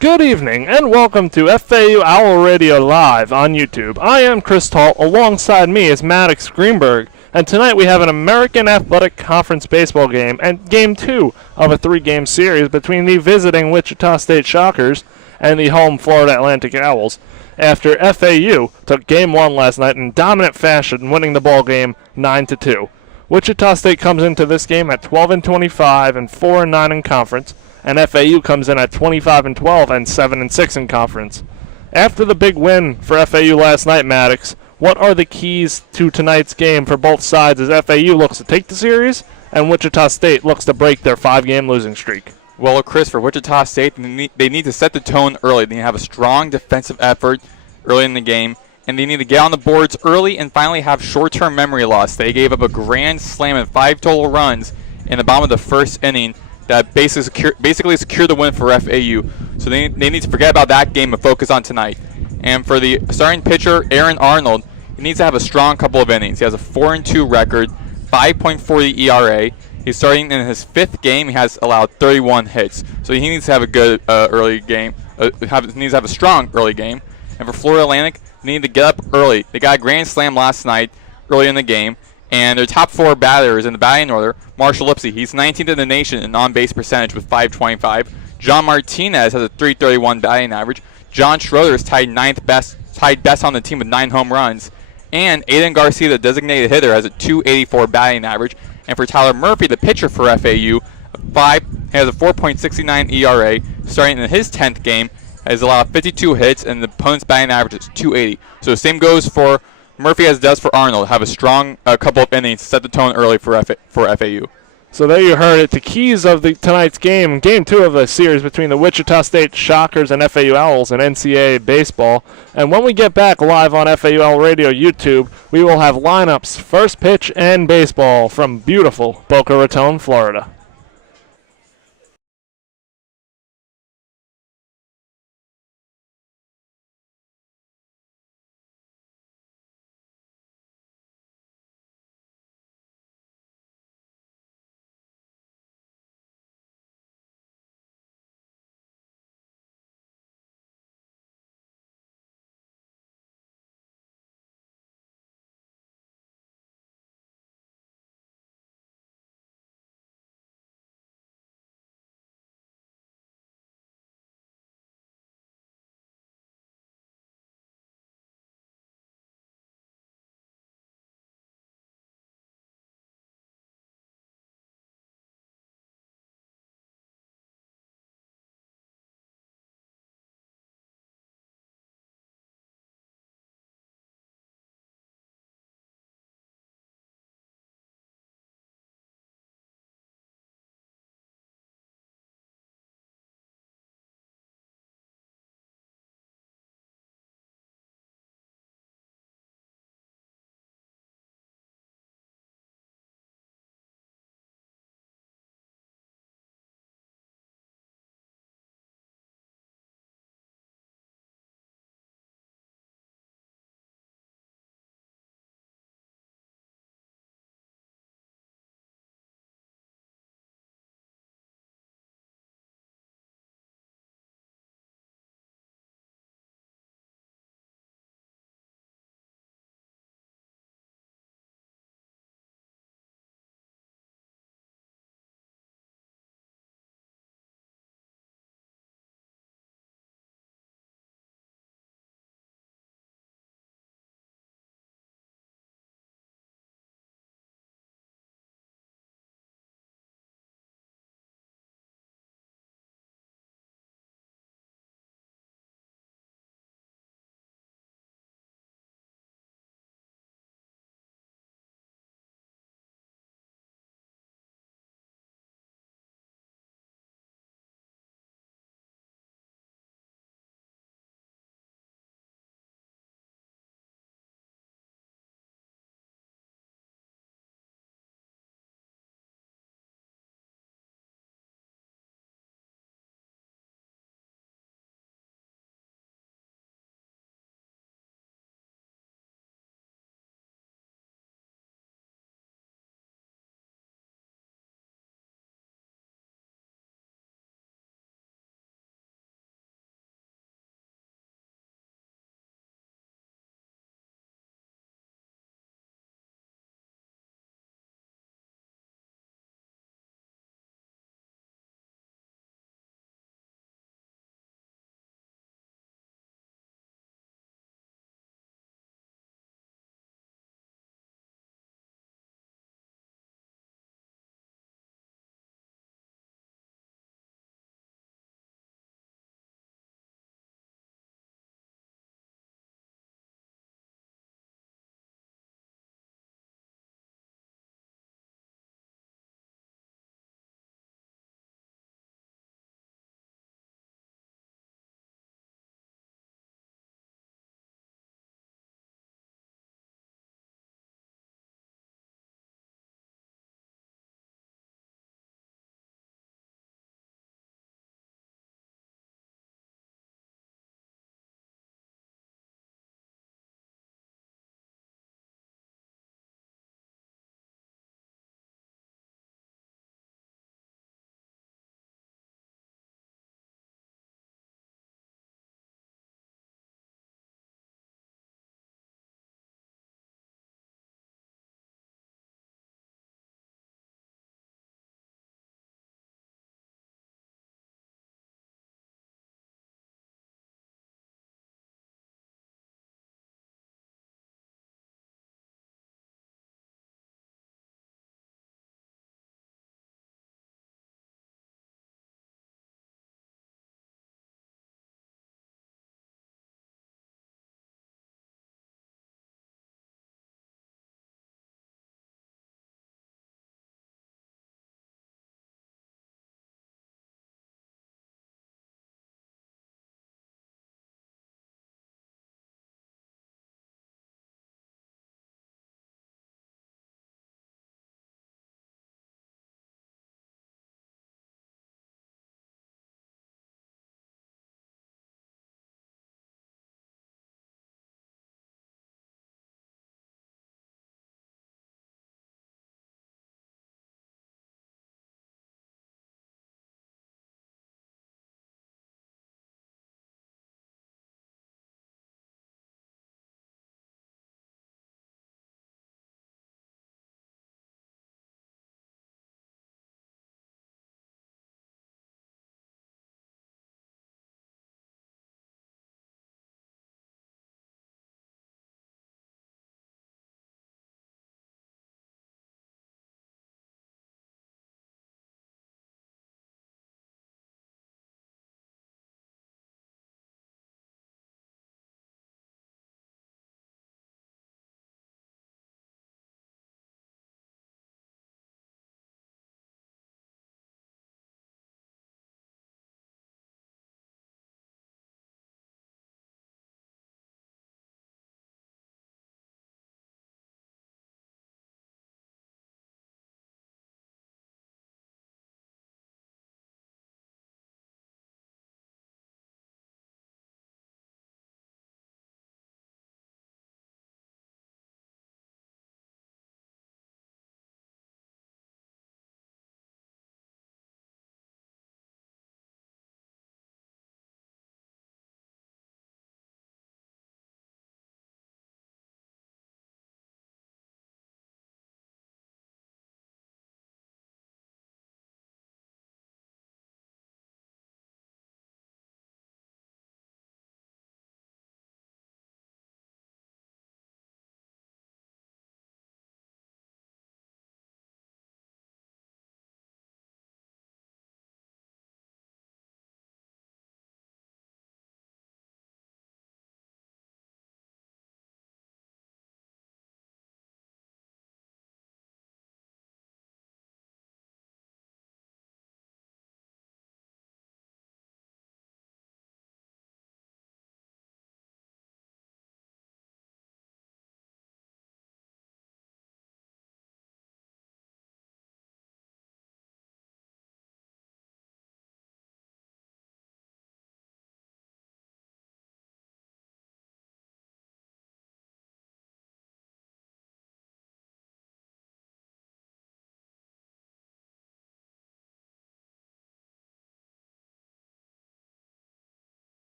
Good evening and welcome to FAU Owl Radio Live on YouTube. I am Chris Talt. Alongside me is Maddox Greenberg, and tonight we have an American Athletic Conference baseball game and game 2 of a 3-game series between the visiting Wichita State Shockers and the home Florida Atlantic Owls. After FAU took game 1 last night in dominant fashion, winning the ball game 9-2. Wichita State comes into this game at 12-25 and 4-9 in conference, and FAU comes in at 25-12 and 7-6 in conference. After the big win for FAU last night, Maddox, what are the keys to tonight's game for both sides as FAU looks to take the series and Wichita State looks to break their 5-game losing streak? Well, Chris, for Wichita State, they need to set the tone early. They need to have a strong defensive effort early in the game, and they need to get on the boards early and finally have short-term memory loss. They gave up a grand slam and 5 total runs in the bottom of the first inning that basically secured the win for FAU. So they need to forget about that game and focus on tonight. And for the starting pitcher, Aaron Arnold, he needs to have a strong couple of innings. He has a 4-2 record, 5.40 ERA. He's starting in his 5th game. He has allowed 31 hits. So he needs to have a good early game. He needs to have a strong early game. And for Florida Atlantic, they need to get up early. They got a grand slam last night early in the game. And their top 4 batters in the batting order, Marshall Lipsy, he's 19th in the nation in on-base percentage with 525. John Martinez has a 331 batting average. John Schroeder is tied best on the team with 9 home runs. And Aiden Garcia, the designated hitter, has a 284 batting average. And for Tyler Murphy, the pitcher for FAU, has a 4.69 ERA. Starting in his 10th game, has allowed 52 hits, and the opponent's batting average is 280. So the same goes for Murphy as does for Arnold. Have a strong couple of innings to set the tone early for FAU. So there you heard it, the keys of tonight's game, game 2 of the series between the Wichita State Shockers and FAU Owls in NCAAB baseball. And when we get back live on FAU Owl Radio YouTube, we will have lineups, first pitch, and baseball from beautiful Boca Raton, Florida.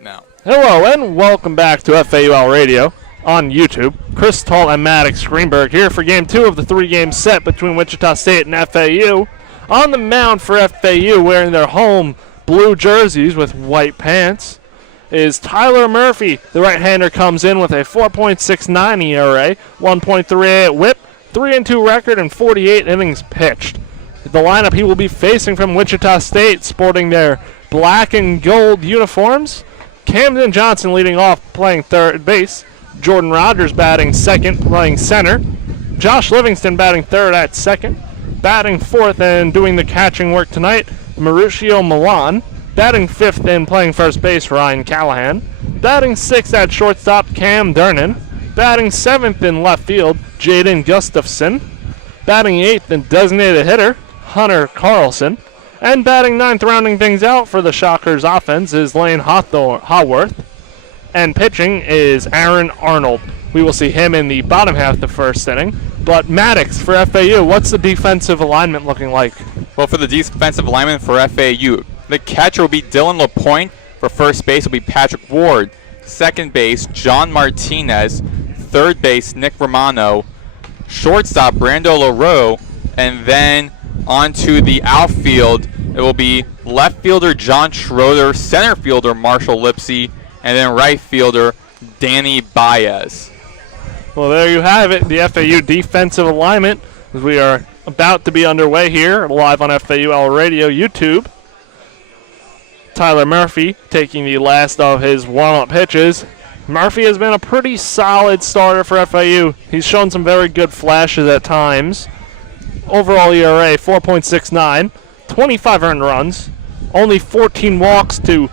now. Hello and welcome back to FAUL Radio on YouTube. Chris Talt and Maddox Greenberg here for Game 2 of the 3-game set between Wichita State and FAU. On the mound for FAU, wearing their home blue jerseys with white pants, is Tyler Murphy. The right-hander comes in with a 4.69 ERA, 1.38 whip, 3-2 record, and 48 innings pitched. The lineup he will be facing from Wichita State, sporting their black and gold uniforms. Camden Johnson leading off, playing third base. Jordan Rogers batting second, playing center. Josh Livingston batting third at second. Batting fourth and doing the catching work tonight, Mauricio Milan. Batting fifth and playing first base, Ryan Callahan. Batting sixth at shortstop, Cam Dernan. Batting seventh in left field, Jaden Gustafson. Batting eighth and designated hitter, Hunter Carlson. And batting ninth, rounding things out for the Shockers offense, is Lane Haworth. And pitching is Aaron Arnold. We will see him in the bottom half of the first inning. But Maddox for FAU, what's the defensive alignment looking like? Well, for the defensive alignment for FAU, the catcher will be Dylan LaPointe. For first base will be Patrick Ward. Second base, John Martinez. Third base, Nick Romano. Shortstop, Brando LaRoe. And then onto the outfield, it will be left fielder John Schroeder, center fielder Marshall Lipsy, and then right fielder Danny Baez. Well, there you have it, the FAU defensive alignment, as we are about to be underway here, live on FAUL Radio YouTube. Tyler Murphy taking the last of his warm-up pitches. Murphy has been a pretty solid starter for FAU. He's shown some very good flashes at times. Overall ERA, 4.69, 25 earned runs, only 14 walks to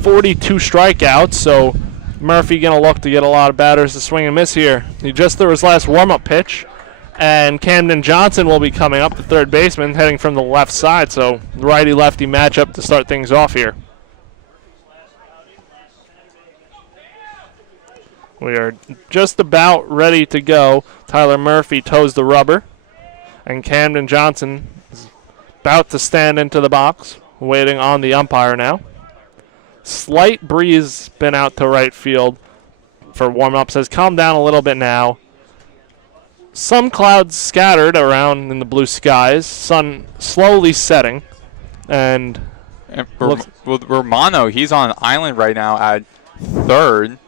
42 strikeouts, so Murphy going to look to get a lot of batters to swing and miss here. He just threw his last warm-up pitch, and Camden Johnson will be coming up, the third baseman, heading from the left side, so righty-lefty matchup to start things off here. We are just about ready to go. Tyler Murphy toes the rubber. And Camden Johnson is about to stand into the box, waiting on the umpire now. Slight breeze been out to right field for warm-ups. Has calmed down a little bit now. Some clouds scattered around in the blue skies. Sun slowly setting. And with Romano, he's on an island right now at third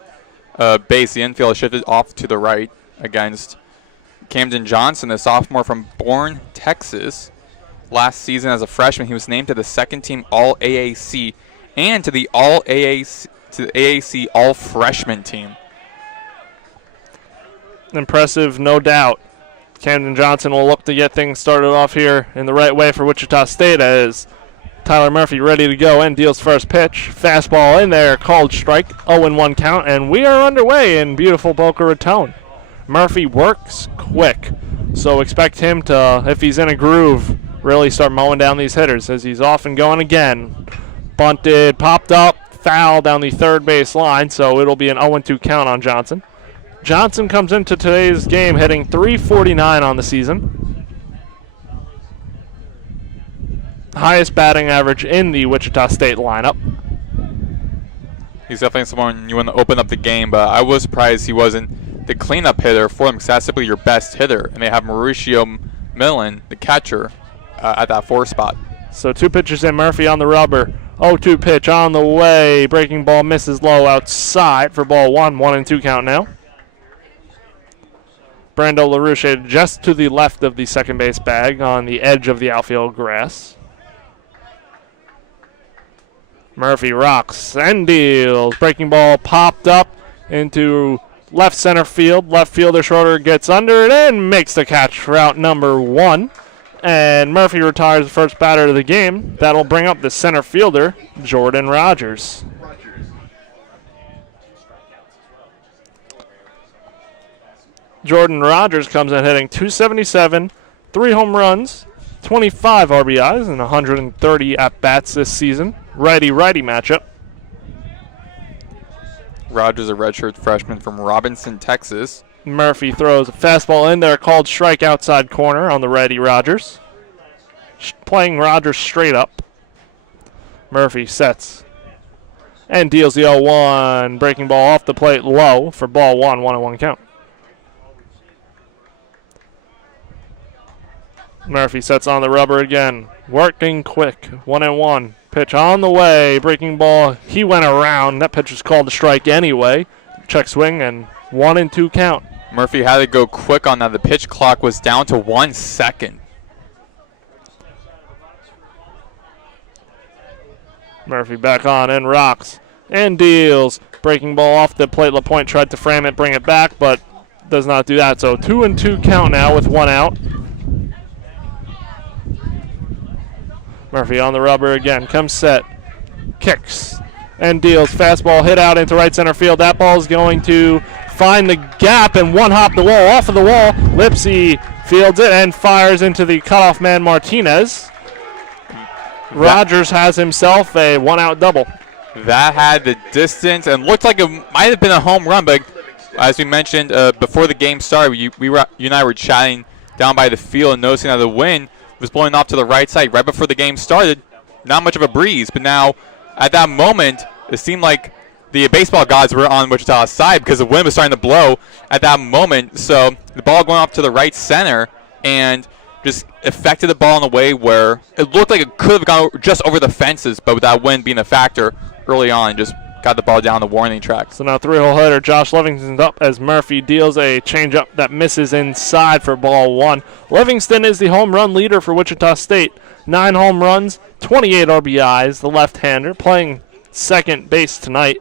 base. The infield shifted off to the right against Camden Johnson, a sophomore from Bourne, Texas. Last season as a freshman, he was named to the second-team All-AAC and to the AAC All-Freshman team. Impressive, no doubt. Camden Johnson will look to get things started off here in the right way for Wichita State as Tyler Murphy ready to go and deals first pitch. Fastball in there, called strike, 0-1 count, and we are underway in beautiful Boca Raton. Murphy works quick, so expect him to, if he's in a groove, really start mowing down these hitters as he's off and going again. Bunted, popped up, foul down the third base line, so it'll be an 0-2 count on Johnson. Johnson comes into today's game hitting .349 on the season. Highest batting average in the Wichita State lineup. He's definitely someone you want to open up the game, but I was surprised he wasn't the cleanup hitter for them, because that's simply your best hitter. And they have Mauricio Milan, the catcher, at that 4 spot. So 2 pitches in, Murphy on the rubber. 0-2 pitch on the way. Breaking ball misses low outside for ball 1. 1-2 count now. Brando LaRouche just to the left of the second base bag on the edge of the outfield grass. Murphy rocks and deals. Breaking ball popped up into left center field. Left fielder Schroeder gets under it and makes the catch for out number 1. And Murphy retires the first batter of the game. That'll bring up the center fielder, Jordan Rogers. Jordan Rogers comes in hitting .277, 3 home runs, 25 RBIs, and 130 at-bats this season. Righty-righty matchup. Rogers, a redshirt freshman from Robinson, Texas. Murphy throws a fastball in there, called strike outside corner on the righty Rogers. Playing Rogers straight up. Murphy sets and deals the 0-1. Breaking ball off the plate low for ball 1, 1-1 count. Murphy sets on the rubber again. Working quick. 1-1. Pitch on the way. Breaking ball. He went around. That pitch was called a strike anyway. Check swing and 1-2 count. Murphy had to go quick on that. The pitch clock was down to 1 second. Murphy back on and rocks and deals. Breaking ball off the plate. LaPointe tried to frame it, bring it back, but does not do that. So 2-2 count now with 1 out. Murphy on the rubber again. Comes set. Kicks and deals. Fastball hit out into right center field. That ball is going to find the gap and one hop the wall. Off of the wall. Lipsy fields it and fires into the cutoff man Martinez. Rogers has himself a 1-out double. That had the distance and looked like it might have been a home run, but as we mentioned before the game started, you and I were chatting down by the field and noticing that the wind was blowing off to the right side right before the game started. Not much of a breeze, but now at that moment, it seemed like the baseball gods were on Wichita's side because the wind was starting to blow at that moment. So the ball going off to the right center and just affected the ball in a way where it looked like it could have gone just over the fences, but with that wind being a factor early on, just got the ball down the warning track. So now 3-hole hitter Josh Livingston's up as Murphy deals a changeup that misses inside for ball 1. Livingston is the home run leader for Wichita State. 9 home runs, 28 RBIs, the left-hander, playing second base tonight.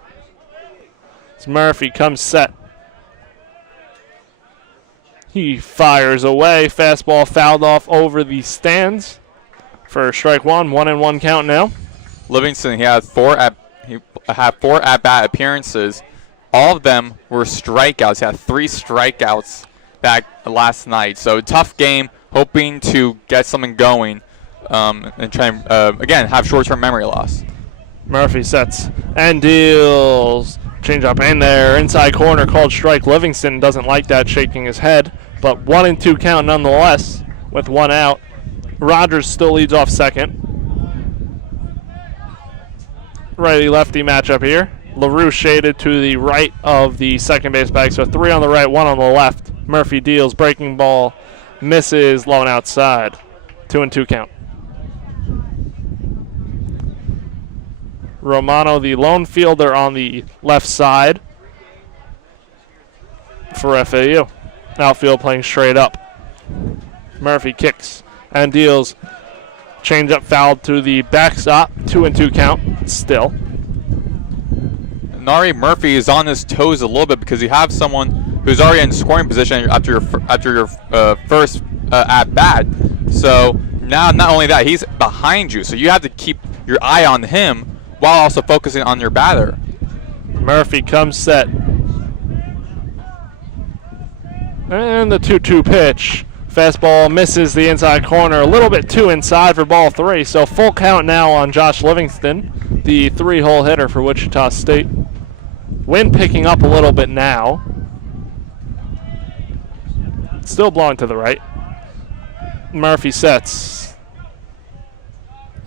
As Murphy comes set. He fires away. Fastball fouled off over the stands for strike 1. 1-1 count now. Livingston, he had 4 at-bat appearances. All of them were strikeouts. He had 3 strikeouts back last night. So tough game, hoping to get something going and try and, again, have short-term memory loss. Murphy sets and deals. Change up in there. Inside corner called strike. Livingston doesn't like that, shaking his head. But 1-2 count nonetheless with 1 out. Rogers still leads off second. Righty-lefty matchup here. LaRue shaded to the right of the second base bag. So 3 on the right, 1 on the left. Murphy deals. Breaking ball misses low and outside. 2-2 count. Romano, the lone fielder on the left side for FAU. Outfield playing straight up. Murphy kicks and deals. Change-up fouled to the backstop. 2-2 count still. Nari Murphy is on his toes a little bit because you have someone who's already in scoring position after your first at-bat. So now not only that, he's behind you. So you have to keep your eye on him while also focusing on your batter. Murphy comes set. And the 2-2 pitch. Fastball misses the inside corner. A little bit too inside for ball 3. So full count now on Josh Livingston, the 3-hole hitter for Wichita State. Wind picking up a little bit now. Still blowing to the right. Murphy sets.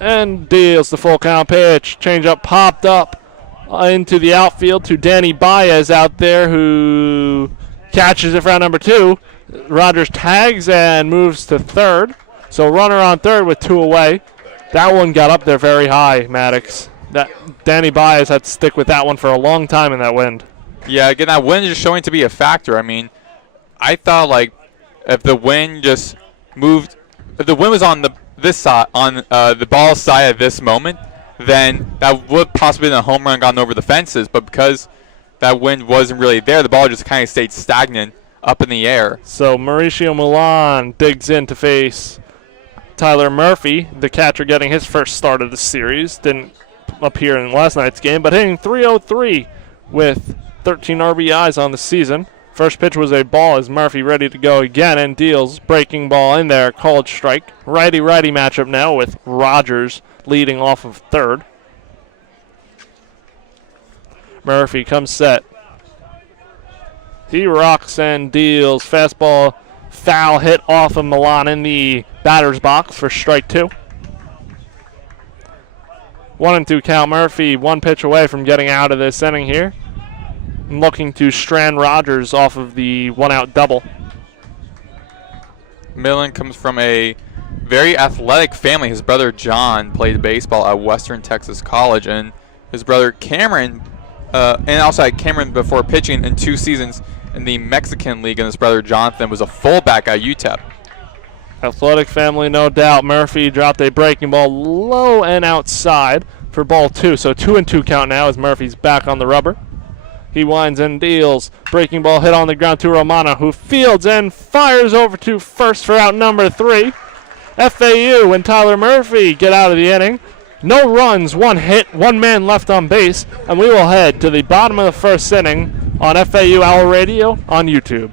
And deals the full count pitch. Changeup popped up into the outfield to Danny Baez out there, who catches it for out number 2. Rogers tags and moves to third. So runner on third with 2 away. That one got up there very high, Maddox. That Danny Baez had to stick with that one for a long time in that wind. Yeah, again, that wind is showing to be a factor. I mean, I thought like if the wind just moved, if the wind was on this side, on the ball side at this moment, then that would possibly been a home run gone over the fences. But because that wind wasn't really there, the ball just kind of stayed stagnant up in the air. So Mauricio Milan digs in to face Tyler Murphy, the catcher getting his first start of the series. Didn't appear in last night's game, but hitting .303 with 13 RBIs on the season. First pitch was a ball as Murphy ready to go again and deals. Breaking ball in there, called strike. Righty-righty matchup now with Rogers leading off of third. Murphy comes set. He rocks and deals. Fastball foul hit off of Milan in the batter's box for strike 2. 1-2 count. Murphy 1 pitch away from getting out of this inning here. Looking to strand Rogers off of the 1-out double. Millen comes from a very athletic family. His brother John played baseball at Western Texas College, and his brother Cameron, and also had Cameron before pitching in 2 seasons in the Mexican League, and his brother Jonathan was a fullback at UTEP. Athletic family, no doubt. Murphy dropped a breaking ball low and outside for ball 2. So 2-2 count now as Murphy's back on the rubber. He winds and deals. Breaking ball hit on the ground to Romano, who fields and fires over to first for out number 3. FAU and Tyler Murphy get out of the inning. No runs, 1 hit, 1 man left on base, and we will head to the bottom of the first inning on FAU Owl Radio on YouTube.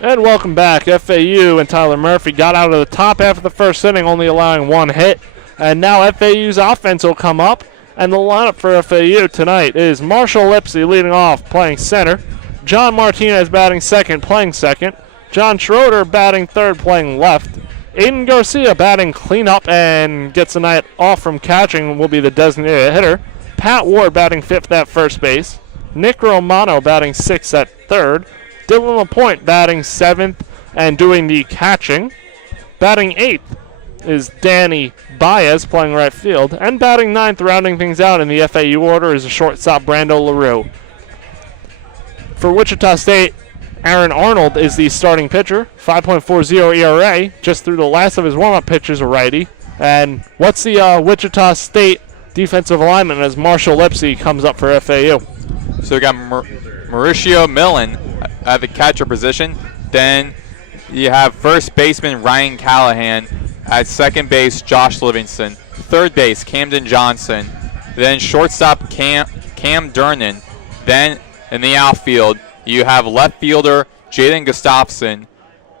And welcome back. FAU and Tyler Murphy got out of the top half of the first inning, only allowing 1 hit. And now FAU's offense will come up. And the lineup for FAU tonight is Marshall Lipsy leading off, playing center. John Martinez batting second, playing second. John Schroeder batting third, playing left. Aiden Garcia batting cleanup and gets the night off from catching, will be the designated hitter. Pat Ward batting fifth at first base. Nick Romano batting sixth at third. Dylan LaPointe batting 7th and doing the catching. Batting 8th is Danny Baez playing right field. And batting 9th, rounding things out in the FAU order, is a shortstop Brando LaRue. For Wichita State, Aaron Arnold is the starting pitcher. 5.40 ERA, just through the last of his warm-up pitches, a righty. And what's the Wichita State defensive alignment as Marshall Lipsy comes up for FAU? So we got Mauricio Millen at the catcher position. Then you have first baseman Ryan Callahan. At second base, Josh Livingston. Third base, Camden Johnson. Then shortstop, Cam Durnan. Then in the outfield, you have left fielder Jaden Gustafson.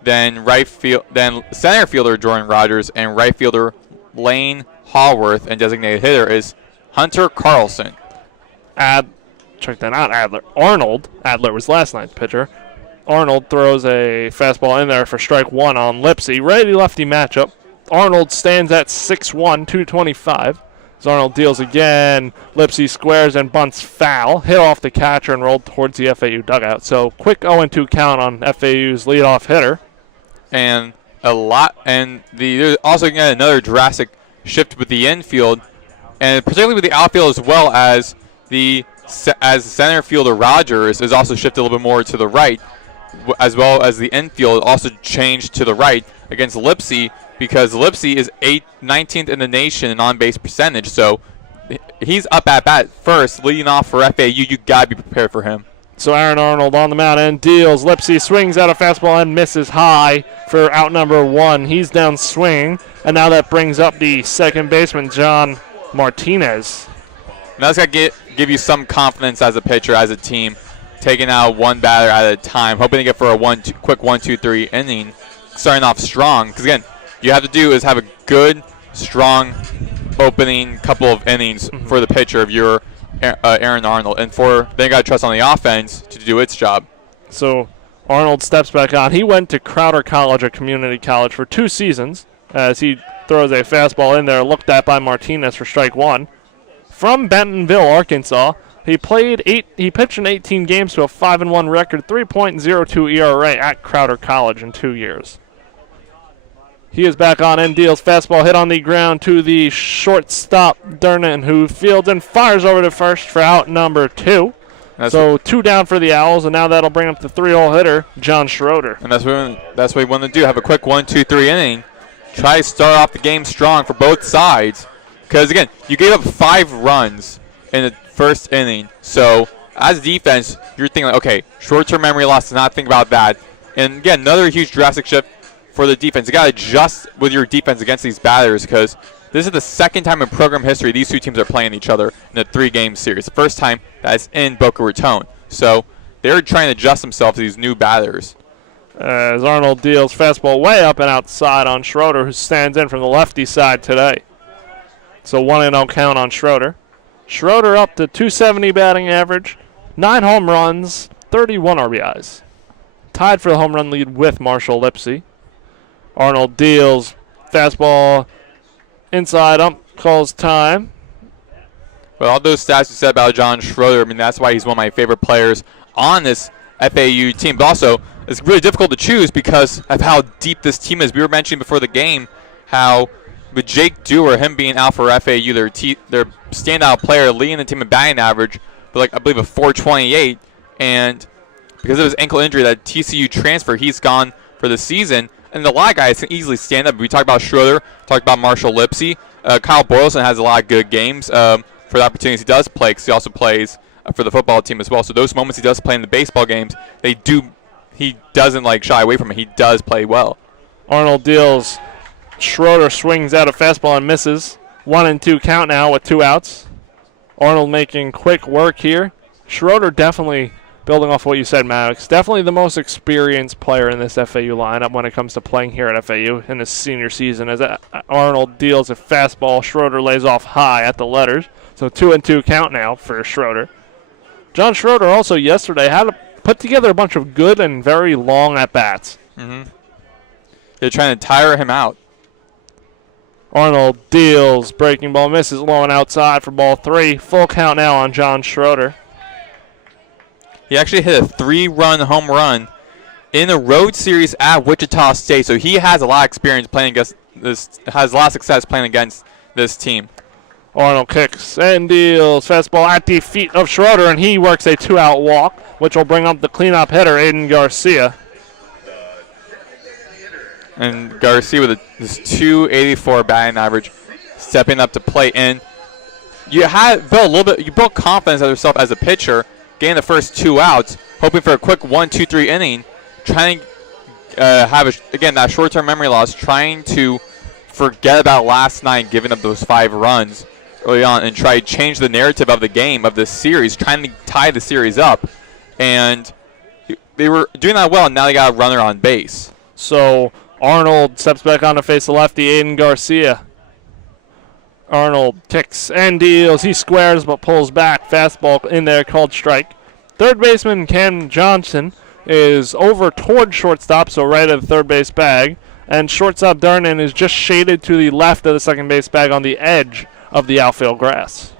Then then center fielder Jordan Rogers, and right fielder Lane Haworth. And designated hitter is Hunter Carlson. Check that out, Adler. Adler was last night's pitcher. Arnold throws a fastball in there for strike 1 on Lipsy. Righty-lefty matchup. Arnold stands at 6'1", 225. As Arnold deals again, Lipsy squares and bunts foul. Hit off the catcher and rolled towards the FAU dugout. So quick 0-2 count on FAU's leadoff hitter. And there's also another drastic shift with the infield, and particularly with the outfield as well, as the center fielder Rogers is also shifted a little bit more to the right, as well as the infield also changed to the right against Lipsy, because Lipsy is 19th in the nation in on-base percentage. So he's up at bat first, leading off for FAU. You got to be prepared for him. So Aaron Arnold on the mound and deals. Lipsy swings out a fastball and misses high for out number 1. He's down swinging, and now that brings up the second baseman, John Martinez. Now that's got to give you some confidence as a pitcher, as a team, taking out one batter at a time, hoping to get for a quick 1-2-3 inning, starting off strong. Because, again, you have to do is have a good, strong opening couple of innings for the pitcher of your Aaron Arnold. And then you got to trust on the offense to do its job. So Arnold steps back on. He went to Crowder College, a community college, for 2 seasons. as he throws a fastball in there, looked at by Martinez for strike one. From Bentonville, Arkansas, he pitched in 18 games to a 5-1 record, 3.02 ERA at Crowder College in 2 years. He is back on and deals fastball hit on the ground to the shortstop Durnan, who fields and fires over to first for out number 2. So 2 down for the Owls, and now that'll bring up the 3-hole hitter, John Schroeder. And that's what we want to do, have a quick 1-2-3 inning. Try to start off the game strong for both sides. Because, again, you gave up 5 runs in the first inning. So, as defense, you're thinking, like, okay, short-term memory loss, not think about that. And, again, another huge drastic shift for the defense. You got to adjust with your defense against these batters because this is the second time in program history these two teams are playing each other in a 3-game series. The first time that's in Boca Raton. So, they're trying to adjust themselves to these new batters. As Arnold deals fastball way up and outside on Schroeder, who stands in from the lefty side today. So 1-0 count on Schroeder. Schroeder up to 270 batting average, 9 home runs, 31 RBIs. Tied for the home run lead with Marshall Lipsey. Arnold deals fastball inside, calls time. Well, all those stats you said about John Schroeder, I mean, that's why he's one of my favorite players on this FAU team. But also, it's really difficult to choose because of how deep this team is. We were mentioning before the game how with Jake Dewar, him being out for FAU, their standout player leading the team in batting average, but like I believe a 428, and because of his ankle injury, that TCU transfer, he's gone for the season. And a lot of guys can easily stand up. We talked about Schroeder, talked about Marshall Lipsey. Kyle Boylston has a lot of good games for the opportunities he does play, because he also plays for the football team as well. So those moments he does play in the baseball games, he doesn't like shy away from it. He does play well. Arnold deals. Schroeder swings out a fastball and misses. 1-2 count now with 2 outs. Arnold making quick work here. Schroeder definitely, building off what you said, Maddox, definitely the most experienced player in this FAU lineup when it comes to playing here at FAU in his senior season. As Arnold deals a fastball, Schroeder lays off high at the letters. So 2-2 count now for Schroeder. John Schroeder also yesterday had to put together a bunch of good and very long at-bats. They're trying to tire him out. Arnold deals, breaking ball misses, low and outside for ball 3. Full count now on John Schroeder. He actually hit a 3-run home run in a road series at Wichita State, so he has a lot of experience playing against this, has a lot of success playing against this team. Arnold kicks and deals fastball at the feet of Schroeder, and he works a 2-out walk, which will bring up the cleanup hitter, Aiden Garcia. And Garcia with this 284 batting average, stepping up to plate. And you built confidence in yourself as a pitcher, getting the first 2 outs, hoping for a quick 1-2-3 inning, trying to have again that short-term memory loss, trying to forget about last night, giving up those 5 runs early on, and try to change the narrative of the game, of this series, trying to tie the series up. And they were doing that well, and now they got a runner on base. So Arnold steps back on to face the lefty, Aiden Garcia. Arnold kicks and deals. He squares but pulls back. Fastball in there called strike. Third baseman Ken Johnson is over toward shortstop, so right at the third base bag. And shortstop Darnan is just shaded to the left of the second base bag on the edge of the outfield grass.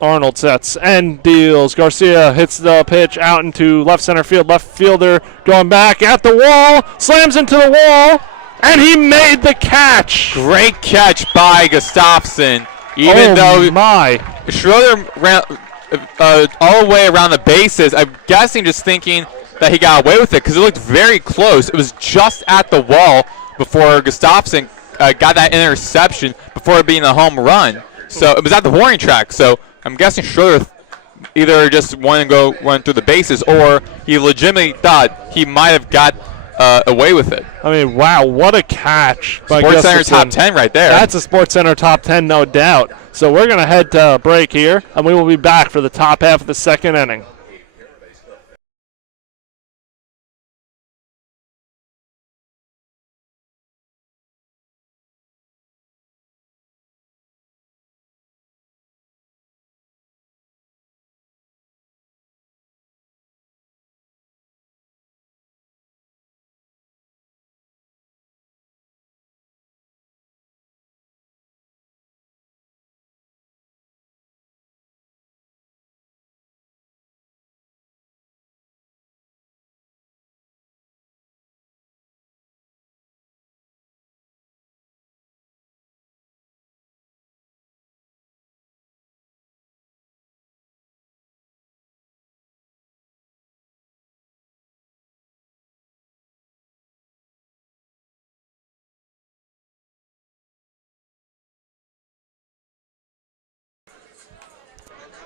Arnold sets and deals. Garcia hits the pitch out into left center field. Left fielder going back at the wall. Slams into the wall. And he made the catch. Great catch by Gustafson. Even though Schroeder ran all the way around the bases, I'm guessing just thinking that he got away with it because it looked very close. It was just at the wall before Gustafson got that interception before it being a home run. So it was at the warning track. So I'm guessing Schroeder either just wanted to go run through the bases, or he legitimately thought he might have got away with it. I mean, wow, what a catch. SportsCenter top 10 right there. That's a SportsCenter top 10, no doubt. So we're going to head to a break here, and we will be back for the top half of the second inning.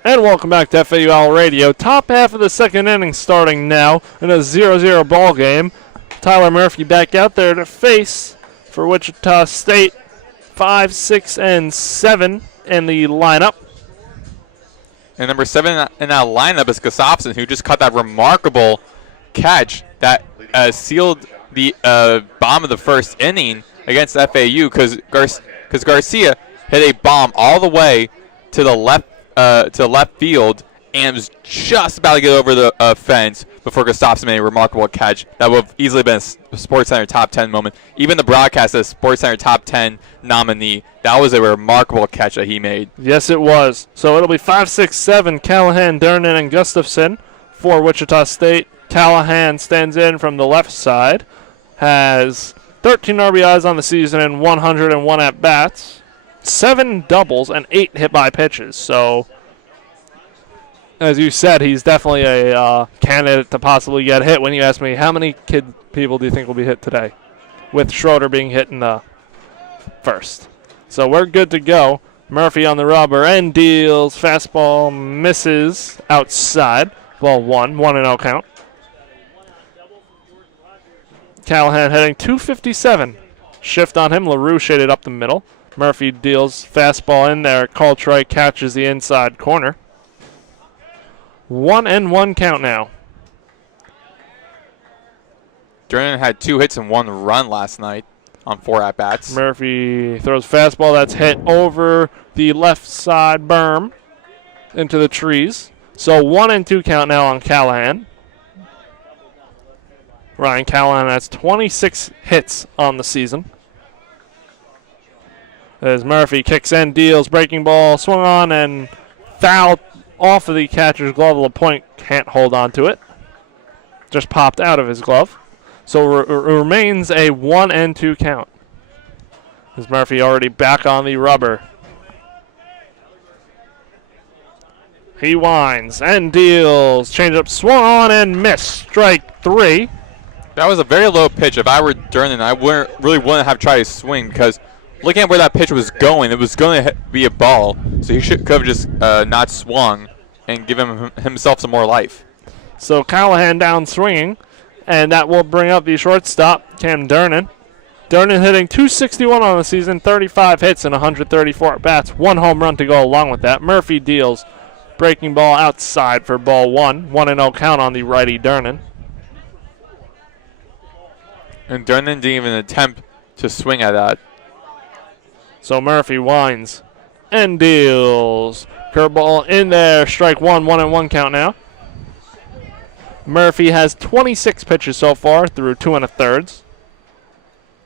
And welcome back to FAU Owl Radio. Top half of the second inning starting now in a 0-0 ball game. Tyler Murphy back out there to face for Wichita State. 5, 6, and 7 in the lineup. And number 7 in that lineup is Gustafson, who just caught that remarkable catch that sealed the bomb of the first inning against FAU because Garcia hit a bomb all the way to the left field and was just about to get over the fence before Gustafson made a remarkable catch. That would have easily been a SportsCenter top 10 moment. Even the broadcast as SportsCenter top 10 nominee, that was a remarkable catch that he made. Yes, it was. So it'll be 5, 6, 7, Callahan, Durnan, and Gustafson for Wichita State. Callahan stands in from the left side, has 13 RBIs on the season and 101 at-bats, 7 doubles, and 8 hit-by pitches. So, as you said, he's definitely a candidate to possibly get hit. When you ask me, how many people do you think will be hit today? With Schroeder being hit in the first. So we're good to go. Murphy on the rubber and deals. Fastball misses outside. Ball 1-0 count. Callahan heading 257. Shift on him. LaRue shaded up the middle. Murphy deals fastball in there. Coltroy catches the inside corner. 1-1 count now. Durnan had 2 hits and 1 run last night on 4 at-bats. Murphy throws fastball that's hit over the left side berm into the trees. So 1-2 count now on Callahan. Ryan Callahan has 26 hits on the season. As Murphy kicks in, deals, breaking ball, swung on and fouled off of the catcher's glove. LaPointe can't hold on to it. Just popped out of his glove. So remains a 1-2 count. As Murphy already back on the rubber. He winds and deals. Change up, swung on and missed. Strike 3. That was a very low pitch. If I were Durnan, I wouldn't have tried to swing because looking at where that pitch was going, it was going to be a ball. So he could have just not swung and given himself some more life. So Callahan down swinging, and that will bring up the shortstop, Cam Durnan. Durnan hitting 261 on the season, 35 hits and 134 at-bats. 1 home run to go along with that. Murphy deals. Breaking ball outside for ball 1. 1-0 count on the righty Durnan. And Durnan didn't even attempt to swing at that. So Murphy winds and deals. Curveball in there. Strike 1. 1-1 count now. Murphy has 26 pitches so far through 2 1/3.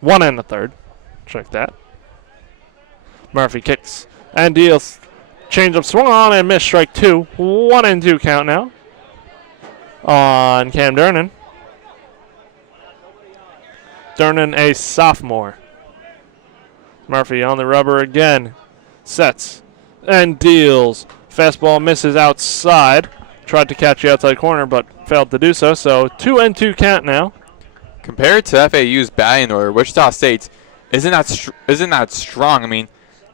1 1/3. Check that. Murphy kicks and deals. Change up, swung on and missed. Strike 2. 1-2 count now on Cam Durnan. Durnan, a sophomore. Murphy on the rubber again. Sets and deals. Fastball misses outside. Tried to catch the outside corner, but failed to do so. So 2-2 count now. Compared to FAU's batting order, Wichita State's isn't that strong. I mean,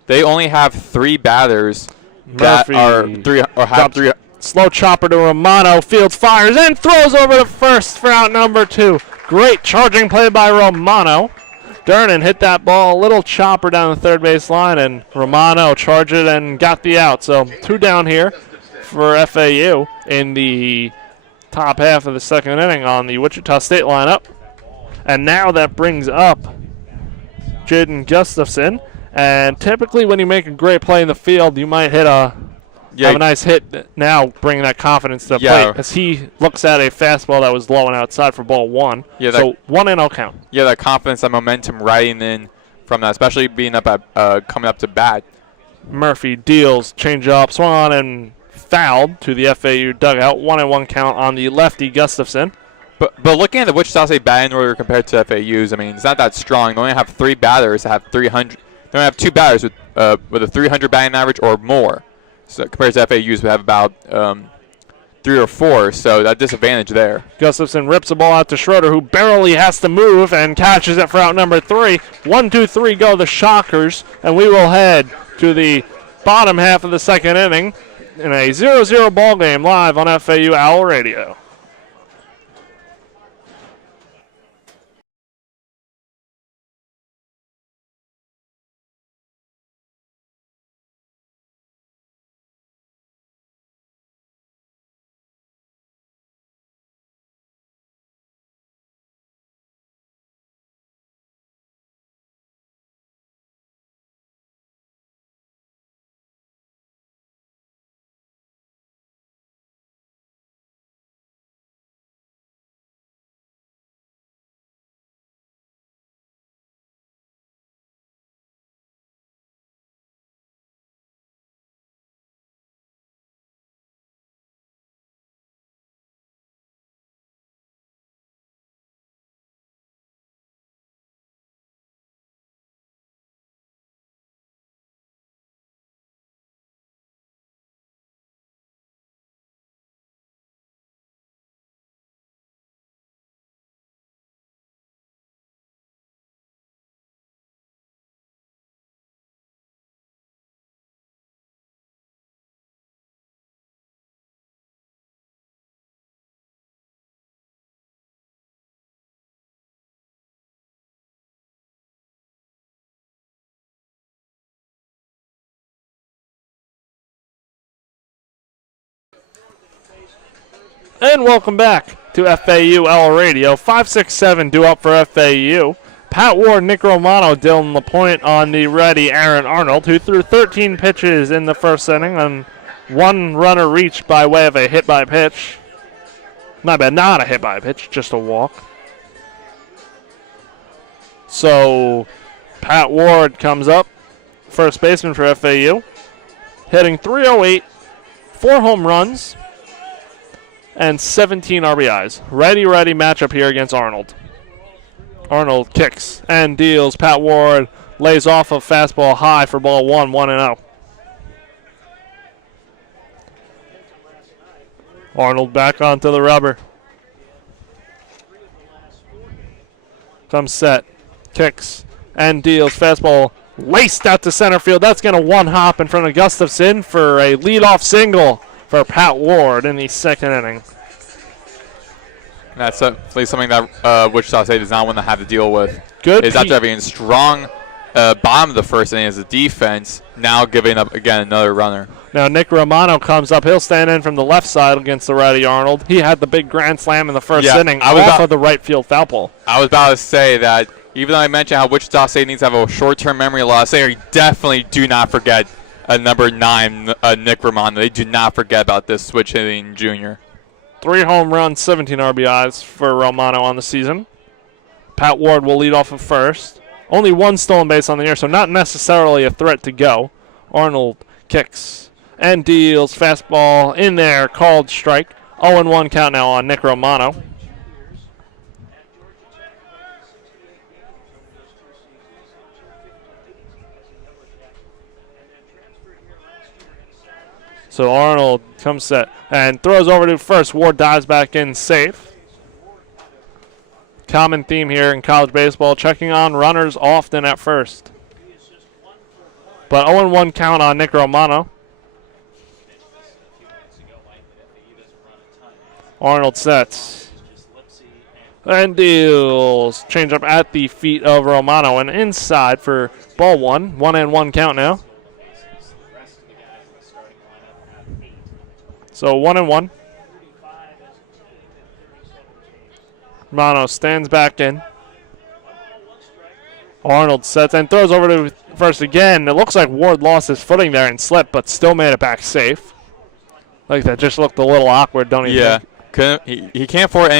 they only have 3 batters that are 3 or have 3. Slow chopper to Romano. Fields, fires, and throws over to first for out number 2. Great charging play by Romano. Durnan hit that ball, a little chopper down the third base line, and Romano charged it and got the out. So 2 down here for FAU in the top half of the second inning on the Wichita State lineup. And now that brings up Jaden Gustafson. And typically when you make a great play in the field, you might have a nice hit now, bringing that confidence to the plate as he looks at a fastball that was low and outside for ball 1. Yeah, so 1-0 count. Yeah, that confidence, that momentum riding in from that, especially being up at coming up to bat. Murphy deals, change up, swung on and fouled to the FAU dugout. 1-1 count on the lefty Gustafson. But looking at the Wichita State batting order compared to FAU's, I mean, it's not that strong. They only have 3 batters that have 300. They only have 2 batters with a 300 batting average or more. So compared to FAU's, we have about 3 or 4, so that disadvantage there. Gustafson rips the ball out to Schroeder, who barely has to move and catches it for out number 3. 1, 2, 3 go the Shockers, and we will head to the bottom half of the second inning in a 0-0 ball game live on FAU Owl Radio. And welcome back to FAU Owl Radio. 5-6-7 due up for FAU. Pat Ward, Nick Romano, Dylan LaPointe on the ready. Aaron Arnold, who threw 13 pitches in the first inning and one runner reached by way of a hit by pitch. My bad, not a hit by pitch, just a walk. So Pat Ward comes up, first baseman for FAU, hitting .308, 4 home runs, and 17 RBIs. Ready matchup here against Arnold. Arnold kicks and deals. Pat Ward lays off a fastball high for ball 1-0. Arnold back onto the rubber. Comes set, kicks and deals. Fastball laced out to center field. That's going to one-hop in front of Gustafson for a leadoff single for Pat Ward in the second inning. That's definitely something that Wichita State does not want to have to deal with. Good. Is after having a strong bottom of the first inning as a defense, now giving up again another runner. Now Nick Romano comes up. He'll stand in from the left side against the righty Arnold. He had the big grand slam in the first inning off of the right field foul pole. I was about to say that even though I mentioned how Wichita State needs to have a short-term memory loss, they definitely do not forget number 9, Nick Romano. They do not forget about this switch hitting junior. 3 home runs, 17 RBIs for Romano on the season. Pat Ward will lead off of first. Only 1 stolen base on the year, so not necessarily a threat to go. Arnold kicks and deals. Fastball in there, called strike. 0-1 count now on Nick Romano. So Arnold comes set and throws over to first. Ward dives back in safe. Common theme here in college baseball, checking on runners often at first. But 0-1 count on Nick Romano. Arnold sets and deals. Change up at the feet of Romano and inside for ball 1. 1-1 count now. So 1-1. Romano stands back in. Arnold sets and throws over to first again. It looks like Ward lost his footing there and slipped, but still made it back safe. Like that just looked a little awkward, don't you think? He can't afford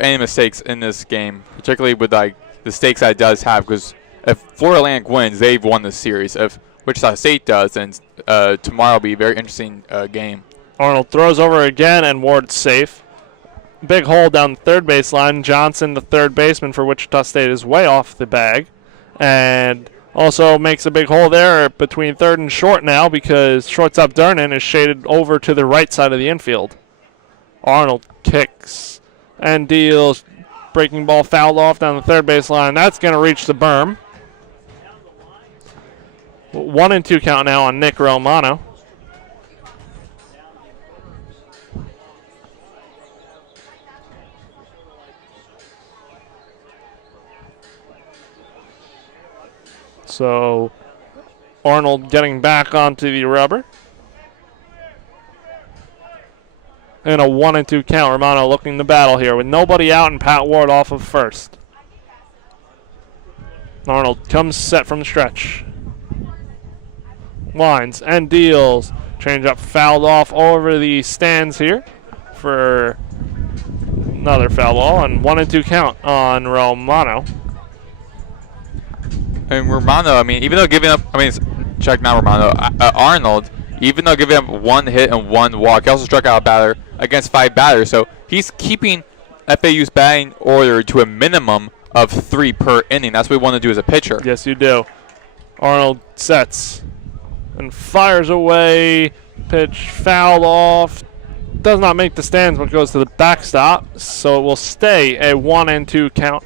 any mistakes in this game, particularly with like the stakes that it does have. Because if Florida Atlantic wins, they've won this series. If Wichita State does, then tomorrow will be a very interesting game. Arnold throws over again, and Ward's safe. Big hole down the third baseline. Johnson, the third baseman for Wichita State, is way off the bag. And also makes a big hole there between third and short now because shortstop Durnan is shaded over to the right side of the infield. Arnold kicks and deals. Breaking ball fouled off down the third baseline. That's going to reach the berm. 1-2 count now on Nick Romano. So Arnold getting back onto the rubber. And a 1-2 count. Romano looking to battle here with nobody out and Pat Ward off of first. Arnold comes set from the stretch. Lines and deals. Change up fouled off over the stands here for another foul ball, and 1-2 count on Romano. And Romano, even though giving up, check now Romano, Arnold, even though giving up 1 hit and 1 walk, he also struck out a batter against 5 batters. So he's keeping FAU's batting order to a minimum of 3 per inning. That's what we want to do as a pitcher. Yes, you do. Arnold sets and fires away. Pitch fouled off. Does not make the stands, but goes to the backstop. So it will stay a 1-2 count.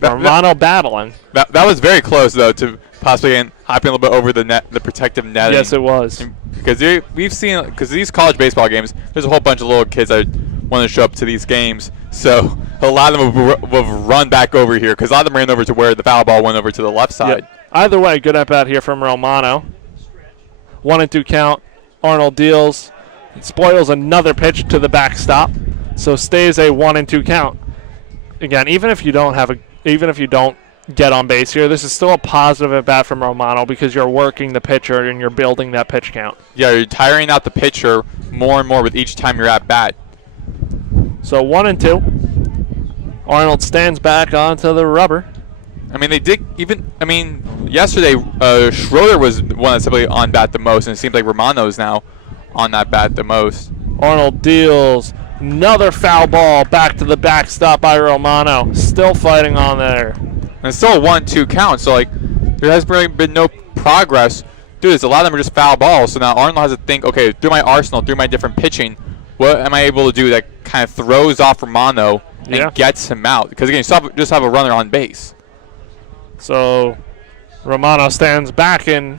Romano battling. That was very close, though, to possibly hopping a little bit over the net, the protective netting. Yes, it was. Because we've seen, because these college baseball games, there's a whole bunch of little kids that want to show up to these games. So a lot of them will run back over here, because a lot of them ran over to where the foul ball went over to the left side. Yep. Either way, good at bat here from Romano. 1-2 count. Arnold deals. Spoils another pitch to the backstop. So stays a 1-2 count. Again, even if you don't get on base here, this is still a positive at bat from Romano because you're working the pitcher and you're building that pitch count. Yeah, you're tiring out the pitcher more and more with each time you're at bat. So 1-2. Arnold stands back onto the rubber. They did yesterday Schroeder was the one that's simply on bat the most, and it seems like Romano's now on that bat the most. Arnold deals. Another foul ball back to the backstop by Romano. Still fighting on there. And it's still a 1-2 count, so there has really been no progress. Dude, a lot of them are just foul balls, so now Arnold has to think, okay, through my arsenal, through my different pitching, what am I able to do that kind of throws off Romano and gets him out? Because again, you just have a runner on base. So Romano stands back and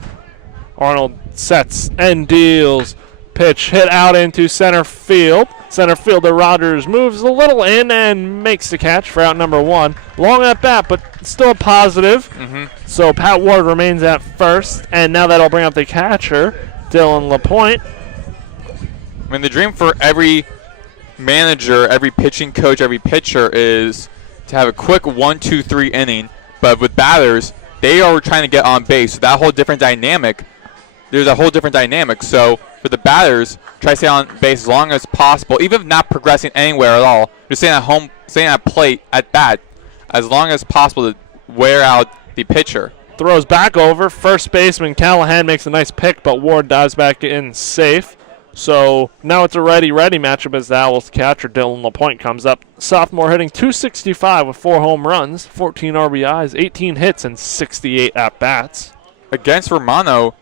Arnold sets and deals. Pitch hit out into center field. Center fielder Rogers moves a little in and makes the catch for out number 1. Long at bat, but still positive. So Pat Ward remains at first, and now that'll bring up the catcher, Dylan LaPointe. The dream for every manager, every pitching coach, every pitcher is to have a quick 1-2-3 inning. But with batters, they are trying to get on base. So that whole different dynamic, there's a whole different dynamic. So for the batters, try to stay on base as long as possible, even if not progressing anywhere at all. Just staying at home, staying at plate, at bat, as long as possible to wear out the pitcher. Throws back over. First baseman Callahan makes a nice pick, but Ward dives back in safe. So now it's a righty-righty matchup as the Owls catcher Dylan LaPointe comes up. Sophomore hitting .265 with 4 home runs, 14 RBIs, 18 hits, and 68 at-bats. Against Romano,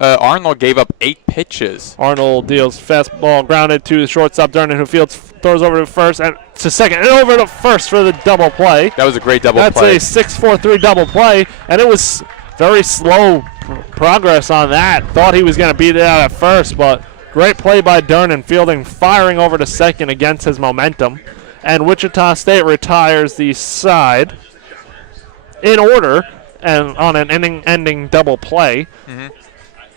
Arnold gave up 8 pitches. Arnold deals fastball grounded to the shortstop, Durnan, who throws over to first and to second and over to first for the double play. That was a great double play. That's a 6-4-3 double play, and it was very slow progress on that. Thought he was going to beat it out at first, but great play by Durnan, fielding, firing over to second against his momentum. And Wichita State retires the side in order and on an inning-ending double play.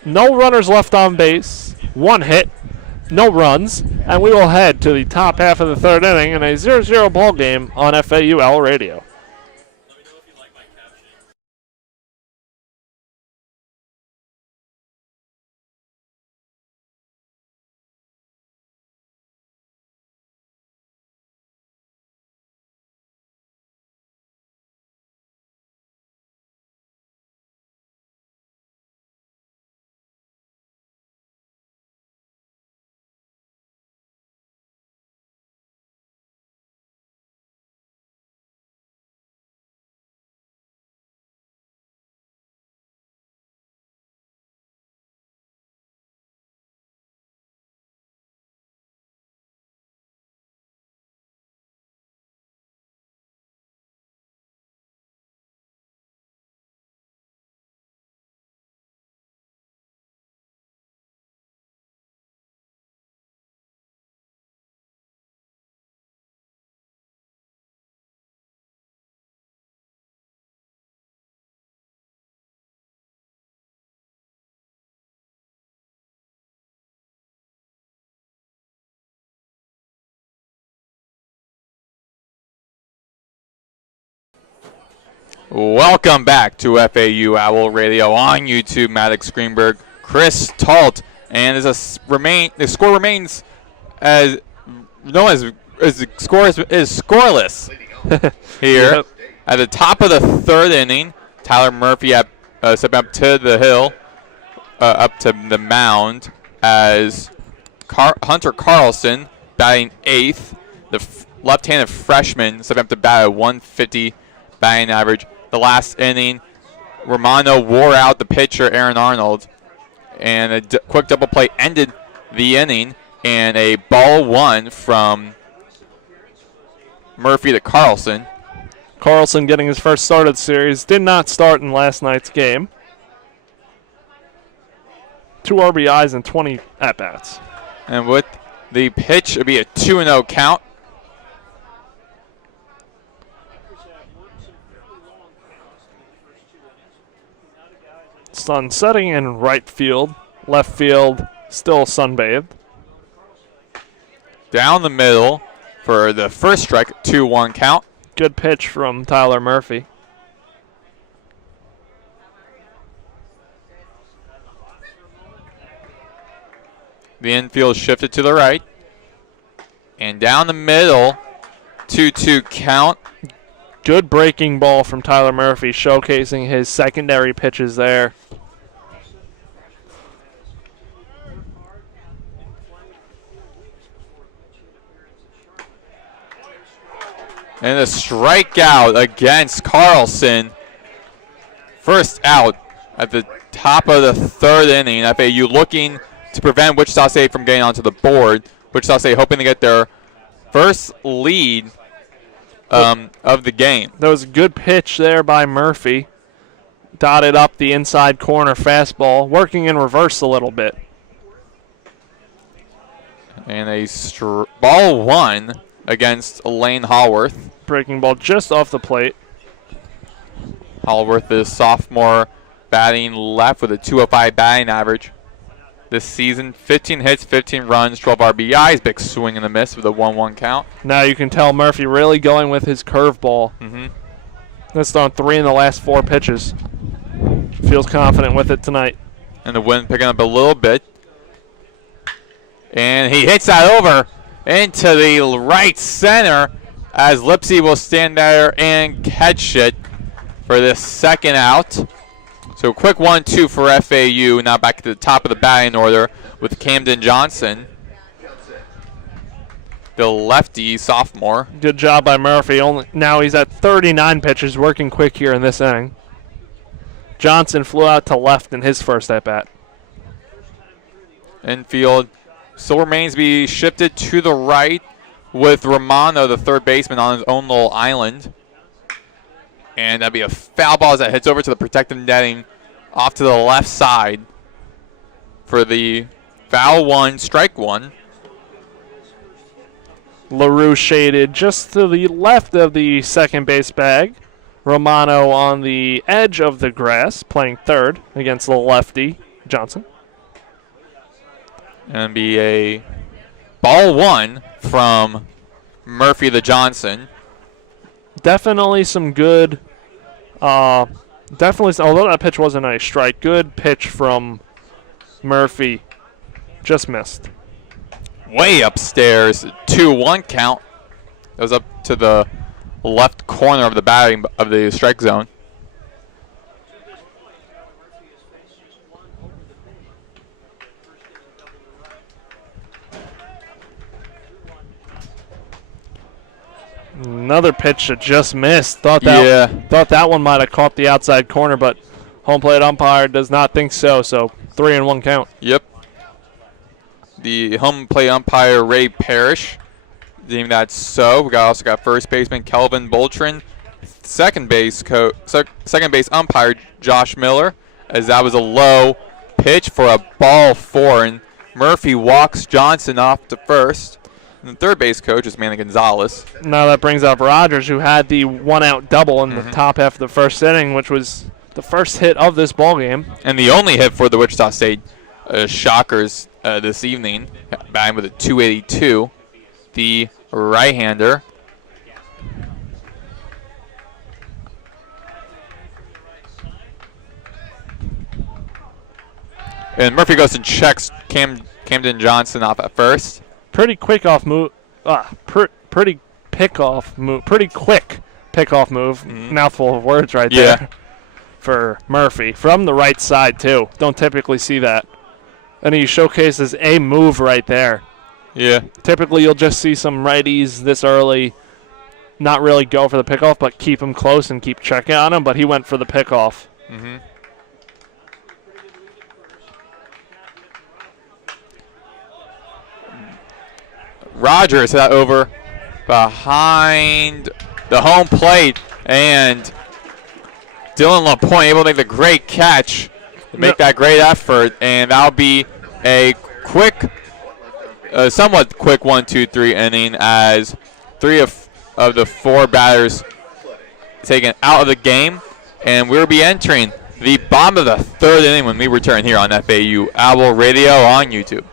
No runners left on base, 1 hit, no runs, and we will head to the top half of the 3rd inning in a 0-0 ball game on FAU Owl Radio. Welcome back to FAU Owl Radio on YouTube. Maddox, Greenberg, Chris Talt, and the score remains as the score is scoreless here. Yep. At the top of the third inning, Tyler Murphy stepping up to the hill, up to the mound as Hunter Carlson batting eighth. The left-handed freshman stepping up to bat at 150 batting average. The last inning, Romano wore out the pitcher, Aaron Arnold, and a quick double play ended the inning, and a ball one from Murphy to Carlson. Carlson getting his first start of the series. Did not start in last night's game. 2 RBIs and 20 at-bats. And with the pitch, it would be a 2-0 count. Sun setting in right field. Left field still sunbathed. Down the middle for the first strike, 2-1 count. Good pitch from Tyler Murphy. The infield shifted to the right. And down the middle, 2-2 count. Good breaking ball from Tyler Murphy, showcasing his secondary pitches there. And a strikeout against Carlson. First out at the top of the third inning. FAU looking to prevent Wichita State from getting onto the board. Wichita State hoping to get their first lead of the game. There was a good pitch there by Murphy. Dotted up the inside corner fastball, working in reverse a little bit. And a ball one against Lane Hallworth. Breaking ball just off the plate. Hallworth is sophomore, batting left with a 205 batting average. This season, 15 hits, 15 runs, 12 RBIs. Big swing and a miss with a 1-1 count. Now you can tell Murphy really going with his curveball. That's on 3 in the last 4 pitches. Feels confident with it tonight. And the wind picking up a little bit. And he hits that over into the right center as Lipsy will stand there and catch it for this second out. So quick 1-2 for FAU. Now back to the top of the batting order with Camden Johnson, the lefty sophomore. Good job by Murphy. Now he's at 39 pitches, working quick here in this inning. Johnson flew out to left in his first at-bat. Infield still remains to be shifted to the right with Romano, the third baseman, on his own little island. And that'd be a foul ball as that hits over to the protective netting off to the left side for the foul one, strike one. LaRue shaded just to the left of the second base bag. Romano on the edge of the grass, playing third against the lefty, Johnson. And be a ball one from Murphy to Johnson. Definitely some good, although that pitch wasn't a strike, good pitch from Murphy. Just missed. Way upstairs, 2-1 count. That was up to the left corner of the batting of the strike zone. Another pitch that just missed. Thought that one might have caught the outside corner, but home plate umpire does not think so. So 3-1 count. Yep. The home plate umpire Ray Parrish deemed that so. We also got first baseman Kelvin Boltrin, second base umpire Josh Miller, as that was a low pitch for a ball 4, and Murphy walks Johnson off to first. And the third base coach is Manny Gonzalez. Now that brings up Rogers, who had the one-out double in the top half of the first inning, which was the first hit of this ball game. And the only hit for the Wichita State Shockers this evening, batting with a 282, the right-hander. And Murphy goes and checks Camden Johnson off at first. Pretty quick off move. Pretty pickoff move. Pretty quick pickoff move. Mouthful of words right there for Murphy from the right side too. Don't typically see that. And he showcases a move right there. Yeah. Typically you'll just see some righties this early not really go for the pickoff, but keep him close and keep checking on him. But he went for the pickoff. Rogers hit that over behind the home plate, and Dylan LaPointe able to make the great catch, make that great effort, and that'll be a quick, somewhat quick 1-2-3 inning as 3 of the 4 batters taken out of the game, and we'll be entering the bottom of the 3rd inning when we return here on FAU Owl Radio on YouTube.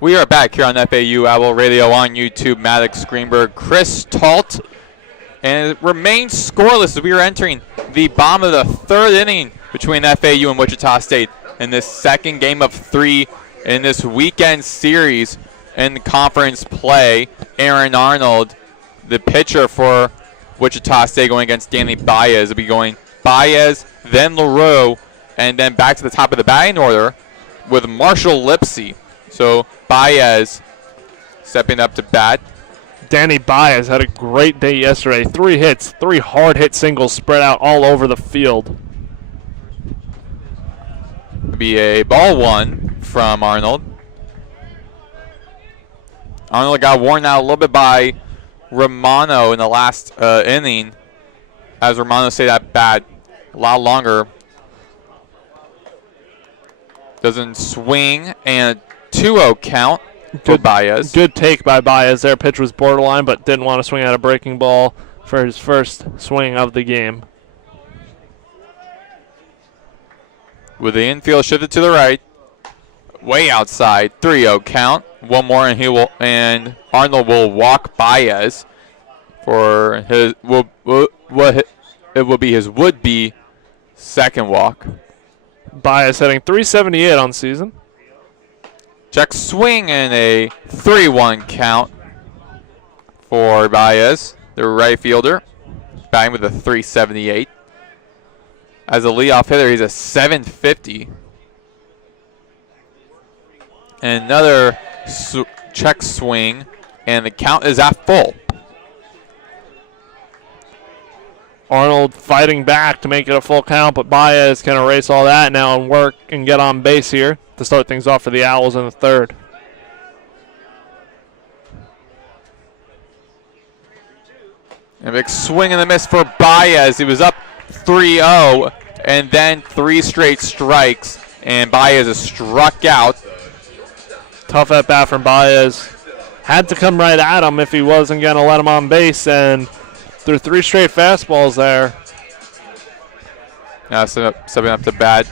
We are back here on FAU Owl Radio on YouTube. Maddox, Greenberg, Chris Talt. And it remains scoreless as we are entering the bottom of the 3rd inning between FAU and Wichita State in this second game of 3 in this weekend series in conference play. Aaron Arnold, the pitcher for Wichita State, going against Danny Baez. Will be going Baez, then LaRue, and then back to the top of the batting order with Marshall Lipsy. So Baez stepping up to bat. Danny Baez had a great day yesterday. 3 hits, 3 hard-hit singles spread out all over the field. It'll be a ball 1 from Arnold. Arnold got worn out a little bit by Romano in the last inning, as Romano stayed at bat a lot longer. Doesn't swing, and 2-0 count for Baez. Good take by Baez there. Pitch was borderline, but didn't want to swing at a breaking ball for his first swing of the game. With the infield shifted to the right, way outside, 3-0 count. One more, and Arnold will walk Baez for his it will be his would-be second walk. Baez hitting .378 on season. Check swing and a 3-1 count for Baez, the right fielder, batting with a .378. As a leadoff hitter, he's a .750. And another check swing, and the count is at full. Arnold fighting back to make it a full count, but Baez can erase all that now and work and get on base here to start things off for the Owls in the 3rd. A big swing and a miss for Baez. He was up 3-0, and then 3 straight strikes, and Baez is struck out. Tough at bat from Baez. Had to come right at him if he wasn't going to let him on base, and through 3 straight fastballs there. Now stepping up to bat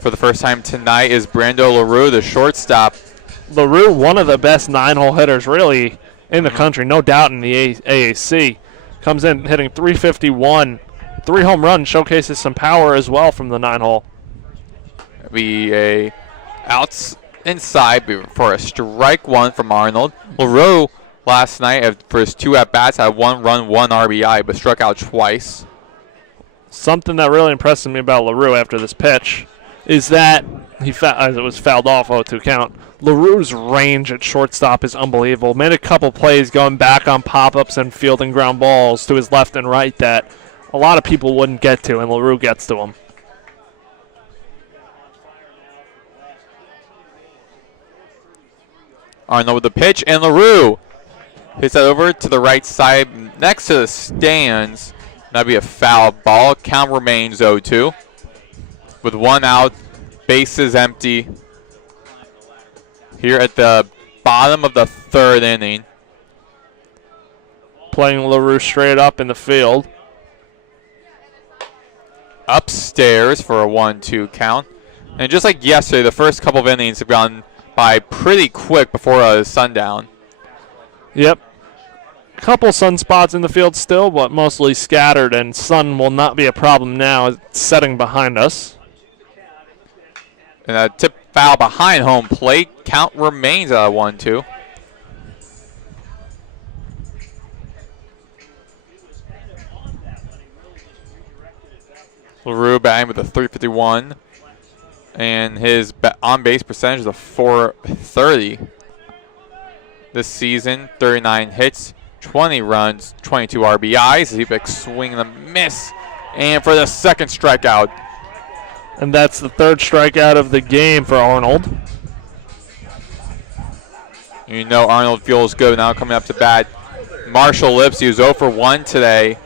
for the first time tonight is Brando LaRue, the shortstop. LaRue, one of the best 9-hole hitters really in the country, no doubt, in the AAC. Comes in hitting 351. 3 home runs, showcases some power as well from the 9-hole. Be a outs inside for a strike one from Arnold. LaRue last night for his 2 at-bats had 1 run, 1 RBI, but struck out twice. Something that really impressed me about LaRue after this pitch is that it was fouled off, 0-2 count. LaRue's range at shortstop is unbelievable. Made a couple plays going back on pop-ups and fielding ground balls to his left and right that a lot of people wouldn't get to, and LaRue gets to him. Arnold with the pitch, and LaRue hits that over to the right side next to the stands. That'd be a foul ball. Count remains 0-2. With 1 out, bases empty here at the bottom of the 3rd inning. Playing LaRue straight up in the field. Upstairs for a 1-2 count. And just like yesterday, the first couple of innings have gone by pretty quick before sundown. Yep. Couple sunspots in the field still, but mostly scattered, and sun will not be a problem now. It's setting behind us. And a tip foul behind home plate. Count remains at a 1-2. LaRue batting with a 351. And his on-base percentage is a 430. This season, 39 hits, 20 runs, 22 RBIs. He picks swing and a miss. And for the 2nd strikeout. And that's the 3rd strikeout of the game for Arnold. You know Arnold feels good now coming up to bat. Marshall Lipsy, who's 0 for 1 today.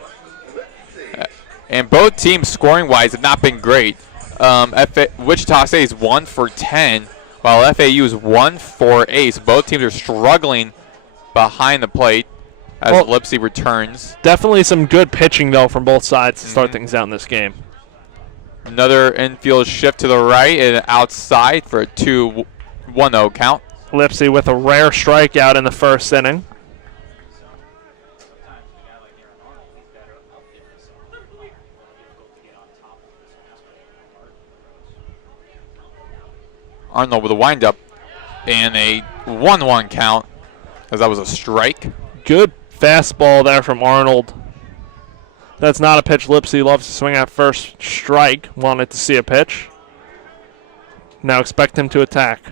And both teams scoring-wise have not been great. Wichita State is 1 for 10, while FAU is 1 for 8. So both teams are struggling behind the plate as Lipsy returns. Definitely some good pitching, though, from both sides to start things out in this game. Another infield shift to the right and outside for a 2-1-0 count. Lipsy with a rare strikeout in the 1st inning. Arnold with a windup and a 1-1 count, as that was a strike. Good fastball there from Arnold. That's not a pitch Lipsy loves to swing at first strike. Wanted to see a pitch. Now expect him to attack.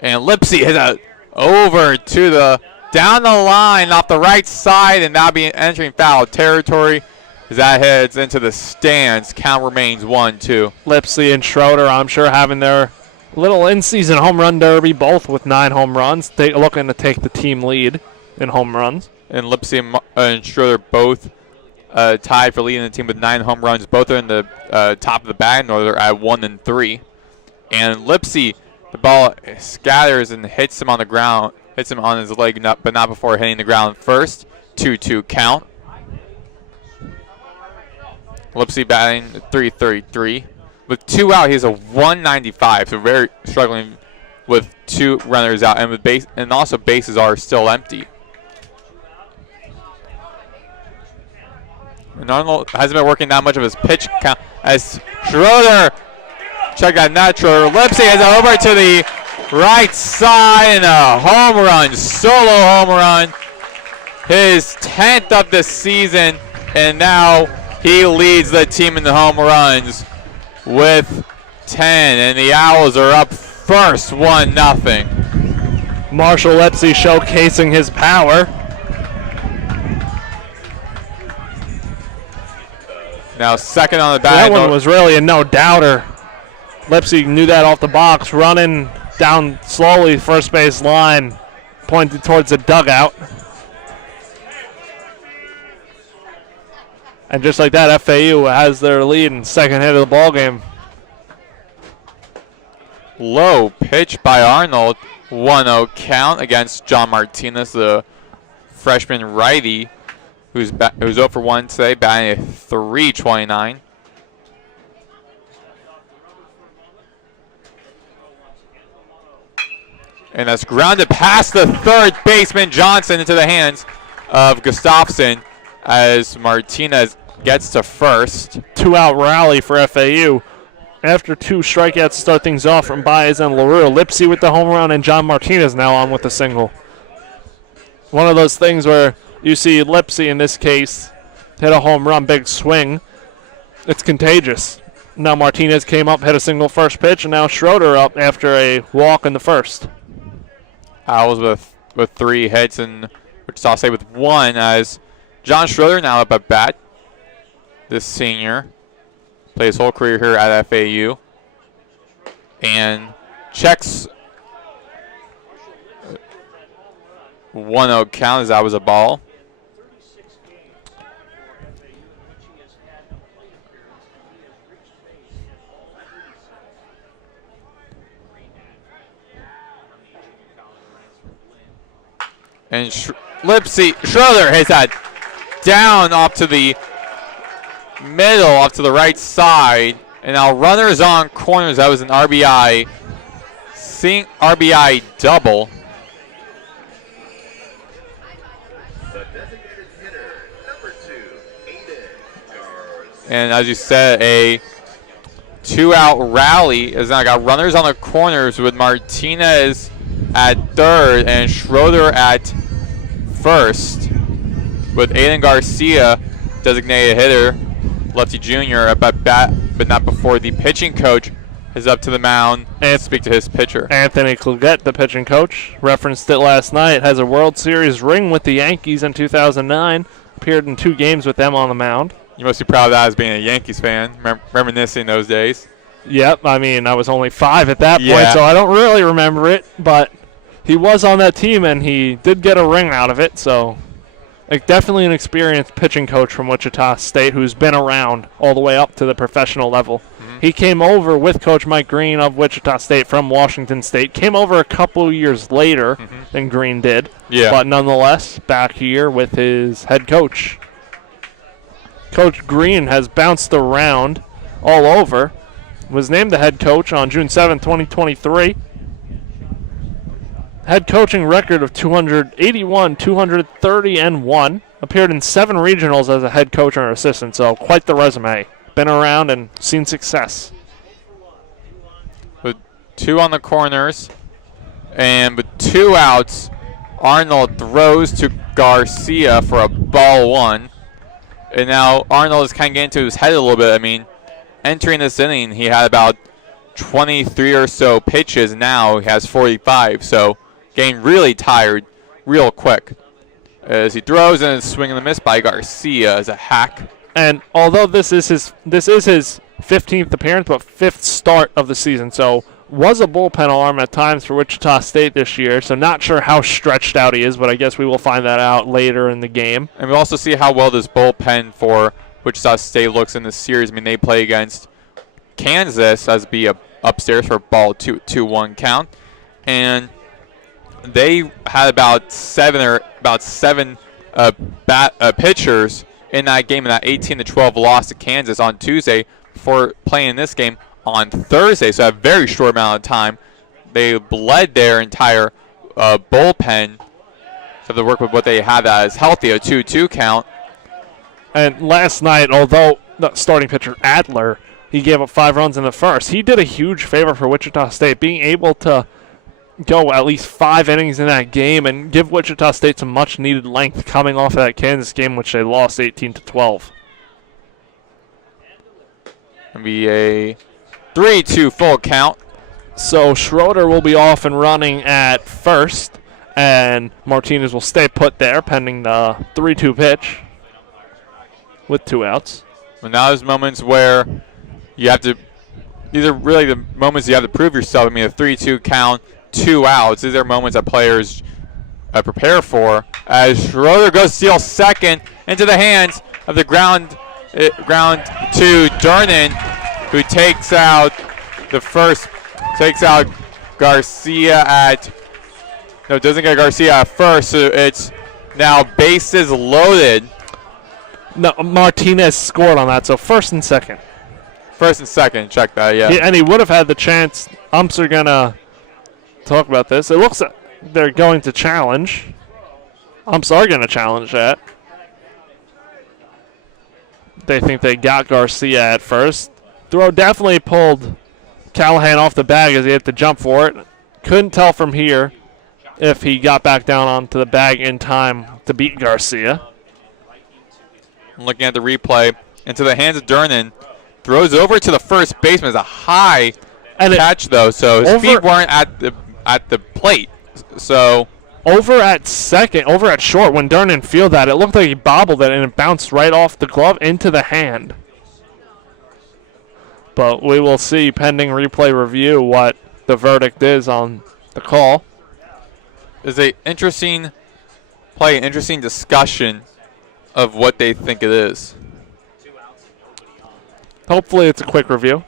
And Lipsy hit it over to the down the line off the right side, and now be entering foul territory as that heads into the stands. Count remains 1-2. Lipsy and Schroeder, I'm sure, having their little in-season home run derby, both with 9 home runs. Looking to take the team lead in home runs. And Lipsy and Schroeder both tied for leading the team with 9 home runs. Both are in the top of the batting order at 1 and 3. And Lipsy, the ball scatters and hits him on the ground, hits him on his leg, but not before hitting the ground first. 2-2 count. Lipsy batting 333. With 2 out, he has a 195, so very struggling with 2 runners out, and with also bases are still empty. And Arnold hasn't been working that much of his pitch count as Schroeder check out that Schroeder. Lipsy has it over to the right side and a home run, solo home run. His 10th of the season, and now he leads the team in the home runs with 10, and the Owls are up first, 1-0. Marshall Lipsy showcasing his power. Now second on the bat. That one was really a no-doubter. Lipsy knew that off the box, running down slowly first base line, pointed towards the dugout. And just like that, FAU has their lead in 2nd hit of the ball game. Low pitch by Arnold. 1-0 count against John Martinez, the freshman righty, who's 0 for 1 today, batting a 329. And that's grounded past the third baseman, Johnson, into the hands of Gustafson as Martinez gets to first. 2-out rally for FAU. After 2 strikeouts to start things off from Baez and LaRue, Lipsy with the home run and John Martinez now on with the single. One of those things where you see Lipsy in this case hit a home run, big swing. It's contagious. Now Martinez came up, hit a single first pitch, and now Schroeder up after a walk in the first. Owls with 3 hits and Wichita State with 1 as John Schroeder now up at bat. This senior played his whole career here at FAU and checks 1-0 count as that was a ball. And Schroeder hits that down off to the middle, off to the right side. And now runners on corners. That was an RBI. RBI double. And as you said, a 2-out rally has now got runners on the corners with Martinez at third and Schroeder at first, with Aiden Garcia, designated hitter, lefty junior, up at bat, but not before the pitching coach is up to the mound and speak to his pitcher. Anthony Clagett, the pitching coach, referenced it last night, has a World Series ring with the Yankees in 2009, appeared in 2 games with them on the mound. You must be proud of that as being a Yankees fan, reminiscing those days. Yep, I mean, I was only 5 at that point, so I don't really remember it, but he was on that team, and he did get a ring out of it, so definitely an experienced pitching coach from Wichita State who's been around all the way up to the professional level. Mm-hmm. He came over with Coach Mike Green of Wichita State from Washington State, came over a couple years later than Green did, but nonetheless, back here with his head coach. Coach Green has bounced around all over, was named the head coach on June 7, 2023. Head coaching record of 281, 230, and 1. Appeared in 7 regionals as a head coach or assistant, so quite the resume. Been around and seen success. With 2 on the corners and with 2 outs, Arnold throws to Garcia for a ball 1. And now Arnold is kind of getting into his head a little bit. I mean, entering this inning, he had about 23 or so pitches. Now he has 45, so getting really tired real quick as he throws and is swing and a miss by Garcia as a hack. And although this is his 15th appearance, but 5th start of the season, so was a bullpen arm at times for Wichita State this year, so not sure how stretched out he is, but I guess we will find that out later in the game. And we'll also see how well this bullpen for Wichita State looks in this series. I mean, they play against Kansas as be upstairs for a ball 2-1 count, and they had about seven pitchers in that game, in that 18-12 loss to Kansas on Tuesday, before playing this game on Thursday. So a very short amount of time, they bled their entire bullpen to have to work with what they have as healthy, a 2-2 count. And last night, although the starting pitcher Adler, he gave up 5 runs in the first, he did a huge favor for Wichita State, being able to go at least 5 innings in that game and give Wichita State some much-needed length coming off of that Kansas game, which they lost 18-12. It'll be a 3-2 full count. So Schroeder will be off and running at first, and Martinez will stay put there pending the 3-2 pitch with 2 outs. Well, now there's moments where you have to, these are really the moments you have to prove yourself. I mean, a 3-2 count, 2 outs. These are moments that players prepare for. As Schroeder goes to steal second into the hands of the ground to Durnan, who takes out the first, takes out Garcia at, no, doesn't get Garcia at first, so it's now bases loaded. No, Martinez scored on that, so first and second. First and second, check that, yeah. And he would have had the chance. Umps are going to talk about this. It looks like they're going to challenge. Umps are going to challenge that. They think they got Garcia at first. Throw definitely pulled Callahan off the bag as he had to jump for it. Couldn't tell from here if he got back down onto the bag in time to beat Garcia. Looking at the replay, into the hands of Durnan. Throws over to the first baseman. It's a high catch, though, so his feet weren't at the plate. So over at short, when Durnan fielded that, it looked like he bobbled it and it bounced right off the glove into the hand. But we will see, pending replay review, what the verdict is on the call. It's an interesting play, interesting discussion of what they think it is. Hopefully it's a quick review.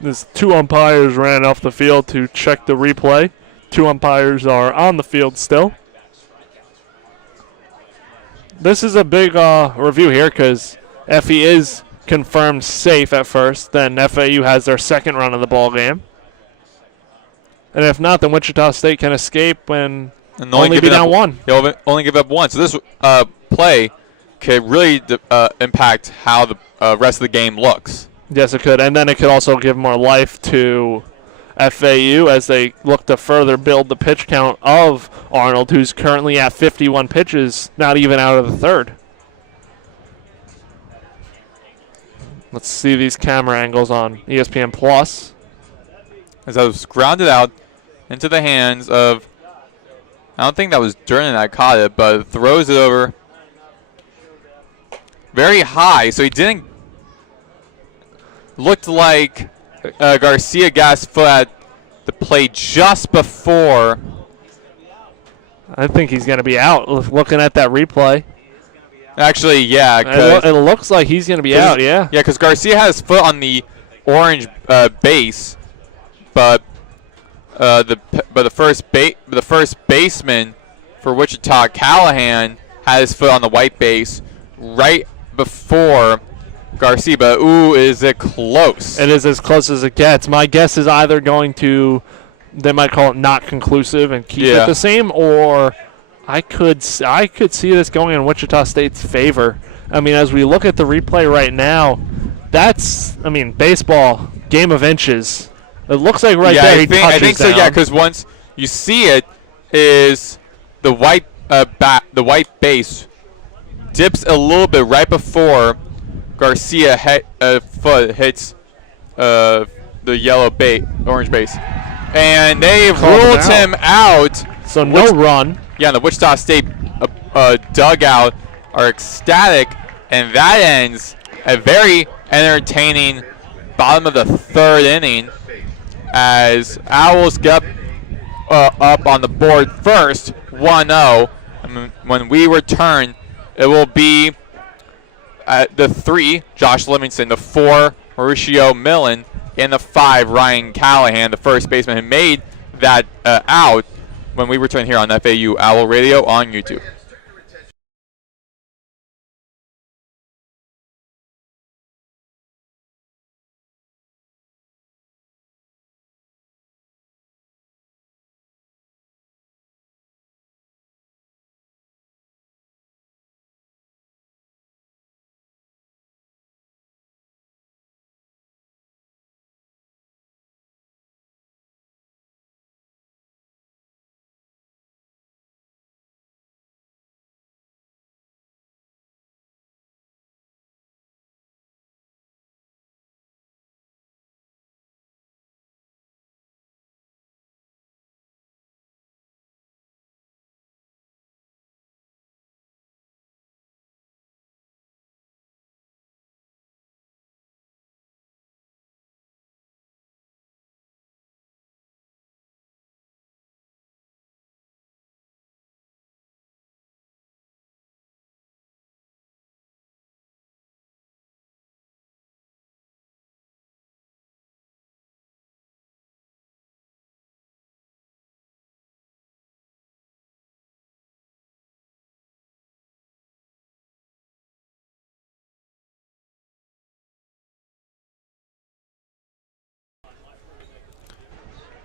There's 2 umpires ran off the field to check the replay. 2 umpires are on the field still. This is a big review here because if he is confirmed safe at first, then FAU has their second run of the ball game. And if not, then Wichita State can escape and only be down 1. He'll only give up 1. So this play could really impact how the rest of the game looks. Yes, it could. And then it could also give more life to FAU as they look to further build the pitch count of Arnold, who's currently at 51 pitches, not even out of the third. Let's see these camera angles on ESPN Plus. As I was grounded out into the hands of, I don't think that was Durnan that caught it, but throws it over very high, so he didn't. Looked like Garcia got his foot at the plate just before. I think he's going to be out. Looking at that replay. Actually, yeah. It looks like he's going to be out, yeah. Yeah, because Garcia had his foot on the orange base, but the first baseman for Wichita, Callahan, had his foot on the white base right before Garcia. But ooh, is it close? It is as close as it gets. My guess is either going to, they might call it not conclusive and keep it the same, or I could see this going in Wichita State's favor. I mean, as we look at the replay right now, that's, I mean, baseball, game of inches. It looks like there he touches I think so, down. yeah, because once you see it, is the white base dips a little bit right before Garcia foot hits the orange base, and they've ruled him out. So no run. Yeah, the Wichita State dugout are ecstatic, and that ends a very entertaining bottom of the third inning as Owls get up on the board first, 1-0. When we return, it will be the 3, Josh Livingston, the 4, Mauricio Millen, and the 5, Ryan Callahan, the first baseman who made that out, when we return here on FAU Owl Radio on YouTube.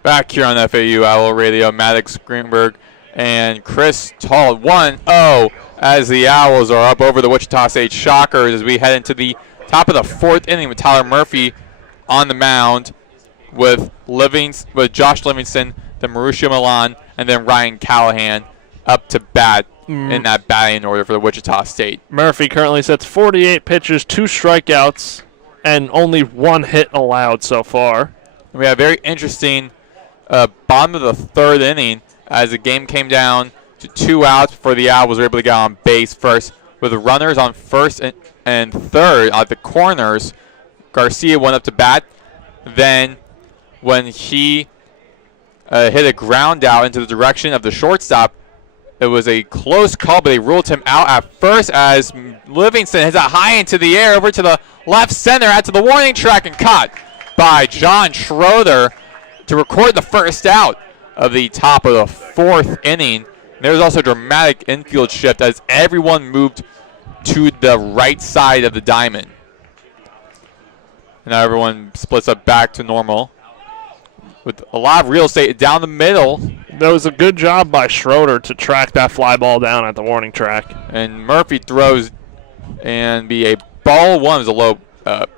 Back here on FAU Owl Radio, Maddox, Greenberg, and Chris Talt 1-0 as the Owls are up over the Wichita State Shockers as we head into the top of the 4th inning with Tyler Murphy on the mound with Josh Livingston, then Mauricio Milan, and then Ryan Callahan up to bat in that batting order for the Wichita State. Murphy currently sets 48 pitches, 2 strikeouts, and only 1 hit allowed so far. We have a very interesting bottom of the 3rd inning as the game came down to 2 outs before the Owls were able to get on base first. With the runners on 1st and 3rd at the corners, Garcia went up to bat. Then when he hit a ground out into the direction of the shortstop, it was a close call, but they ruled him out at first as Livingston hits it high into the air over to the left center out to the warning track and caught by John Schroeder to record the first out of the top of the 4th inning. There was also a dramatic infield shift as everyone moved to the right side of the diamond. Now everyone splits up back to normal with a lot of real estate down the middle. That was a good job by Schroeder to track that fly ball down at the warning track. And Murphy throws and be a ball 1. It was a low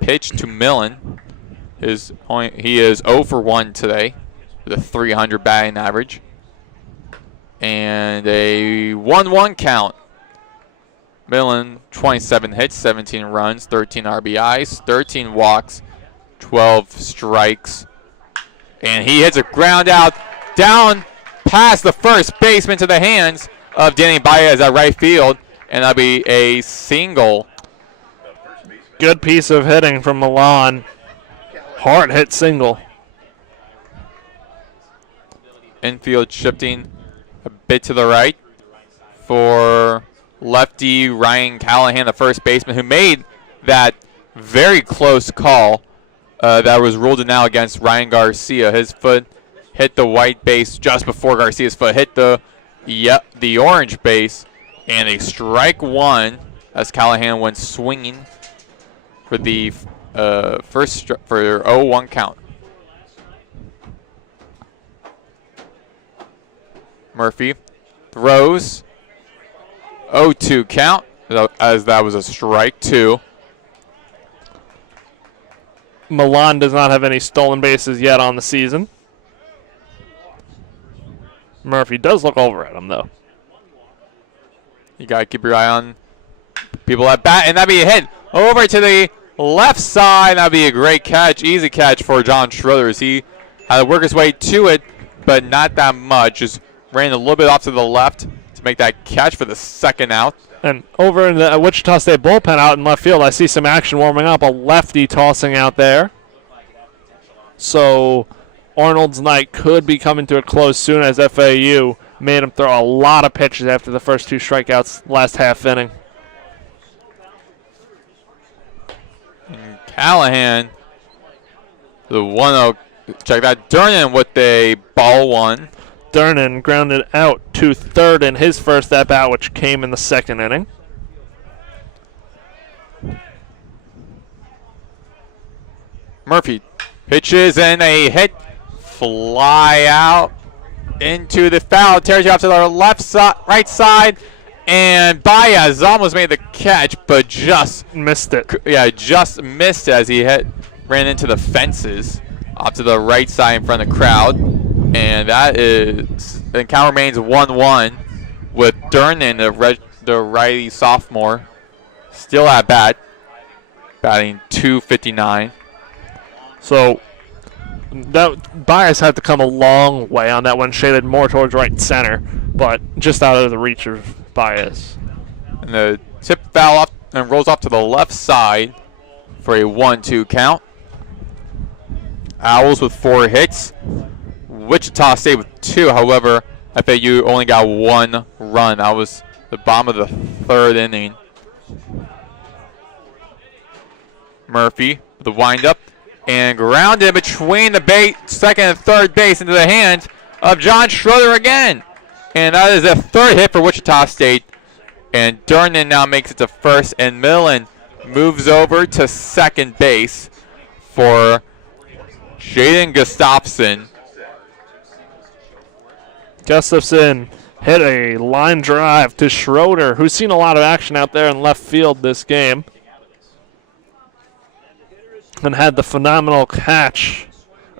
pitch to Millen. He is 0 for 1 today with a 300 batting average. And a 1-1 count. Millen, 27 hits, 17 runs, 13 RBIs, 13 walks, 12 strikes. And he hits a ground out down past the first baseman to the hands of Danny Baez at right field. And that'll be a single. Good piece of hitting from Milan. Hard hit single. Infield shifting a bit to the right for lefty Ryan Callahan, the first baseman, who made that very close call that was ruled in out against Ryan Garcia. His foot hit the white base just before Garcia's foot hit the orange base, and a strike 1 as Callahan went swinging for the for 0-1 count. Murphy throws 0-2 count as that was a strike 2. Milan does not have any stolen bases yet on the season. Murphy does look over at him, though. You got to keep your eye on people at bat, and that'd be a hit over to the left side. That'd be a great catch, easy catch for John Schroeder as he had to work his way to it, but not that much. Just ran a little bit off to the left to make that catch for the 2nd out. And over in the Wichita State bullpen out in left field, I see some action warming up. A lefty tossing out there. So Arnold's night could be coming to a close soon as FAU made him throw a lot of pitches after the first 2 strikeouts last half inning. And Callahan, the 1-0, check that. Durnan with a ball 1. Durnan grounded out to 3rd in his first at-bat, which came in the 2nd inning. Murphy pitches and a hit, fly out into the foul territory off to the right side, and Baez almost made the catch, but just missed it. Yeah, just missed as he ran into the fences off to the right side in front of the crowd. And the count remains 1-1 with Durnan, the righty sophomore, still at bat, batting .259. So that Baez had to come a long way on that one, shaded more towards right center, but just out of the reach of Baez. And the tip foul off and rolls off to the left side for a 1-2 count. Owls with 4 hits. Wichita State with 2. However, FAU only got 1 run. That was the bottom of the 3rd inning. Murphy with the windup and grounded between the 2nd and 3rd base into the hands of John Schroeder again. And that is a 3rd hit for Wichita State. And Durnan now makes it to 1st, and Millen moves over to 2nd base for Jaden Gustafson. Gustafson hit a line drive to Schroeder, who's seen a lot of action out there in left field this game, and had the phenomenal catch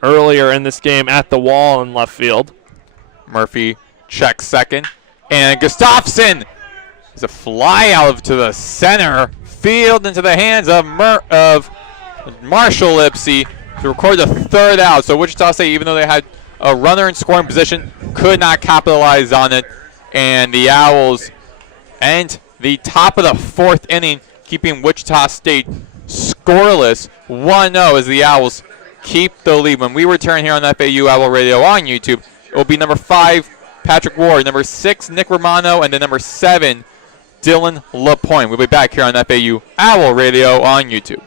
earlier in this game at the wall in left field. Murphy checks second, and Gustafson is a fly out to the center field into the hands of Marshall Lipsy to record the third out. So Wichita State, even though they had a runner in scoring position, could not capitalize on it, and the Owls end the top of the fourth inning, keeping Wichita State scoreless 1-0 as the Owls keep the lead. When we return here on FAU Owl Radio on YouTube, it will be number 5, Patrick Ward, number 6, Nick Romano, and then number 7, Dylan LaPointe. We'll be back here on FAU Owl Radio on YouTube.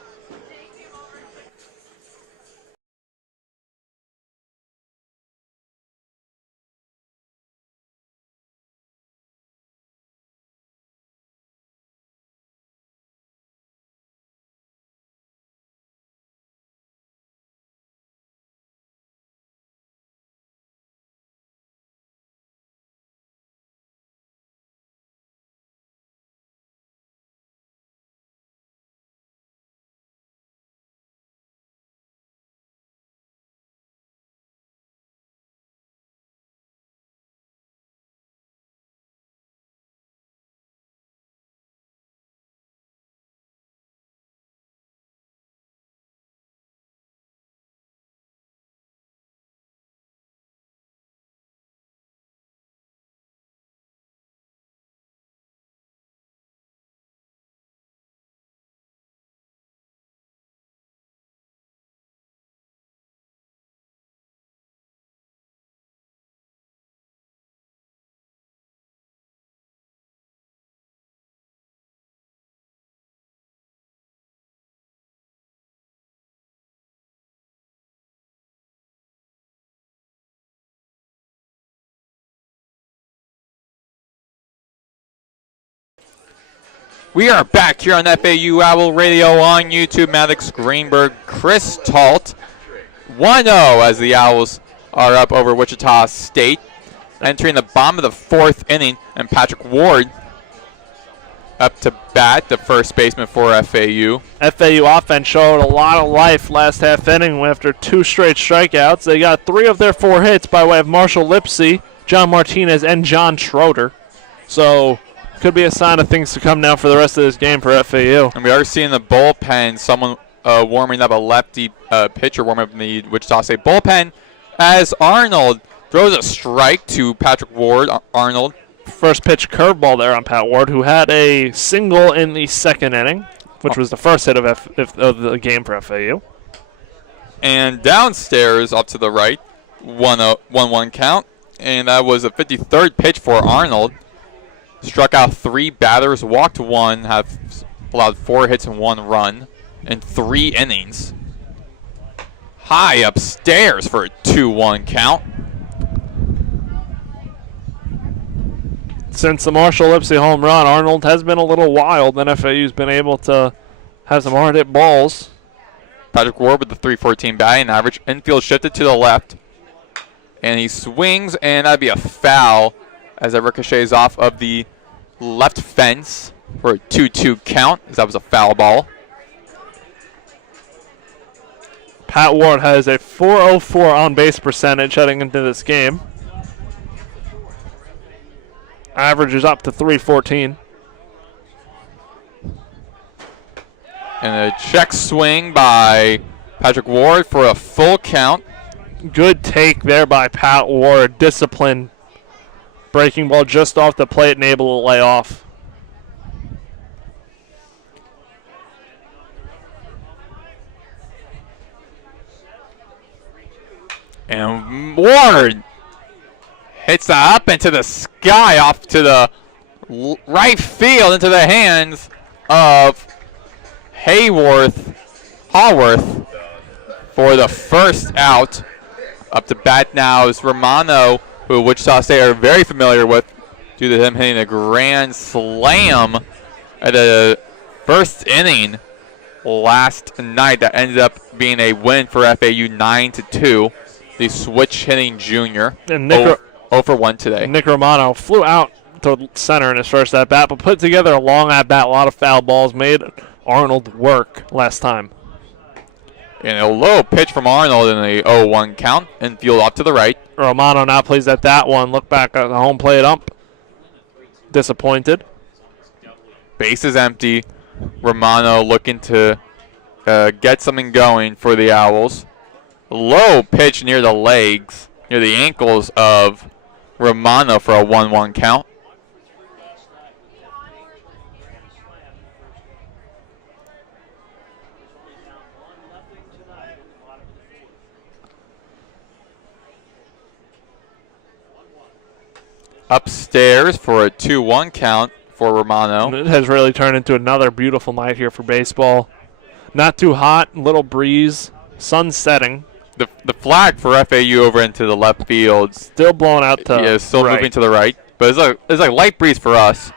We are back here on FAU Owl Radio on YouTube. Maddox, Greenberg, Chris Talt. 1-0 as the Owls are up over Wichita State. Entering the bottom of the fourth inning, and Patrick Ward up to bat, the first baseman for FAU. FAU offense showed a lot of life last half inning after 2 straight strikeouts. They got 3 of their 4 hits by way of Marshall Lipsy, John Martinez, and John Schroeder. So could be a sign of things to come now for the rest of this game for FAU. And we are seeing the bullpen, someone warming up, a lefty pitcher warming up in the Wichita State bullpen, as Arnold throws a strike to Patrick Ward. Arnold. First pitch curveball there on Pat Ward, who had a single in the second inning, which was the first hit of the game for FAU. And downstairs, up to the right, 1-1 count. And that was a 53rd pitch for Arnold. Struck out 3 batters, walked 1, have allowed 4 hits and 1 run in 3 innings. High upstairs for a 2-1 count. Since the Marshall Lipsy home run, Arnold has been a little wild, and FAU's been able to have some hard hit balls. Patrick Ward with the .314 batting average. Infield shifted to the left, and he swings, and that'd be a foul as that ricochets off of the left fence for a 2-2 count, as that was a foul ball. Pat Ward has a .404 on-base percentage heading into this game. Average is up to .314. And a check swing by Patrick Ward for a full count. Good take there by Pat Ward. Discipline. Breaking ball just off the plate and able to lay off. And Ward hits that up into the sky off to the right field into the hands of Hallworth for the first out. Up to bat now is Romano, who Wichita State are very familiar with due to him hitting a grand slam at the first inning last night that ended up being a win for FAU 9-2. The switch hitting junior. And Nick 0 for 1 today. Nick Romano flew out to center in his first at-bat, but put together a long at-bat, a lot of foul balls, made Arnold work last time. And a low pitch from Arnold in the 0-1 count. Infield off to the right. Romano now pleased at that one. Look back at the home plate ump. Disappointed. Base is empty. Romano looking to get something going for the Owls. Low pitch near the legs, near the ankles of Romano for a 1-1 count. Upstairs for a 2-1 count for Romano. It has really turned into another beautiful night here for baseball. Not too hot, little breeze, sun setting. The flag for FAU over into the left field. Still blowing out to yeah, still right. moving to the right. But it's like light breeze for us.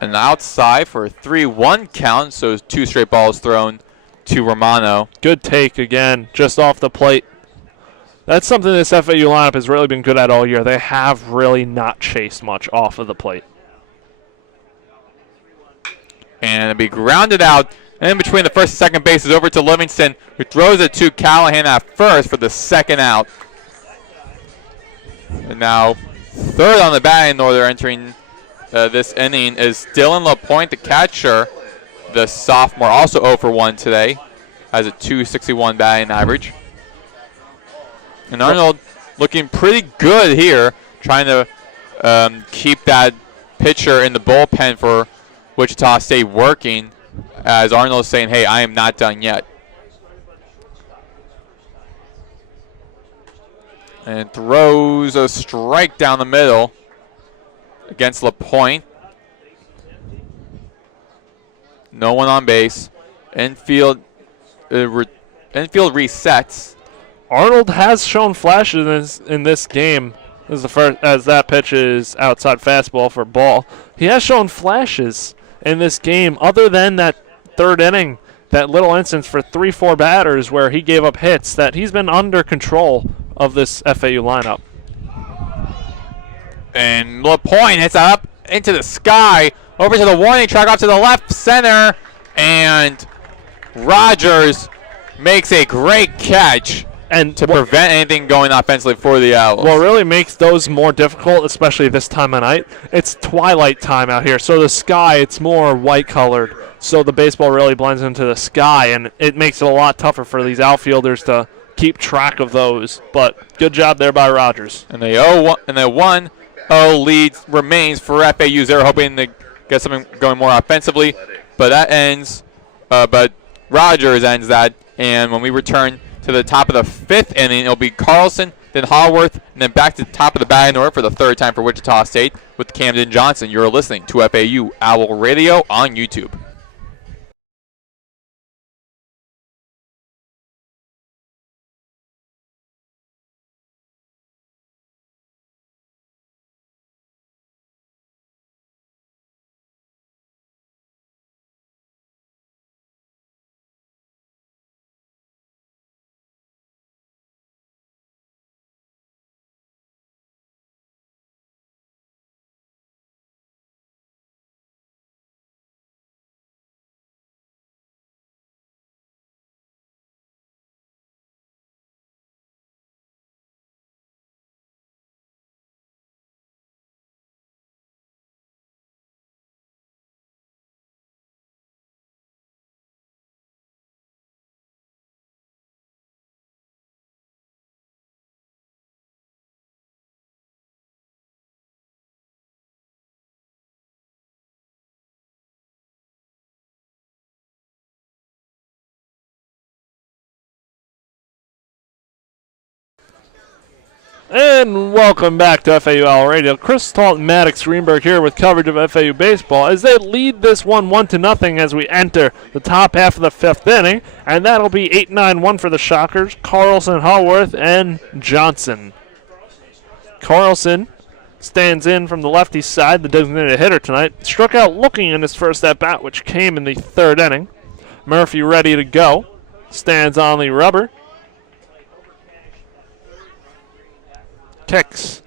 And outside for a 3-1 count, so 2 straight balls thrown to Romano. Good take again, just off the plate. That's something this FAU lineup has really been good at all year. They have really not chased much off of the plate. And it'll be grounded out. And in between the first and second bases over to Livingston, who throws it to Callahan at first for the second out. And now third on the batting order entering this inning is Dylan LaPointe, the catcher. The sophomore, also 0 for 1 today, has a .261 batting average. And Arnold looking pretty good here, trying to keep that pitcher in the bullpen for Wichita State working, as Arnold's saying, hey, I am not done yet. And throws a strike down the middle against LaPointe. No one on base. Infield resets. Arnold has shown flashes in this game. This is the first, as that pitch is outside fastball for ball. He has shown flashes in this game, other than that third inning, that little instance for 3-4 batters where he gave up hits, that he's been under control of this FAU lineup. And LaPointe hits up into the sky, over to the warning track, off to the left center, and Rogers makes a great catch and to prevent anything going offensively for the Owls. What really makes those more difficult, especially this time of night, it's twilight time out here. So the sky, it's more white colored. So the baseball really blends into the sky, and it makes it a lot tougher for these outfielders to keep track of those. But good job there by Rogers. And the 1-0 lead remains for FAU. They're hoping to get something going more offensively, but that ends. But Rogers ends that, and when we return to the top of the 5th inning, it'll be Carlson, then Haworth, and then back to the top of the batting order for the third time for Wichita State with Camden Johnson. You're listening to FAU Owl Radio on YouTube. And welcome back to FAU Owl Radio. Chris Talt and Maddox Greenberg here with coverage of FAU baseball as they lead this one 1-0 as we enter the top half of the 5th inning. And that'll be 8-9-1 for the Shockers, Carlson, Haworth, and Johnson. Carlson stands in from the lefty side, the designated hitter tonight. Struck out looking in his first at-bat, which came in the 3rd inning. Murphy ready to go. Stands on the rubber. Kicks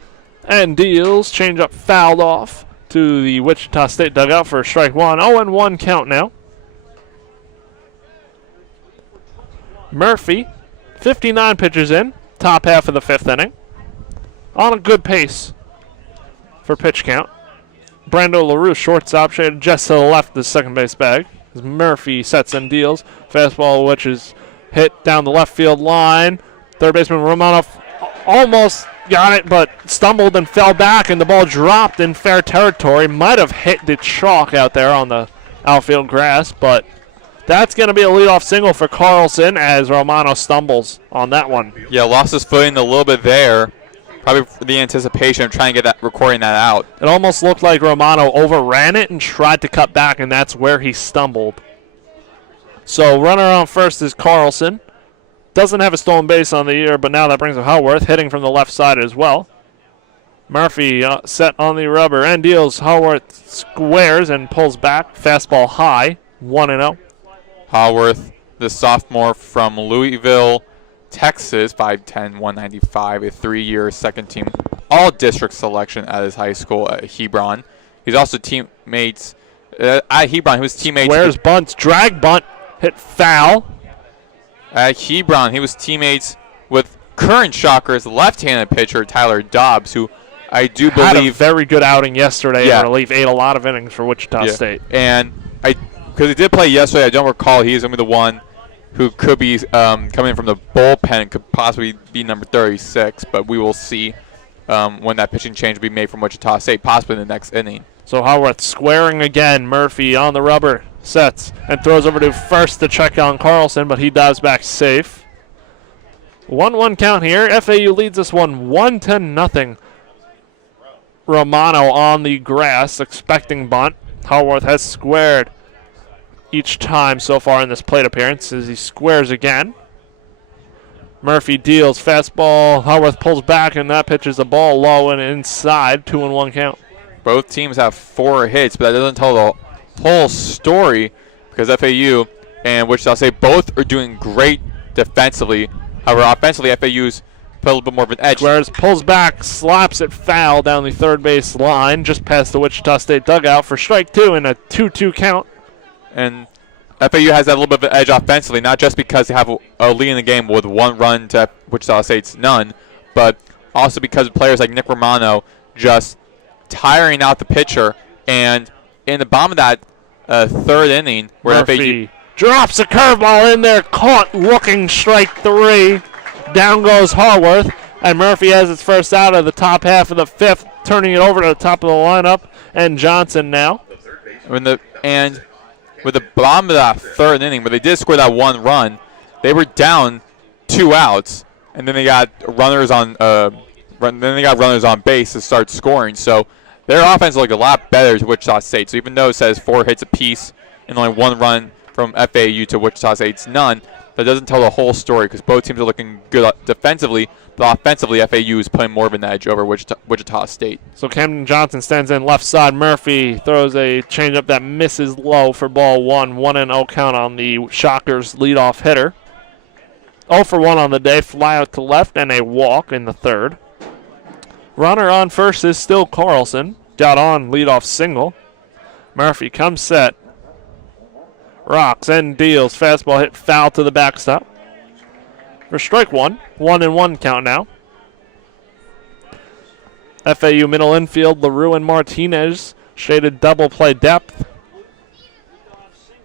And deals. Changeup fouled off to the Wichita State dugout for strike one. 0-1 count now. Murphy, 59 pitches in, top half of the fifth inning. On a good pace for pitch count. Brando LaRue, shortstop, shaded just to the left of the second base bag. As Murphy sets and deals. Fastball, which is hit down the left field line. Third baseman Romanov almost got it, but stumbled and fell back, and the ball dropped in fair territory. Might have hit the chalk out there on the outfield grass, but that's going to be a leadoff single for Carlson as Romano stumbles on that one. Yeah, lost his footing a little bit there. Probably for the anticipation of trying to get that, recording that out. It almost looked like Romano overran it and tried to cut back, and that's where he stumbled. So runner on first is Carlson. Doesn't have a stolen base on the year, but now that brings up Haworth, hitting from the left side as well. Murphy set on the rubber and deals. Haworth squares and pulls back. Fastball high, 1-0. Haworth, the sophomore from Louisville, Texas, 5'10", 195, a 3-year second-team all-district selection at his high school at Hebron. He's also teammates at Hebron. He was teammates. Squares, bunts, drag bunt, hit foul. At Hebron, he was teammates with current Shockers left-handed pitcher Tyler Dobbs, who I do believe had a very good outing yesterday in relief. Ate a lot of innings for Wichita State. And because he did play yesterday, I don't recall he is going to be the one who could be coming from the bullpen, could possibly be number 36, but we will see when that pitching change will be made from Wichita State, possibly in the next inning. So Haworth squaring again. Murphy on the rubber, sets, and throws over to first to check on Carlson, but he dives back safe. 1-1 count here. FAU leads this one 1-0. Romano on the grass, expecting bunt. Haworth has squared each time so far in this plate appearance as he squares again. Murphy deals. Fastball. Haworth pulls back, and that pitch is a ball low and inside. 2-1 count. Both teams have 4 hits, but that doesn't tell the whole story because FAU and Wichita State both are doing great defensively. However, offensively, FAU's put a little bit more of an edge. Squares, pulls back, slaps it foul down the third base line, just past the Wichita State dugout for strike 2 and a 2-2 count. And FAU has that little bit of an edge offensively, not just because they have a lead in the game with 1 run to Wichita State's none, but also because of players like Nick Romano just tiring out the pitcher. And in the bottom of that third inning, where Murphy drops a curveball in there, caught looking strike 3. Down goes Haworth, and Murphy has its first out of the top half of the fifth, turning it over to the top of the lineup, and Johnson now. And with the bottom of that third inning, where they did score that 1 run, they were down 2 outs, and then they got runners on base to start scoring. So their offense looked a lot better to Wichita State. So even though it says 4 hits apiece and only 1 run from FAU to Wichita State's none, that doesn't tell the whole story because both teams are looking good defensively, but offensively FAU is playing more of an edge over Wichita State. So Camden Johnson stands in left side. Murphy throws a changeup that misses low for ball 1. 1-0 count on the Shockers leadoff hitter. 0 for 1 on the day, fly out to left, and a walk in the third. Runner on first is still Carlson. Got on leadoff single. Murphy comes set. Rocks and deals. Fastball hit foul to the backstop. For strike 1. 1-1 count now. FAU middle infield, LaRue and Martinez. Shaded double play depth.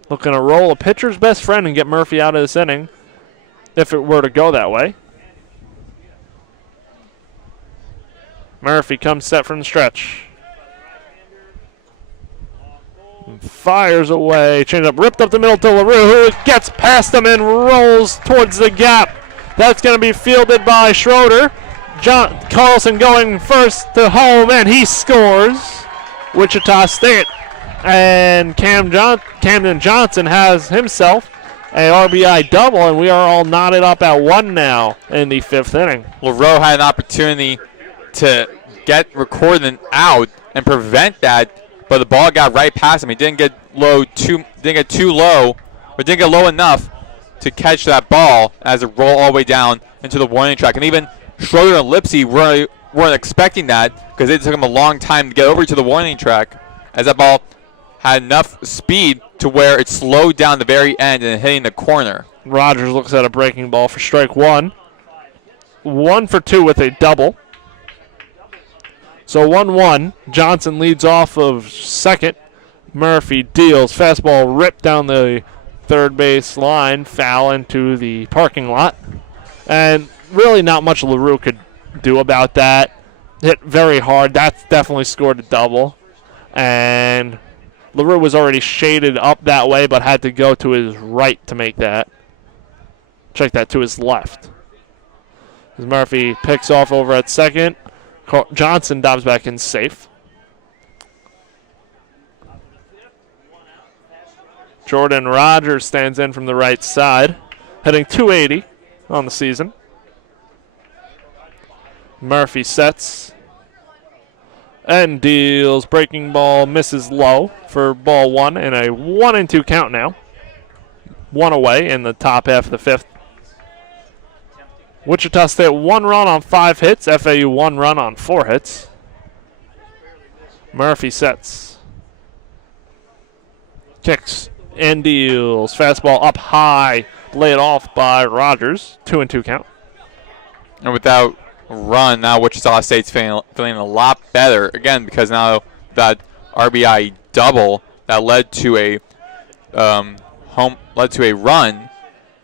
Looking to roll a pitcher's best friend and get Murphy out of this inning if it were to go that way. Murphy comes set from the stretch. Fires away. Changeup ripped up the middle to LaRue, who gets past him and rolls towards the gap. That's going to be fielded by Schroeder. Carlson going first to home, and he scores. Wichita State. And Camden Johnson has himself a RBI double, and we are all knotted up at 1 now in the 5th inning. LaRue had an opportunity to record out and prevent that, but the ball got right past him. He didn't get too low, or didn't get low enough to catch that ball as it rolled all the way down into the warning track. And even Schroeder and Lipsy weren't expecting that because it took him a long time to get over to the warning track, as that ball had enough speed to where it slowed down the very end and hitting the corner. Rogers looks at a breaking ball for strike one. 1 for 2 with a double. So 1-1. Johnson leads off of second. Murphy deals. Fastball ripped down the third base line. Foul into the parking lot. And really not much LaRue could do about that. Hit very hard. That's definitely scored a double. And LaRue was already shaded up that way, but had to go to his right to make that. Check that, to his left. As Murphy picks off over at second. Johnson dives back in safe. Jordan Rogers stands in from the right side, hitting .280 on the season. Murphy sets and deals. Breaking ball misses low for ball one, and a 1-2 count now. One away in the top half of the fifth. Wichita State 1 run on 5 hits. FAU 1 run on 4 hits. Murphy sets. Kicks and deals. Fastball up high. Laid off by Rogers. 2-2 count. And without a run, now Wichita State's feeling a lot better. Again, because now that RBI double that led to a run.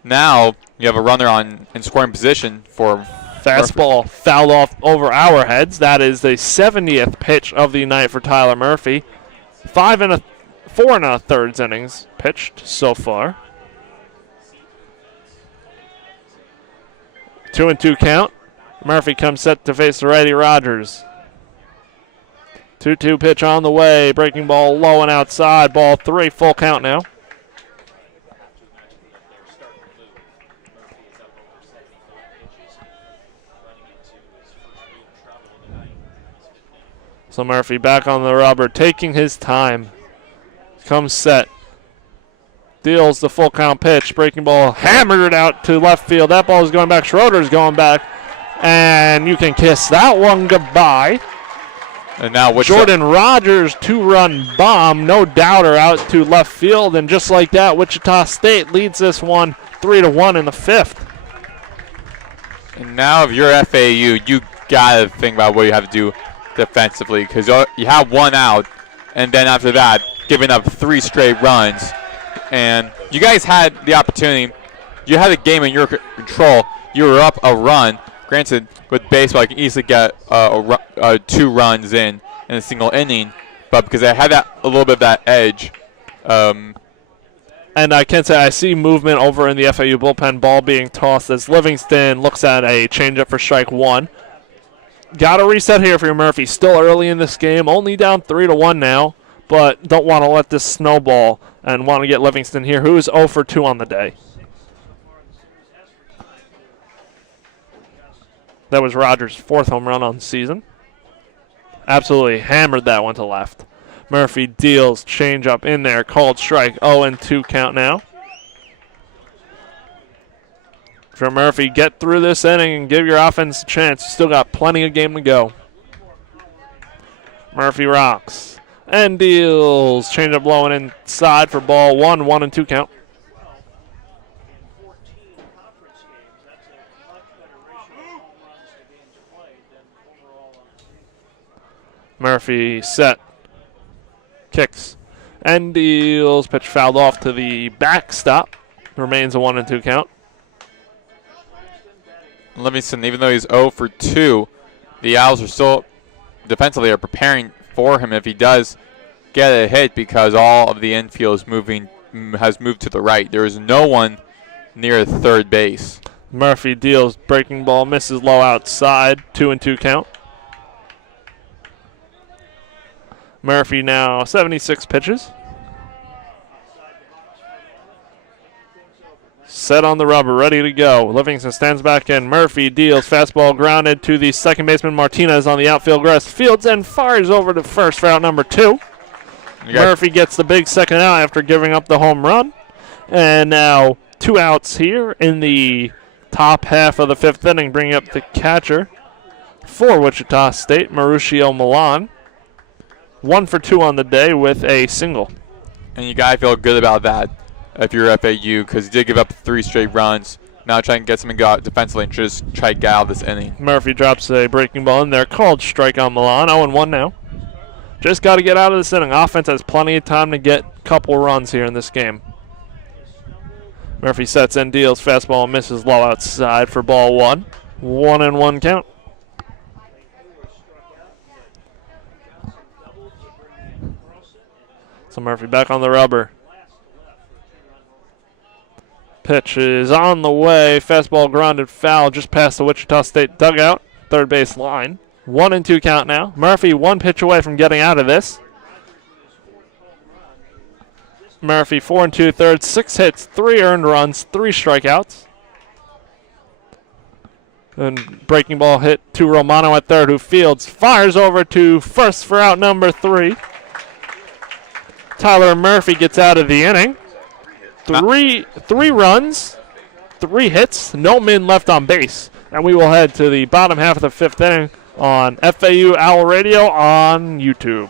Now you have a runner in scoring position for fastball Murphy. Fouled off over our heads. That is the 70th pitch of the night for Tyler Murphy. 4 1/3 innings pitched so far. 2-2 count. Murphy comes set to face the righty Rogers. 2-2 pitch on the way. Breaking ball low and outside. Ball 3. Full count now. So Murphy back on the rubber, taking his time. Comes set. Deals the full count pitch. Breaking ball hammered out to left field. That ball is going back. Schroeder's going back. And you can kiss that one goodbye. And now Jordan Rogers, 2-run bomb. No doubter out to left field. And just like that, Wichita State leads this one 3-1 in the fifth. And now if you're FAU, you got to think about what you have to do defensively, because you have 1 out, and then after that, giving up 3 straight runs. And you guys had the opportunity. You had the game in your control. You were up a run. Granted, with baseball, you can easily get 2 runs in a single inning, but because I had a little bit of that edge. And I can say I see movement over in the FAU bullpen. Ball being tossed as Livingston looks at a changeup for strike one. Got to reset here for Murphy. Still early in this game. Only down 3-1 now, but don't want to let this snowball and want to get Livingston here, who is 0 for 2 on the day. That was Rogers' 4th home run on the season. Absolutely hammered that one to left. Murphy deals, changeup in there, called strike, 0-2 count now. For Murphy, get through this inning and give your offense a chance. Still got plenty of game to go. Murphy rocks and deals. Changeup low and inside for ball 1, 1-2 count. Murphy set, kicks, and deals. Pitch fouled off to the backstop. Remains a 1-2 count. Livingston, even though he's 0 for 2, the Owls are still defensively are preparing for him if he does get a hit, because all of the infield has moved to the right. There is no one near third base. Murphy deals, breaking ball misses low outside, 2-2 count. Murphy now 76 pitches. Set on the rubber, ready to go. Livingston stands back in. Murphy deals. Fastball grounded to the second baseman Martinez on the outfield grass. Fields and fires over to first for out number 2. Murphy gets the big second out after giving up the home run. And now 2 outs here in the top half of the 5th inning, bringing up the catcher, For Wichita State, Mauricio Milan. 1 for 2 on the day with a single. And you got to feel good about that if you're FAU, because you did give up 3 straight runs. Now try and get something out defensively and just try to get out of this inning. Murphy drops a breaking ball in there. Called strike on Milan. 0-1 now. Just got to get out of this inning. Offense has plenty of time to get a couple runs here in this game. Murphy sets and deals. Fastball misses low outside for ball 1. 1-1 count. So Murphy back on the rubber. Pitch is on the way. Fastball grounded foul just past the Wichita State dugout. Third base line. 1-2 count now. Murphy 1 pitch away from getting out of this. Murphy 4 2/3, 6 hits, 3 earned runs, 3 strikeouts. And breaking ball hit to Romano at third, who fields, fires over to first for out number 3. Tyler Murphy gets out of the inning. Three runs, 3 hits, no men left on base. And we will head to the bottom half of the 5th inning on FAU Owl Radio on YouTube.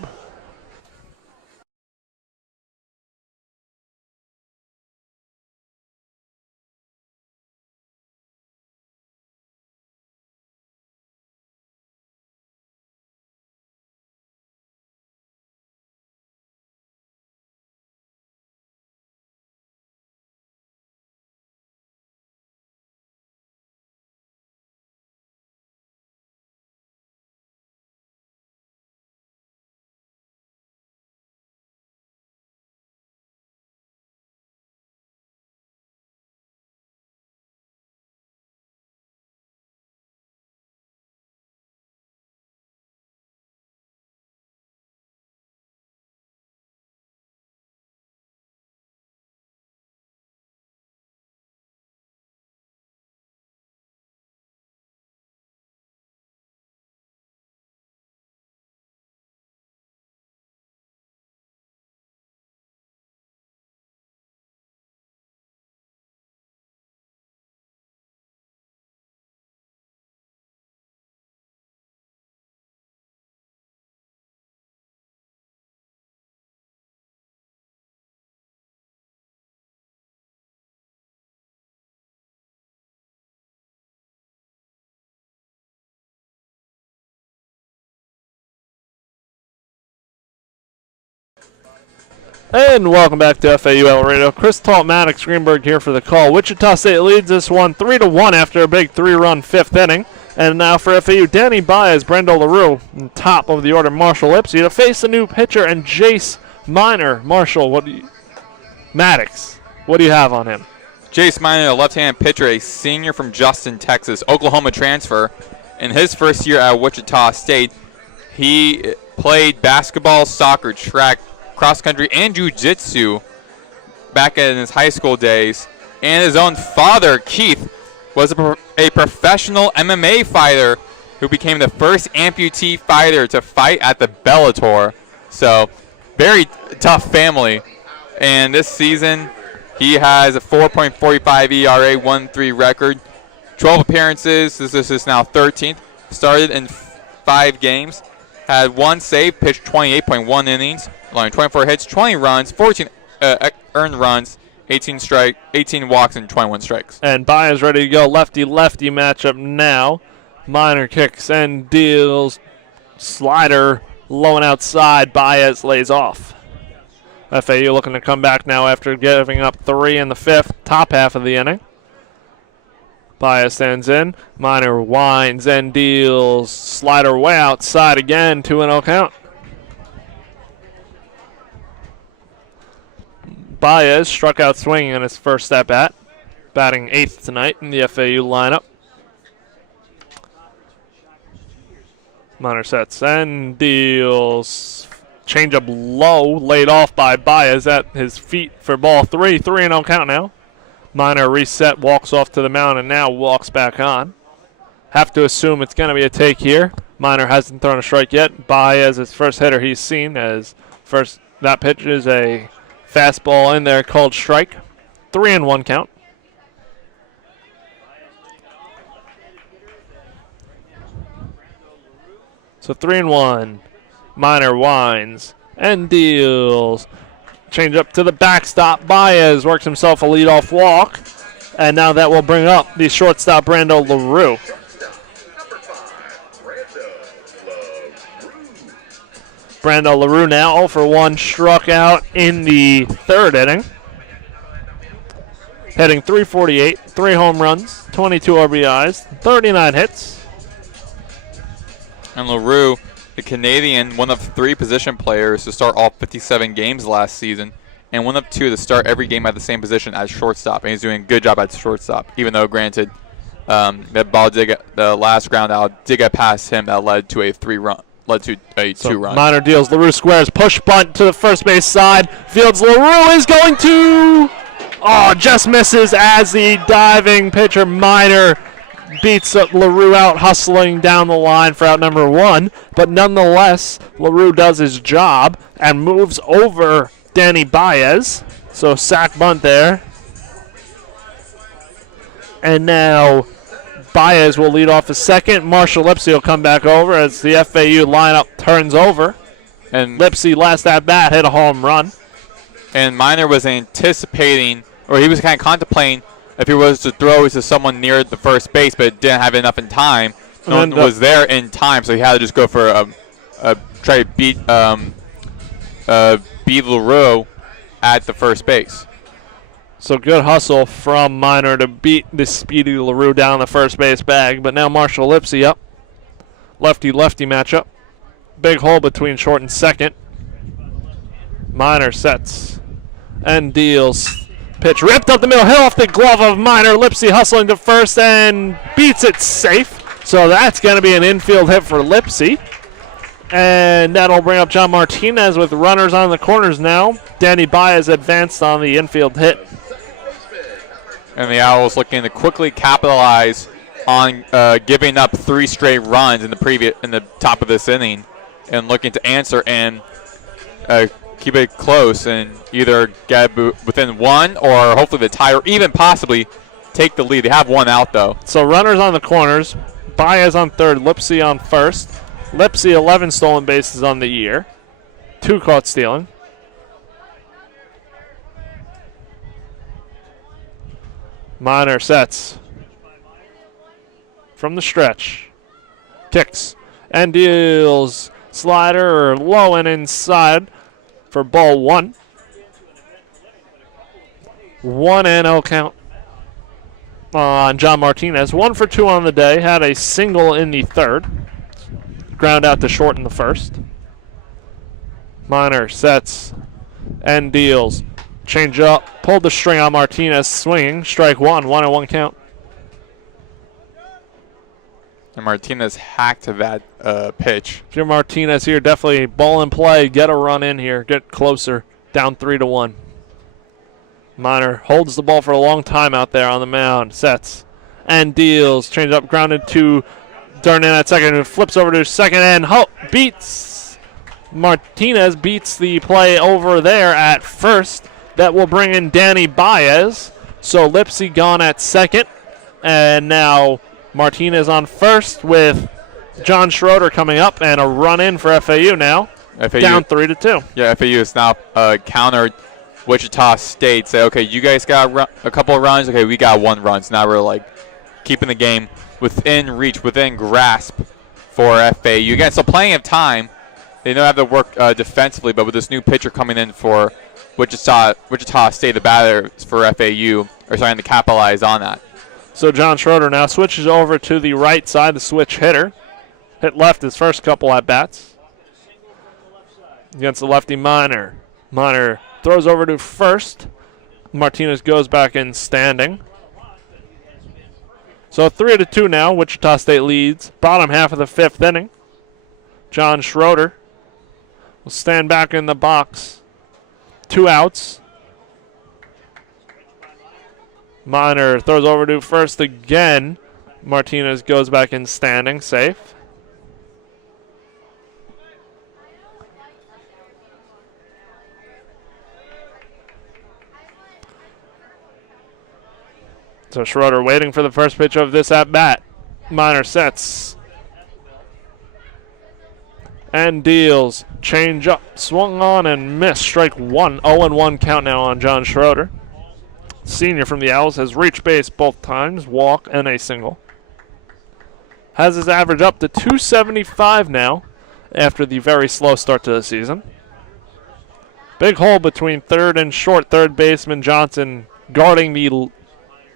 And welcome back to FAU Radio. Chris Talt, Maddox, Greenberg here for the call. Wichita State leads this one 3-1 after a big 3-run 5th inning. And now for FAU, Danny Baez, Brendo LaRue, on top of the order, Marshall Lipsy to face the new pitcher and Jace Miner. Marshall, Maddox, what do you have on him? Jace Miner, a left-handed pitcher, a senior from Justin, Texas, Oklahoma transfer. In his first year at Wichita State, he played basketball, soccer, track, cross country, and jiu-jitsu back in his high school days. And his own father, Keith, was a professional MMA fighter who became the first amputee fighter to fight at the Bellator. So, very tough family. And this season, he has a 4.45 ERA, 1-3 record, 12 appearances. This is his now 13th. Started in 5 games. Had 1 save, pitched 28.1 innings, allowing 24 hits, 20 runs, 14 earned runs, 18 walks, and 21 strikes. And Baez ready to go. Lefty-lefty matchup now. Miner kicks and deals. Slider low and outside. Baez lays off. FAU looking to come back now after giving up 3 in the 5th, top half of the inning. Baez stands in. Miner winds and deals. Slider way outside again. 2-0 count. Baez struck out swinging in his first at-bat, batting 8th tonight in the FAU lineup. Miner sets and deals. Changeup low, laid off by Baez at his feet for ball 3. 3-0 count now. Miner reset, walks off to the mound, and now walks back on. Have to assume it's going to be a take here. Miner hasn't thrown a strike yet. Baez, his first hitter he's seen, as first that pitch is a fastball in there called strike. 3-1 count. So 3-1. Minor winds and deals. Change up to the backstop. Baez works himself a leadoff walk. And now that will bring up the shortstop, Brando LaRue. Brando LaRue now 0 for 1, struck out in the third inning. Hitting .348, 3 home runs, 22 RBIs, 39 hits. And LaRue, the Canadian, one of 3 position players to start all 57 games last season, and one of 2 to start every game at the same position as shortstop. And he's doing a good job at shortstop, even though, granted, that ball the last ground out did get past him that led to a 2-run. Minor deals. LaRue squares. Push bunt to the first base side. Fields. LaRue is going to... Oh, just misses as the diving pitcher Minor beats LaRue out, hustling down the line for out number 1. But nonetheless, LaRue does his job and moves over Danny Baez. So sack bunt there. And now Baez will lead off a second. Marshall Lipsy will come back over as the FAU lineup turns over. And Lipsy, last at bat, hit a home run. And Minor was anticipating, or he was kind of contemplating if he was to throw to someone near the first base, but didn't have enough in time. No one was there in time, so he had to just go for try to beat LaRue at the first base. So good hustle from Minor to beat the speedy LaRue down the first base bag. But now Marshall Lipsy up. Lefty-lefty matchup. Big hole between short and second. Minor sets and deals. Pitch ripped up the middle, hit off the glove of Minor. Lipsy hustling to first and beats it safe. So that's going to be an infield hit for Lipsy. And that'll bring up John Martinez with runners on the corners now. Danny Baez advanced on the infield hit. And the Owls looking to quickly capitalize on giving up 3 straight runs in the top of this inning, and looking to answer and keep it close and either get within 1 or hopefully the tie, or even possibly take the lead. They have 1 out though. So runners on the corners. Baez on third, Lipsy on first. Lipsy 11 stolen bases on the year, 2 caught stealing. Minor sets from the stretch, kicks and deals. Slider low and inside for ball 1. 1-0 count on John Martinez. 1 for 2 on the day. Had a single in the third. Ground out to short in the first. Minor sets and deals. Change up. Pulled the string on Martinez. Swinging. Strike 1. 1-1 count. And Martinez hacked to that pitch. If you're Martinez here, definitely ball in play. Get a run in here. Get closer. Down 3-1. Minor holds the ball for a long time out there on the mound. Sets and deals. Change up. Grounded to Darnan at second. And flips over to second and beats. Martinez beats the play over there at first. That will bring in Danny Baez. So Lipsy gone at second. And now Martinez on first with John Schroeder coming up, and a run in for FAU now. FAU, down 3-2. Yeah, FAU is now countered Wichita State. Say, okay, you guys got a couple of runs. Okay, we got 1 run. So now we're like keeping the game within reach, within grasp for FAU. Again, so plenty of time. They don't have to work defensively, but with this new pitcher coming in for Wichita State, the batter for FAU, are starting to capitalize on that. So John Schroeder now switches over to the right side, the switch hitter. Hit left his first couple at bats. Against the lefty Minor. Minor throws over to first. Martinez goes back in standing. So 3-2 now. Wichita State leads. Bottom half of the 5th inning. John Schroeder will stand back in the box. 2 outs. Minor throws over to first again. Martinez goes back in standing, safe. So Schroeder waiting for the first pitch of this at bat. Minor sets. and deals. Change up, swung on and missed. Strike one. 0-1 count now on John Schroeder. Senior from the Owls has reached base both times, walk and a single. Has his average up to 275 now after the very slow start to the season. Big hole between third and short. Third baseman Johnson guarding the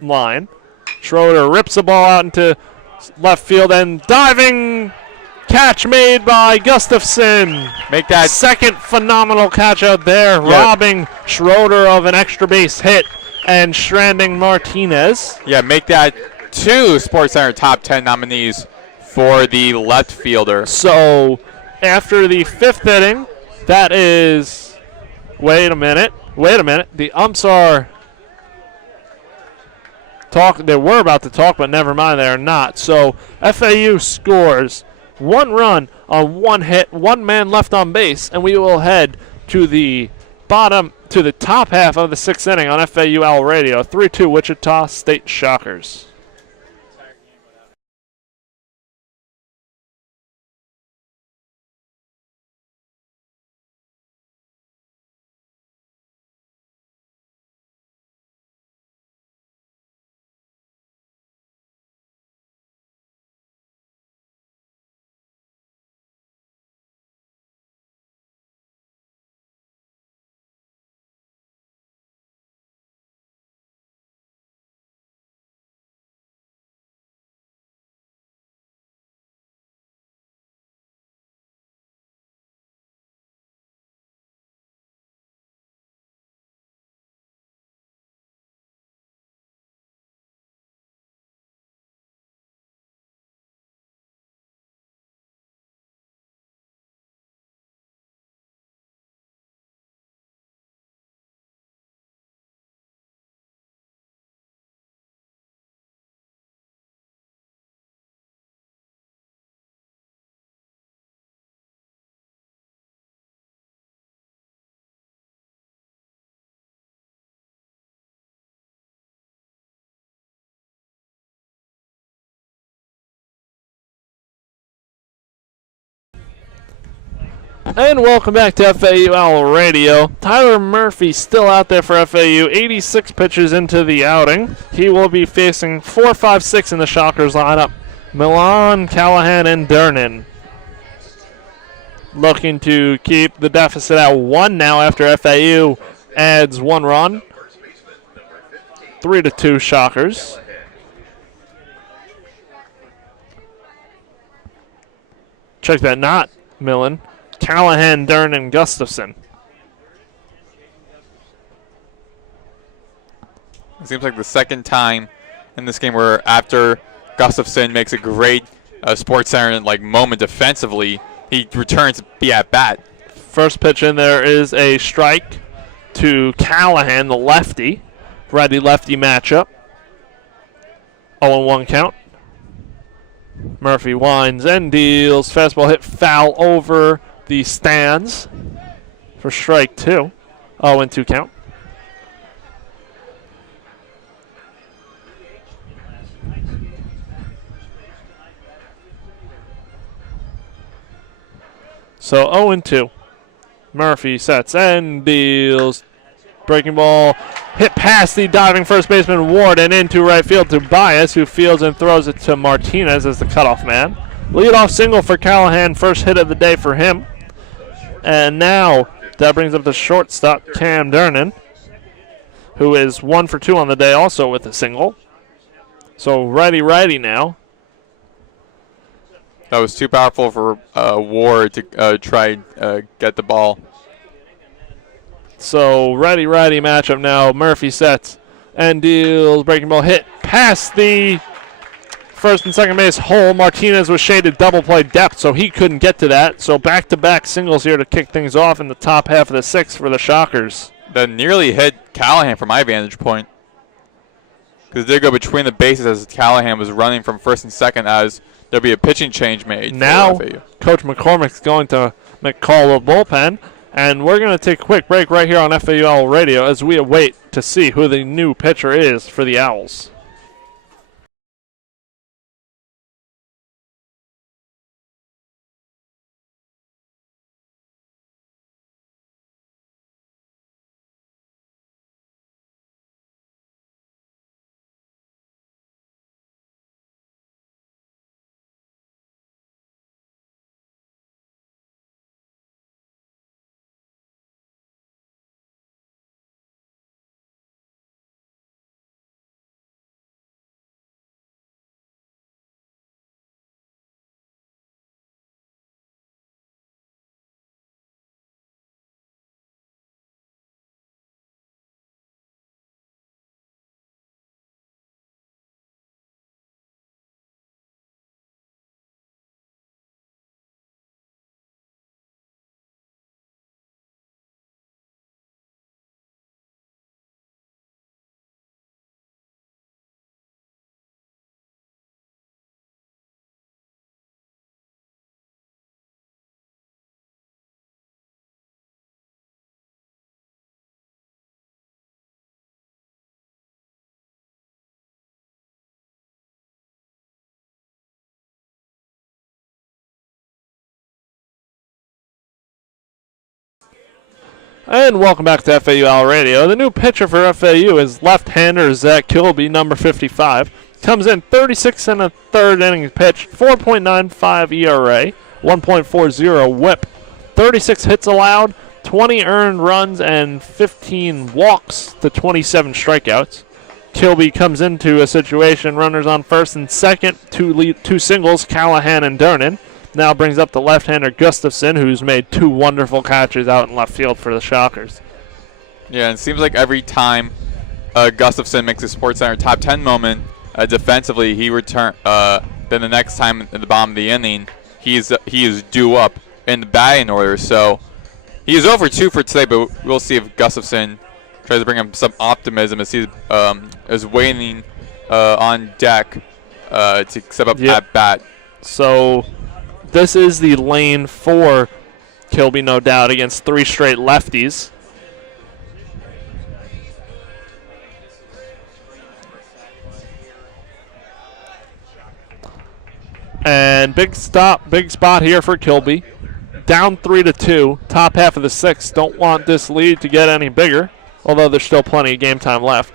line. Schroeder rips the ball out into left field and diving catch made by Gustafson. Make that second phenomenal catch out there, robbing Schroeder of an extra base hit and stranding Martinez. Yeah, make that 2 SportsCenter top 10 nominees for the left fielder. So after the 5th inning, that is. Wait a minute. The umps are they were about to talk, but never mind, they are not. So FAU scores 1 run on 1 hit, 1 man left on base, and we will head to the top half of the 6th inning on FAU Owl Radio. 3-2 Wichita State Shockers. And welcome back to FAU Owl Radio. Tyler Murphy still out there for FAU. 86 pitches into the outing. He will be facing 4, 5, 6 in the Shockers lineup. Milan, Callahan, and Durnin. Looking to keep the deficit at 1 now after FAU adds 1 run. 3-2 Shockers. Check that, not Millen. Callahan, Dern, and Gustafson. It seems like the second time in this game where after Gustafson makes a great SportsCenter moment defensively, he returns the at bat. First pitch in there is a strike to Callahan, the lefty. Righty-lefty matchup. 0-1 count. Murphy winds and deals. Fastball hit foul over the stands for strike 2. 0-2 count. So 0-2. Murphy sets and deals. Breaking ball hit past the diving first baseman Ward and into right field to Bias, who fields and throws it to Martinez as the cutoff man. Leadoff single for Callahan, first hit of the day for him. And now that brings up the shortstop, Cam Durnin, who is 1 for 2 on the day also with a single. So righty-righty now. That was too powerful for Ward to try get the ball. So righty-righty matchup now. Murphy sets and deals. Breaking ball hit past the first and second base hole. Martinez was shaded double play depth, so he couldn't get to that. So back-to-back singles here to kick things off in the top half of the 6th for the Shockers. That nearly hit Callahan from my vantage point. Because they go between the bases as Callahan was running from first and second as there'll be a pitching change made. Now, Coach McCormick's going to call a bullpen. And we're going to take a quick break right here on FAU Owl Radio as we await to see who the new pitcher is for the Owls. And welcome back to FAU Owl Radio. The new pitcher for FAU is left-hander Zach Kilby, number 55. Comes in 36 and a third inning pitched, 4.95 ERA, 1.40 WHIP, 36 hits allowed, 20 earned runs, and 15 walks to 27 strikeouts. Kilby comes into a situation, runners on first and second, two singles, Callahan and Dernan. Now brings up the left-hander Gustafson, who's made 2 wonderful catches out in left field for the Shockers. Yeah, it seems like every time Gustafson makes a SportsCenter top 10 moment defensively, he then the next time in the bottom of the inning, he is due up in the batting order. So he is over 2 for today, but we'll see if Gustafson tries to bring him some optimism as he is waiting on deck to step up at bat. So this is the lane for Kilby, no doubt, against 3 straight lefties. And big spot here for Kilby. Down 3-2, top half of the 6th. Don't want this lead to get any bigger, although there's still plenty of game time left.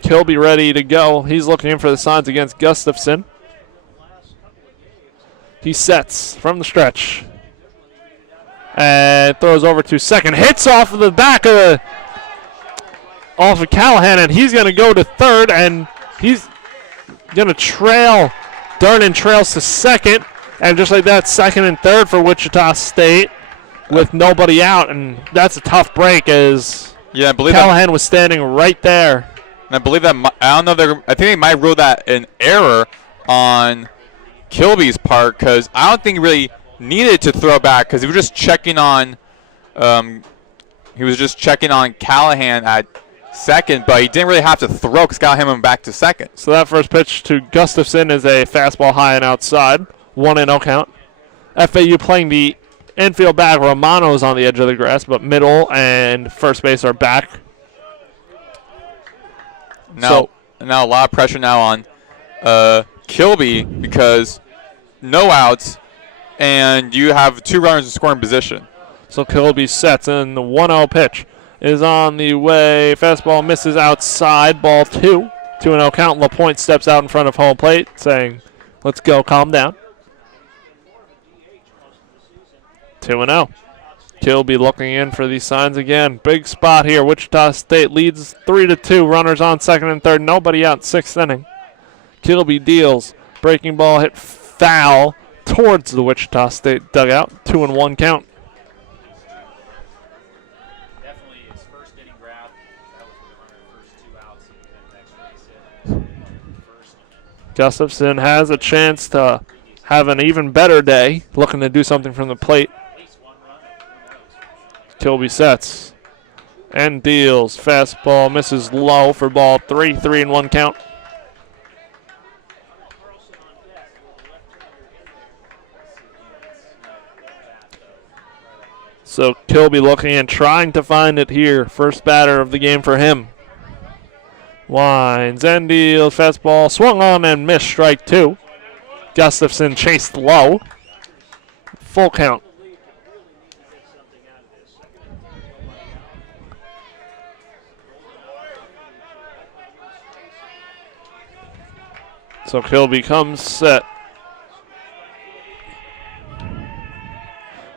Kilby ready to go. He's looking in for the signs against Gustafson. He sets from the stretch. And throws over to second. Hits off of the back of Callahan, and he's going to go to third, and he's going to trail. Dernan trails to second, and just like that, second and third for Wichita State with nobody out, and that's a tough break as I believe Callahan was standing right there. And I believe that I think they might rule that an error on Kilby's part, because I don't think he really needed to throw back, because he was just checking on Callahan at second, but he didn't really have to throw because Callahan went back to second. So that first pitch to Gustafson is a fastball high and outside, 1-0 count. FAU playing the infield back. Romano's on the edge of the grass, but middle and first base are back. Now a lot of pressure now on Kilby, because no outs, and you have 2 runners in scoring position. So Kilby sets, and the 1-0 pitch is on the way. Fastball misses outside, ball 2. 2-0 count. LaPointe steps out in front of home plate saying, let's go, calm down. 2-0. Kilby looking in for these signs again. Big spot here. Wichita State leads 3-2. Runners on second and third. Nobody out, 6th inning. Kilby deals. Breaking ball hit foul towards the Wichita State dugout. 2-1 count. Definitely his first inning grab. That was the runner first 2 outs. And then Gustafson has a chance to have an even better day, looking to do something from the plate. Kilby sets and deals. Fastball misses low for ball 3. 3-1 count. So Kilby looking and trying to find it here. First batter of the game for him. Winds and deals. Fastball swung on and missed. Strike 2. Gustafson chased low. Full count. So Kilby comes set.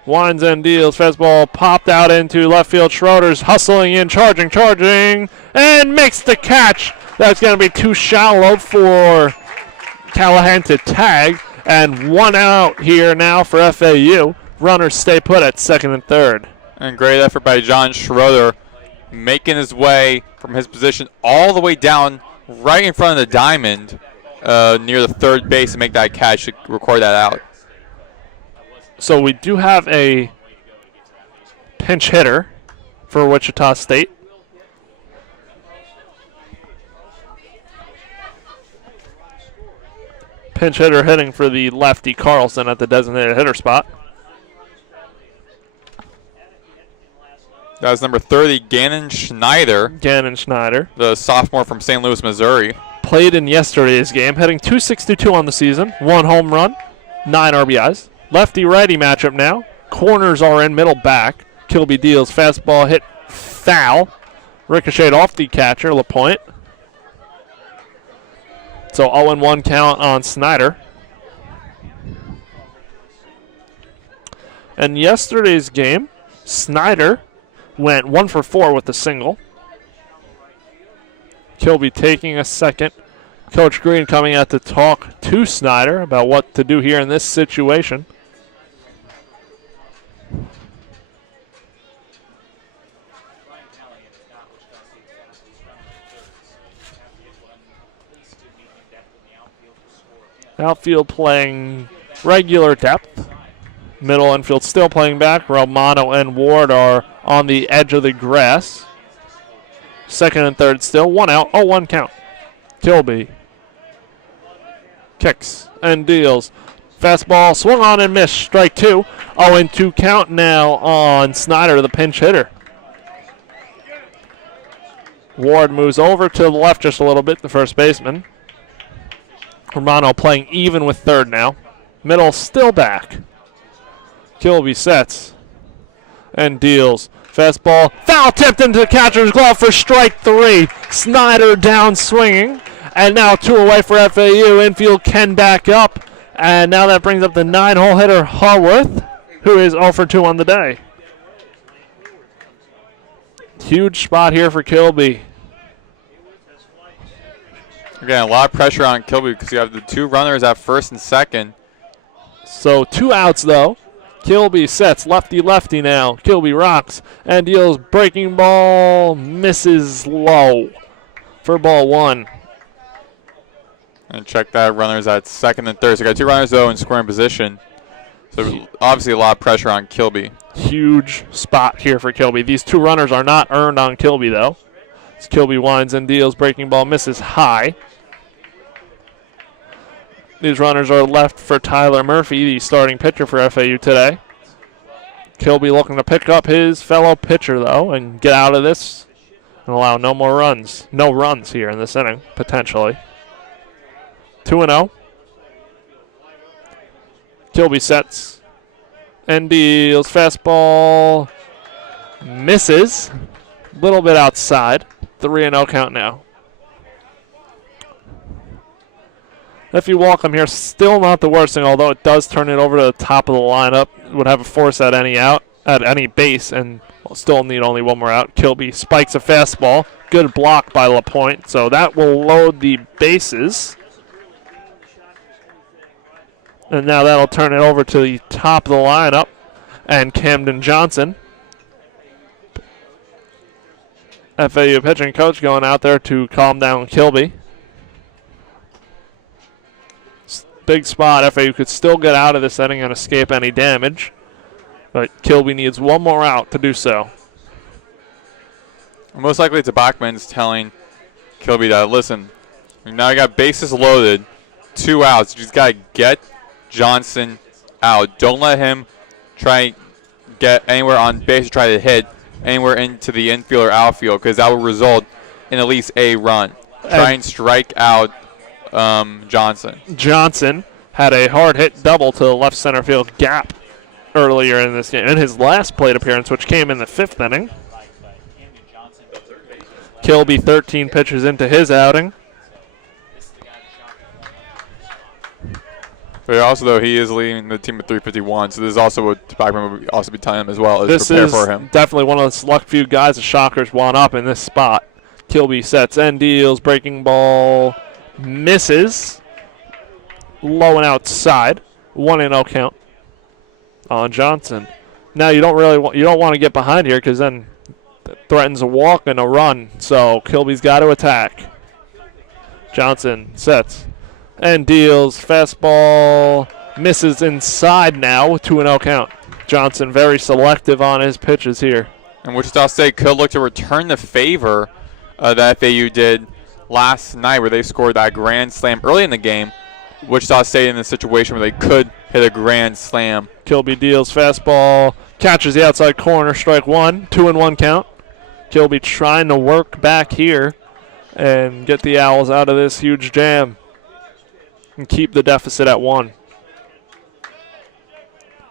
Winds and deals. Fastball popped out into left field. Schroeder's hustling in, charging, and makes the catch. That's going to be too shallow for Callahan to tag. And 1 out here now for FAU. Runners stay put at second and third. And great effort by John Schroeder, making his way from his position all the way down right in front of the diamond near the third base to make that catch to record that out. So we do have a pinch hitter for Wichita State. Pinch hitter hitting for the lefty Carlson at the designated hitter spot. That was number 30, Gannon Schneider. The sophomore from St. Louis, Missouri. Played in yesterday's game, hitting .262 on the season. 1 home run, 9 RBIs. Lefty-righty matchup now. Corners are in, middle back. Kilby deals. Fastball hit foul. Ricocheted off the catcher, LaPointe. So 0-1 count on Snyder. And yesterday's game, Snyder went 1 for 4 with a single. Kilby taking a second. Coach Green coming out to talk to Snyder about what to do here in this situation. Outfield playing regular depth. Middle infield still playing back. Romano and Ward are on the edge of the grass. Second and third still. 1 out. 0-1 count. Kilby kicks and deals. Fastball swung on and missed. Strike 2. 0-2 count now on Snyder, the pinch hitter. Ward moves over to the left just a little bit, the first baseman. Romano playing even with third now. Middle still back. Kilby sets and deals. Fastball foul tipped into the catcher's glove for strike 3. Snyder down swinging. And now 2 away for FAU. Infield can back up. And now that brings up the 9-hole hitter Haworth, who is 0 for 2 on the day. Huge spot here for Kilby. Again, a lot of pressure on Kilby because you have the 2 runners at first and second. So 2 outs, though. Kilby sets lefty-lefty now. Kilby rocks and deals. Breaking ball, misses low for ball 1. And check that, runners at second and third. So you got 2 runners, though, in scoring position. So obviously a lot of pressure on Kilby. Huge spot here for Kilby. These 2 runners are not earned on Kilby, though. As Kilby winds and deals. Breaking ball misses high. These runners are left for Tyler Murphy, the starting pitcher for FAU today. Kilby looking to pick up his fellow pitcher, though, and get out of this and allow no more runs. No runs here in this inning, potentially. 2-0. Kilby sets and deals. Fastball misses. A little bit outside. 3-0 count now. If you walk him here, still not the worst thing, although it does turn it over to the top of the lineup. Would have a force at any out, at any base, and still need only 1 more out. Kilby spikes a fastball. Good block by LaPointe, so that will load the bases. And now that'll turn it over to the top of the lineup. And Camden Johnson, FAU pitching coach, going out there to calm down Kilby. Big spot. FAU could still get out of this inning and escape any damage. But Kilby needs 1 more out to do so. Most likely it's Bachman's telling Kilby that, listen, now you got bases loaded, 2 outs. You just got to get Johnson out. Don't let him try get anywhere on base, try to hit anywhere into the infield or outfield, because that will result in at least a run. Try and strike out Johnson. Johnson had a hard hit double to the left center field gap earlier in this game, in his last plate appearance, which came in the 5th inning. Kilby 13 pitches into his outing. But also, though, he is leading the team at 351, so this is also what Bachman would also be telling him as well, is prepare for him. This is definitely one of the select few guys the Shockers want up in this spot. Kilby sets and deals. Breaking ball misses. Low and outside. 1-0 count on Johnson. Now you don't want to get behind here, because then it threatens a walk and a run. So Kilby's got to attack. Johnson sets and deals. Fastball misses inside now with 2-0 count. Johnson very selective on his pitches here. And Wichita State could look to return the favor that FAU did last night, where they scored that grand slam early in the game. Wichita State in a situation where they could hit a grand slam. Kilby deals. Fastball catches the outside corner. Strike 1. 2-1 count. Kilby trying to work back here and get the Owls out of this huge jam and keep the deficit at 1.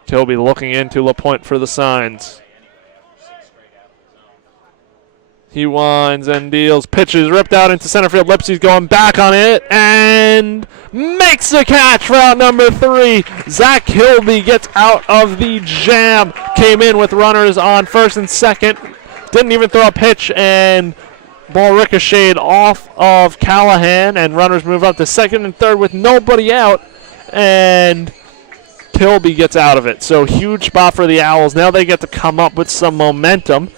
Kilby looking into LaPointe for the signs. He winds and deals. Pitches ripped out into center field. Lipsy's going back on it and makes the catch. Route number 3. Zach Kilby gets out of the jam. Came in with runners on first and second. Didn't even throw a pitch, and ball ricocheted off of Callahan, and runners move up to second and third with nobody out, and Kilby gets out of it. So huge spot for the Owls. Now they get to come up with some momentum.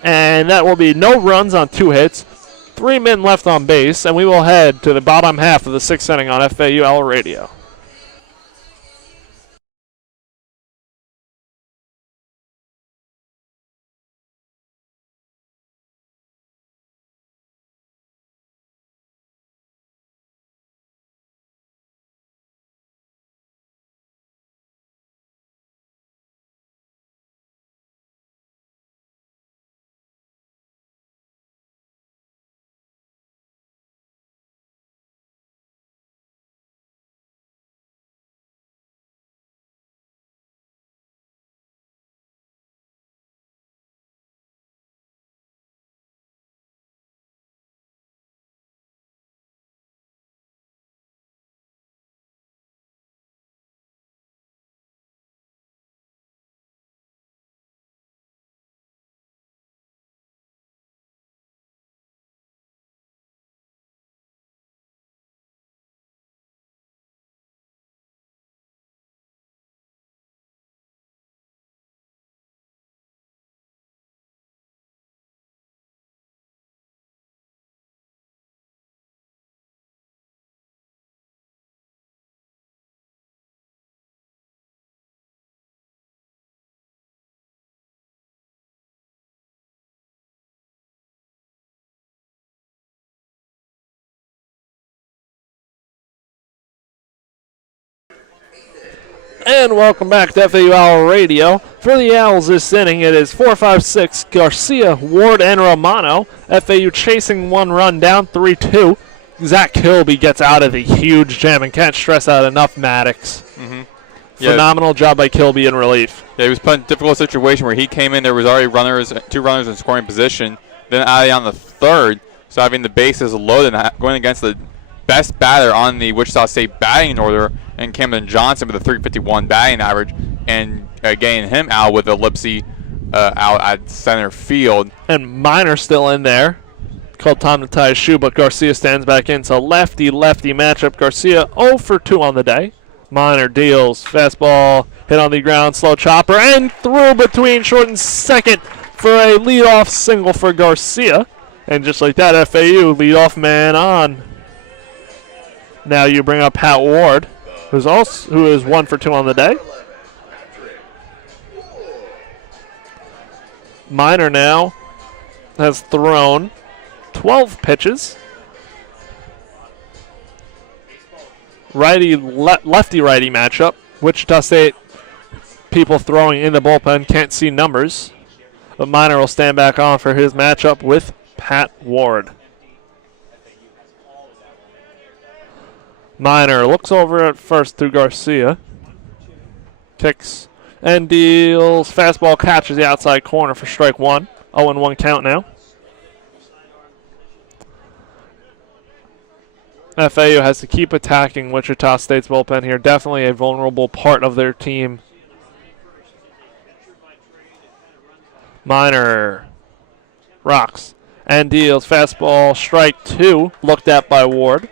And that will be no runs on 2 hits, 3 men left on base, and we will head to the bottom half of the 6th inning on FAU Owl Radio. And welcome back to FAU Owl Radio. For the Owls this inning, it is 4-5-6, Garcia, Ward, and Romano. FAU chasing 1 run down 3-2. Zach Kilby gets out of the huge jam and can't stress out enough Maddox. Phenomenal job by Kilby in relief. Yeah, he was put in a difficult situation where he came in, there was already 2 runners in scoring position, then adding on the 3rd, so having the bases loaded and going against the best batter on the Wichita State batting order, and Camden Johnson with a .351 batting average, and getting him out with a Lipsy out at center field. And Minor still in there. Called time to tie his shoe, but Garcia stands back in. So lefty-lefty matchup. Garcia 0 for 2 on the day. Minor deals. Fastball hit on the ground. Slow chopper and through between short and second for a leadoff single for Garcia. And just like that, FAU leadoff man on. Now you bring up Pat Ward, who is 1 for 2 on the day. Minor now has thrown 12 pitches. Lefty-righty matchup. Wichita State people throwing in the bullpen can't see numbers. But Minor will stand back on for his matchup with Pat Ward. Minor looks over at first to Garcia. Kicks and deals. Fastball catches the outside corner for strike 1. 0-1 count now. FAU has to keep attacking Wichita State's bullpen here. Definitely a vulnerable part of their team. Minor rocks and deals. Fastball strike 2. Looked at by Ward.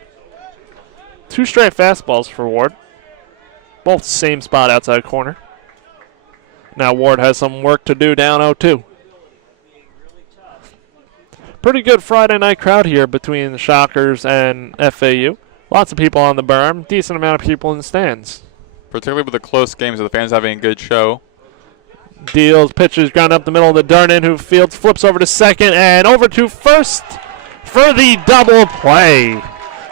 2 straight fastballs for Ward. Both same spot outside corner. Now Ward has some work to do down 0-2. Pretty good Friday night crowd here between the Shockers and FAU. Lots of people on the berm. Decent amount of people in the stands. Particularly with the close games, the fans having a good show. Deals, pitches, ground up the middle of the Durnan, who fields, flips over to second, and over to first for the double play.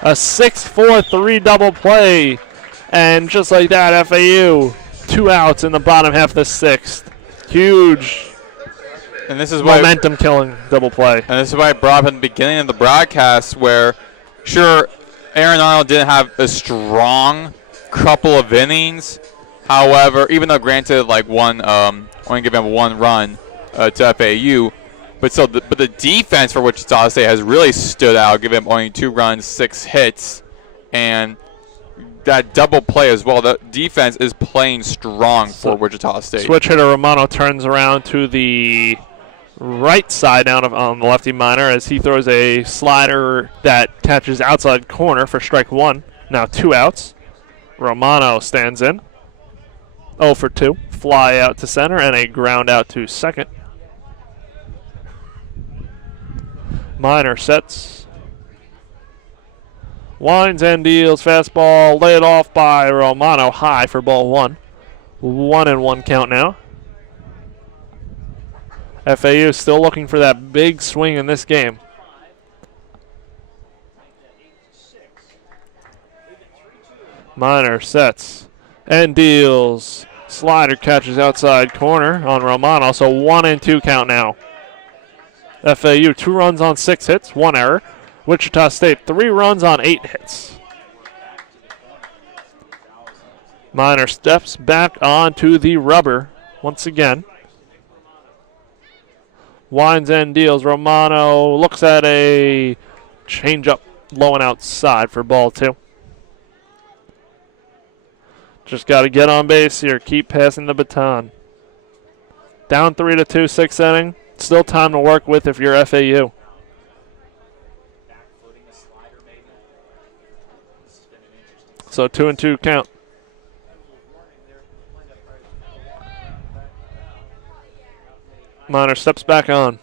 A 6-4-3 double play. And just like that, FAU, 2 outs in the bottom half of the 6th. Huge and this is why momentum-killing double play. And this is why I brought up in the beginning of the broadcast where, sure, Aaron Arnold didn't have a strong couple of innings, However, even though granted, like only giving him 1 run to FAU, but the defense for Wichita State has really stood out, giving him only 2 runs, 6 hits, and that double play as well. The defense is playing strong for Wichita State. Switch hitter Romano turns around to the right side down on the lefty minor as he throws a slider that catches outside corner for strike 1. Now 2 outs. Romano stands in. 0 for 2. Fly out to center and a ground out to second. Minor sets. Winds and deals. Fastball laid off by Romano. High for ball 1. 1-1 count now. FAU still looking for that big swing in this game. Minor sets and deals. Slider catches outside corner on Romano, so 1-2 count now. FAU 2 runs on 6 hits, 1 error. Wichita State 3 runs on 8 hits. Minor steps back onto the rubber once again. Winds and deals. Romano looks at a changeup low and outside for ball 2. Just got to get on base here. Keep passing the baton. Down 3-2, 6th inning. Still time to work with if you're FAU. So 2-2 count. Minor steps back on.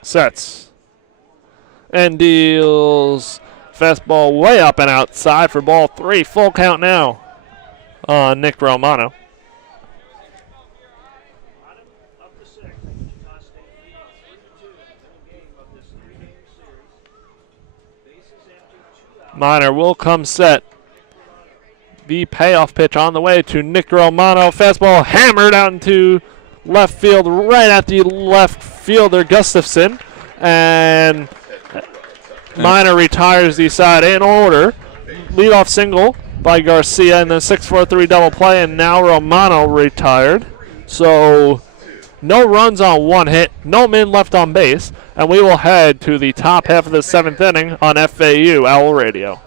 Sets. And deals. Fastball way up and outside for ball 3. Full count now on Nick Romano. Minor will come set. The payoff pitch on the way to Nick Romano. Fastball hammered out into left field, right at the left fielder, Gustafson. And Minor retires the side in order. Leadoff single by Garcia, and then 6-4-3 double play, and now Romano retired. So no runs on 1 hit, no men left on base, and we will head to the top half of the 7th inning on FAU Owl Radio.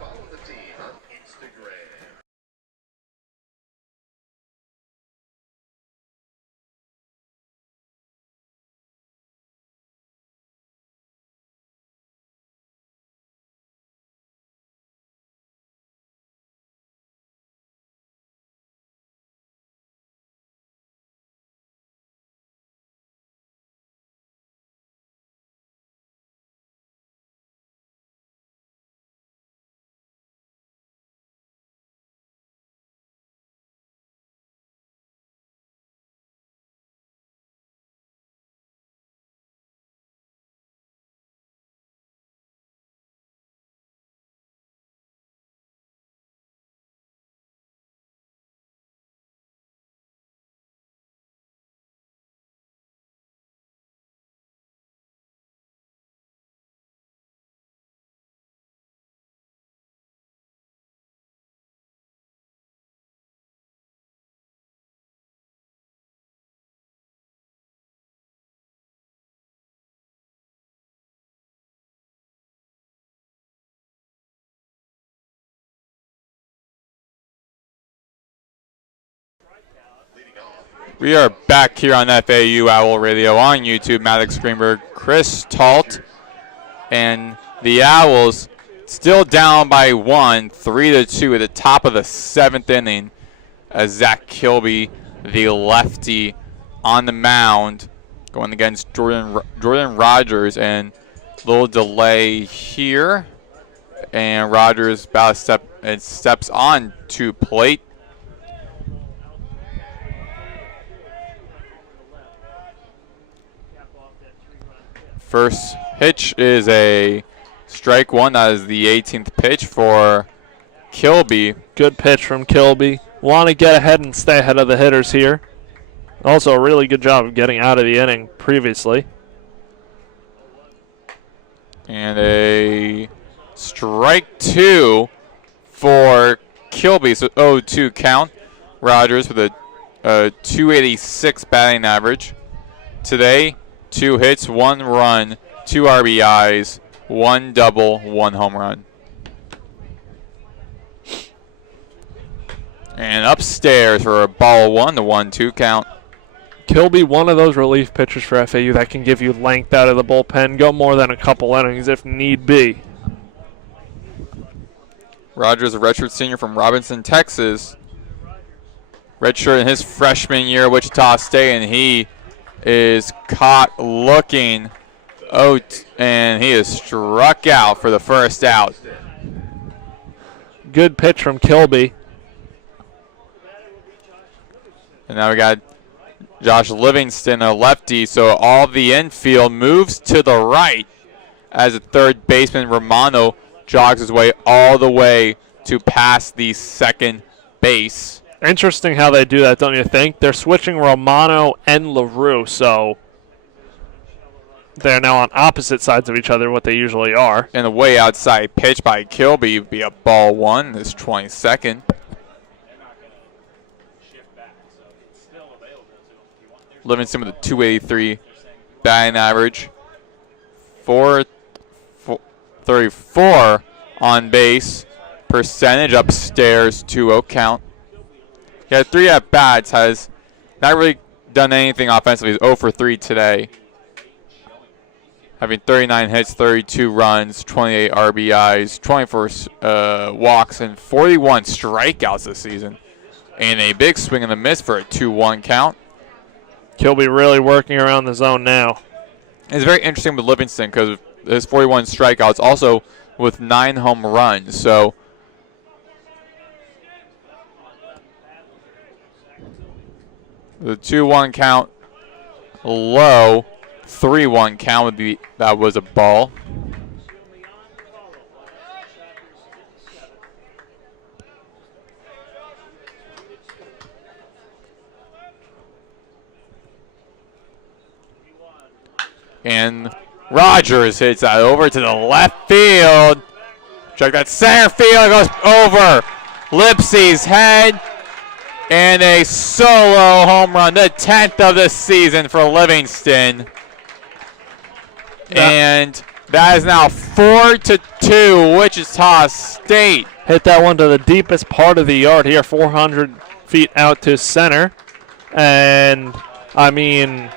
We are back here on FAU Owl Radio on YouTube. Maddox, Greenberg, Chris Talt, and the Owls still down by 1, 3-2 at the top of the 7th inning as Zach Kilby, the lefty, on the mound going against Jordan Rogers, and a little delay here, and Rogers about steps on to plate. First pitch is a strike 1. That is the 18th pitch for Kilby. Good pitch from Kilby. Want to get ahead and stay ahead of the hitters here. Also a really good job of getting out of the inning previously. And a strike 2 for Kilby. So 0-2 count. Rogers with a 286 batting average. Today, 2 hits, 1 run, 2 RBIs, 1 double, 1 home run. And upstairs for a ball 1, the 1-2 count. Kilby, one of those relief pitchers for FAU that can give you length out of the bullpen, go more than a couple innings if need be. Rogers, a redshirt senior from Robinson, Texas. Redshirt in his freshman year at Wichita State, and he is caught looking out, and he is struck out for the first out. Good pitch from Kilby. And now we got Josh Livingston, a lefty, so all the infield moves to the right as the third baseman Romano jogs his way all the way to past the second base. Interesting how they do that, don't you think? They're switching Romano and LaRue, so they're now on opposite sides of each other, what they usually are. And the way outside pitch by Kilby would be a ball 1, this 22nd. Livingston with a 283 batting average. 434 on base. Percentage upstairs, 2-0 count. He had 3 at-bats, has not really done anything offensively. He's 0 for 3 today. Having 39 hits, 32 runs, 28 RBIs, 24 walks, and 41 strikeouts this season. And a big swing and a miss for a 2-1 count. Kilby really working around the zone now. It's very interesting with Livingston because his 41 strikeouts, also with 9 home runs. So the 2-1 count low, 3-1 count would be, that was a ball. And Rogers hits that over to the left field. Check that center field. It goes over Lipsy's head. And a solo home run, the 10th of the season for Livingston. And that is now 4-2, Wichita State. Hit that one to the deepest part of the yard here, 400 feet out to center. And, I mean,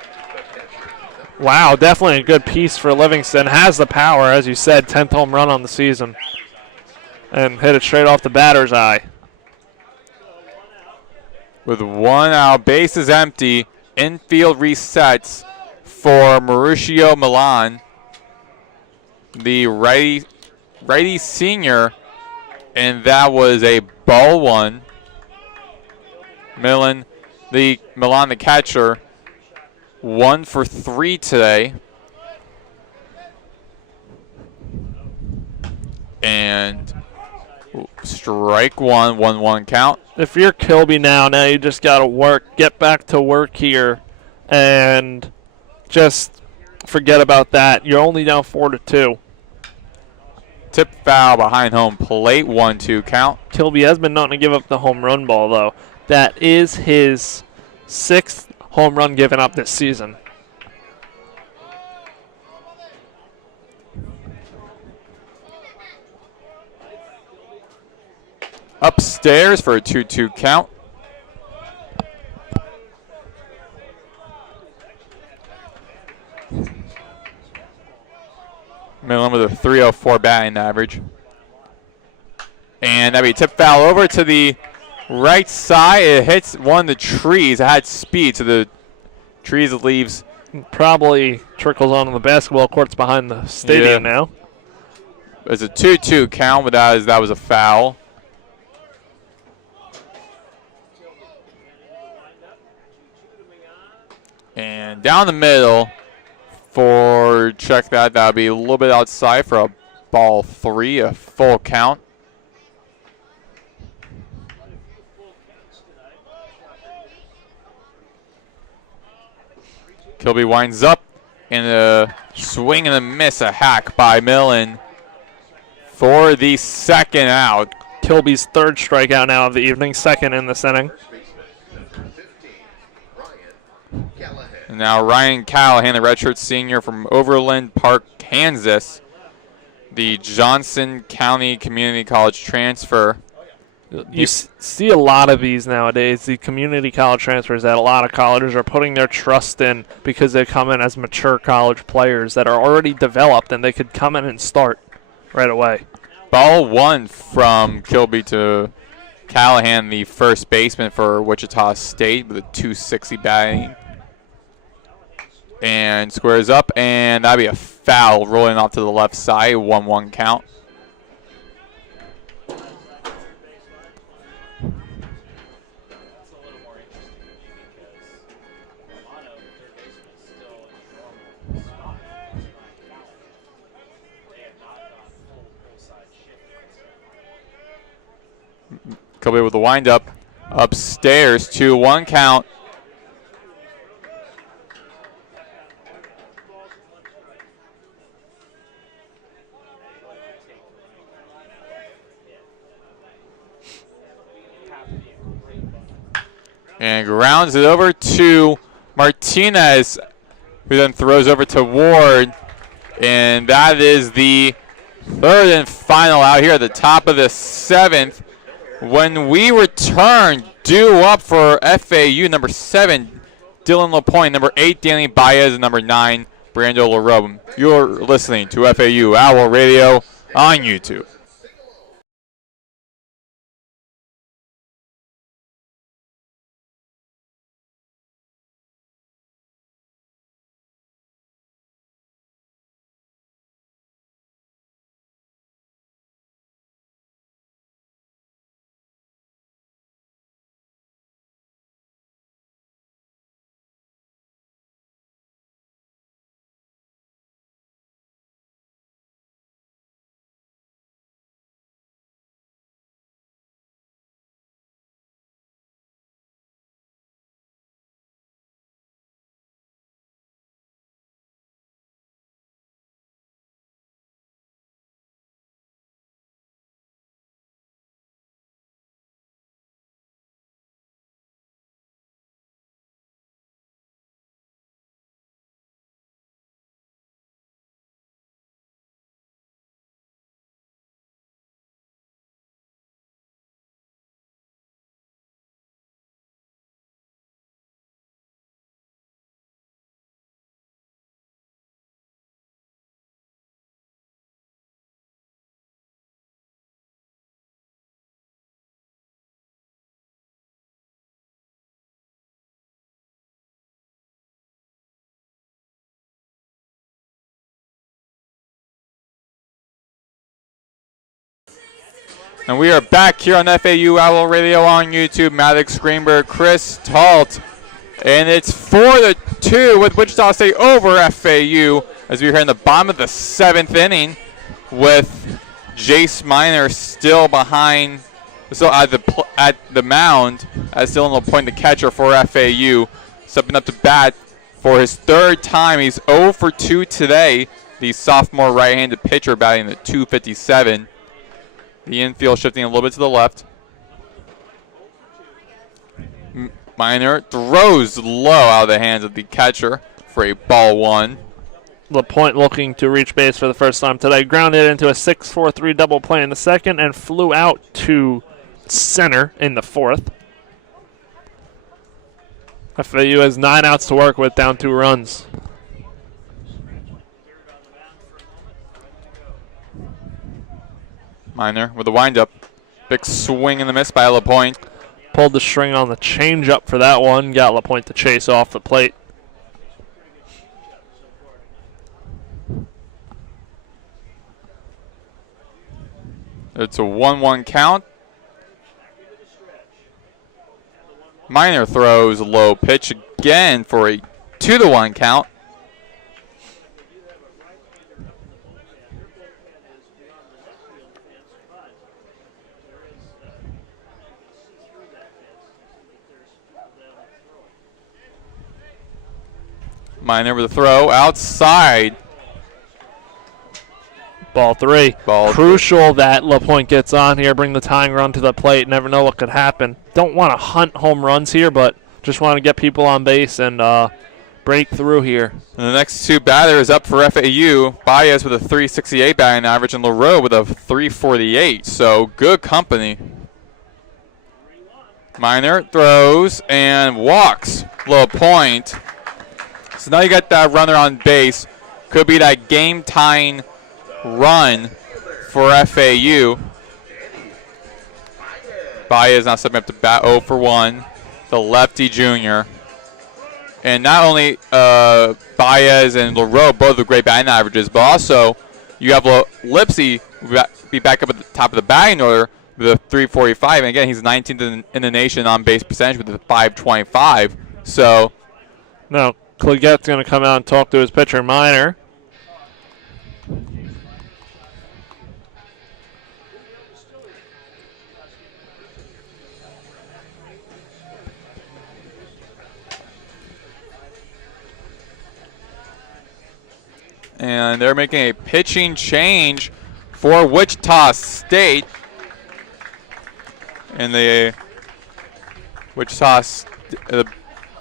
wow, definitely a good piece for Livingston. Has the power, as you said, 10th home run on the season. And hit it straight off the batter's eye. With 1 out, bases empty, infield resets for Mauricio Milan, the righty senior, and that was a ball 1. Milan, the catcher, 1 for 3 today. And strike 1, 1-1 count. If you're Kilby now you just got to get back to work here, and just forget about that. You're only down 4-2. Tip foul behind home plate, 1-2 count. Kilby has been known to give up the home run ball, though. That is his 6th home run given up this season. Upstairs for a 2-2 count. Millen with a 304 batting average. And that'd be a tip foul over to the right side. It hits one of the trees. It had speed, so the trees leaves. Probably trickles onto the basketball courts behind the stadium now. It's a 2-2 count, but that was a foul. And down the middle for, check that, that'll be a little bit outside for a ball 3, a full count. Kilby winds up in a swing and a miss, a hack by Millen for the second out. Kilby's third strikeout now of the evening, second in this inning. And now Ryan Callahan, the redshirt senior from Overland Park, Kansas, the Johnson County Community College transfer. You see a lot of these nowadays, the community college transfers that a lot of colleges are putting their trust in because they come in as mature college players that are already developed and they could come in and start right away. Ball one from Kilby to Callahan, the first baseman for Wichita State, with a .260 batting. And squares up, and that'd be a foul rolling off to the left side, 1-1 count. Kilby with the windup upstairs, 2-1 count. And grounds it over to Martinez, who then throws over to Ward. And that is the third and final out here at the top of the seventh. When we return, due up for FAU, number 7, Dylan LaPointe, number 8, Danny Baez, and number 9, Brando LaRobe. You're listening to FAU Owl Radio on YouTube. And we are back here on FAU Owl Radio on YouTube. Maddox, Greenberg, Chris Talt. And it's 4-2 with Wichita State over FAU as we're here in the bottom of the seventh inning with Jace Miner still behind, so at the mound as Dylan LaPointe, the catcher for FAU, stepping up to bat for his third time. He's 0 for 2 today. The sophomore right-handed pitcher batting at .257. The infield shifting a little bit to the left. Miner throws low out of the hands of the catcher for a ball one. LaPointe looking to reach base for the first time today. Grounded into a 6-4-3 double play in the second and flew out to center in the fourth. FAU has 9 outs to work with, down 2 runs. Miner with a windup. Big swing and a miss by LaPointe. Pulled the string on the changeup for that one. Got LaPointe to chase off the plate. It's a 1-1 count. Miner throws a low pitch again for a 2-1 count. Miner with a throw outside. Ball 3. Ball Crucial that LaPointe gets on here, bring the tying run to the plate. Never know what could happen. Don't want to hunt home runs here, but just want to get people on base and break through here. And the next two batters up for FAU, Baez with a 368 batting average and LaRoe with a 348. So good company. Minor throws and walks LaPointe. So now you got that runner on base. Could be that game-tying run for FAU. Baez now stepping up to bat 0 for 1. The lefty junior. And not only Baez and LaRoe, both with great batting averages, but also you have Lipsy be back up at the top of the batting order with a 345. And again, he's 19th in the nation on base percentage with a 525. So now Clegette's going to come out and talk to his pitcher, Minor. And they're making a pitching change for Wichita State. And the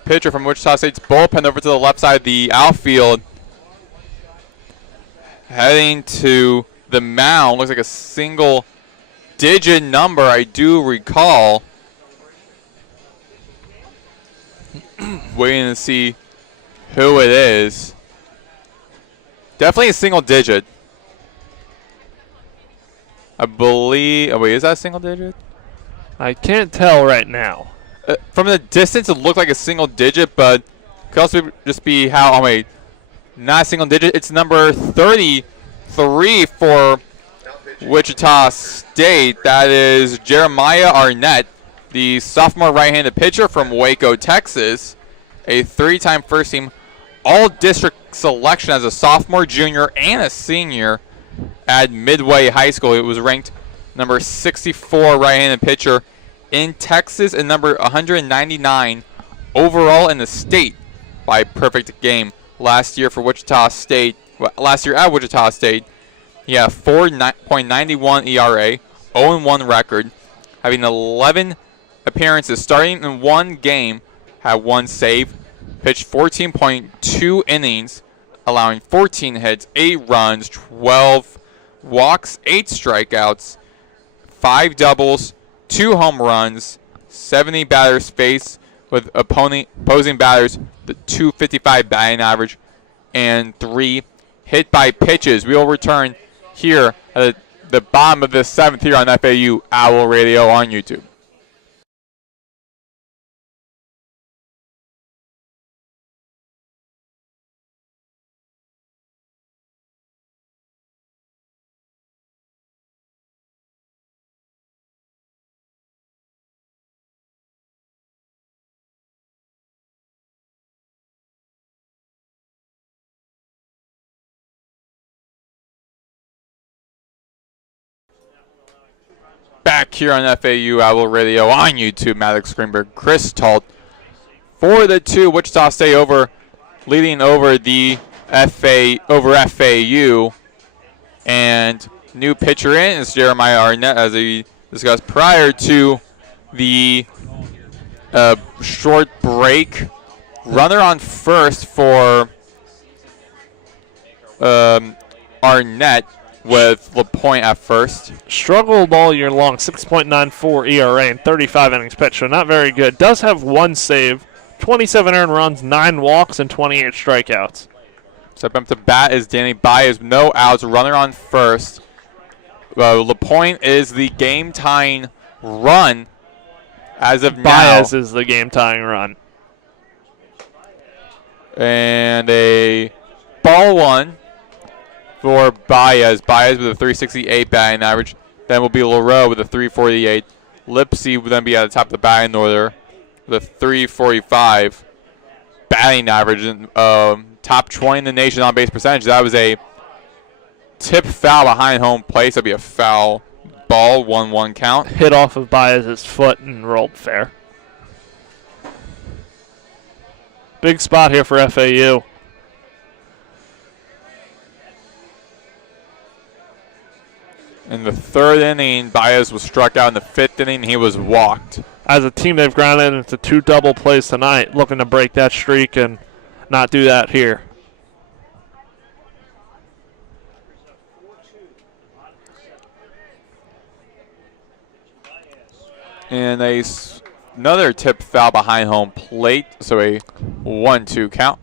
pitcher from Wichita State's bullpen over to the left side of the outfield. Heading to the mound. Looks like a single-digit number, I do recall. Waiting to see who it is. Definitely a single digit. I believe. Oh, wait, is that a single digit? I can't tell right now. From the distance, it looked like a single digit, but could also just be how. Oh, wait. Not a single digit. It's number 33 for Wichita State. That is Jeremiah Arnett, the sophomore right-handed pitcher from Waco, Texas. A 3-time first-team all-district selection as a sophomore, junior, and a senior at Midway High School. It was ranked number 64 right-handed pitcher in Texas and number 199 overall in the state by perfect game. Last year for Wichita State, last year at Wichita State, he had a 4.91 ERA, 0-1 record, having 11 appearances, starting in one game, had one save, pitched 14.2 innings, allowing 14 hits, 8 runs, 12 walks, 8 strikeouts, 5 doubles, 2 home runs, 70 batters faced with opposing batters, the 255 batting average, and 3 hit by pitches. We will return here at the bottom of the 7th here on FAU Owl Radio on YouTube. Back here on FAU Owl Radio on YouTube, Maddox, Greenberg, Chris Talt for the 2. Wichita State leading over the FAU, and new pitcher in is Jeremiah Arnett, as we discussed prior to the short break. Runner on first for Arnett, with LaPointe at first. Struggled all year long, 6.94 ERA and 35 innings pitched, so not very good. Does have one save, 27 earned runs, 9 walks, and 28 strikeouts. Stepping up to bat is Danny Baez, no outs, runner on first. LaPointe is the game-tying run as of now. Baez is the game-tying run. And a ball 1. For Baez. Baez with a 368 batting average. Then will be LaRoe with a 348. Lipsy will then be at the top of the batting order with a 345 batting average. And top 20 in the nation on base percentage. That was a tip foul behind home plate. So that'll be a foul ball, 1-1 count. Hit off of Baez's foot and rolled fair. Big spot here for FAU. In the 3rd inning, Baez was struck out. In the 5th inning, he was walked. As a team, they've grounded into 2 double plays tonight, looking to break that streak and not do that here. And another tip foul behind home plate, so a 1-2 count.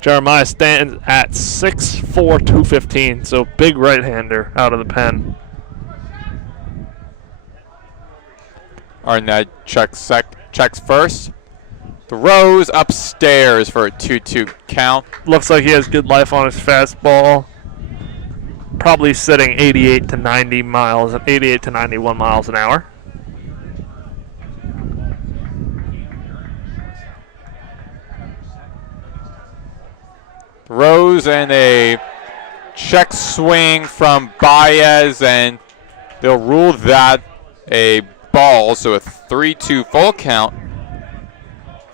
Jeremiah stands at 6'4", 215, so big right-hander out of the pen. Arnett checks first. Throws upstairs for a 2-2 count. Looks like he has good life on his fastball. Probably sitting 88 to 90 miles, 88 to 91 miles an hour. Throws and a check swing from Baez, and they'll rule that a ball, so a 3-2 full count.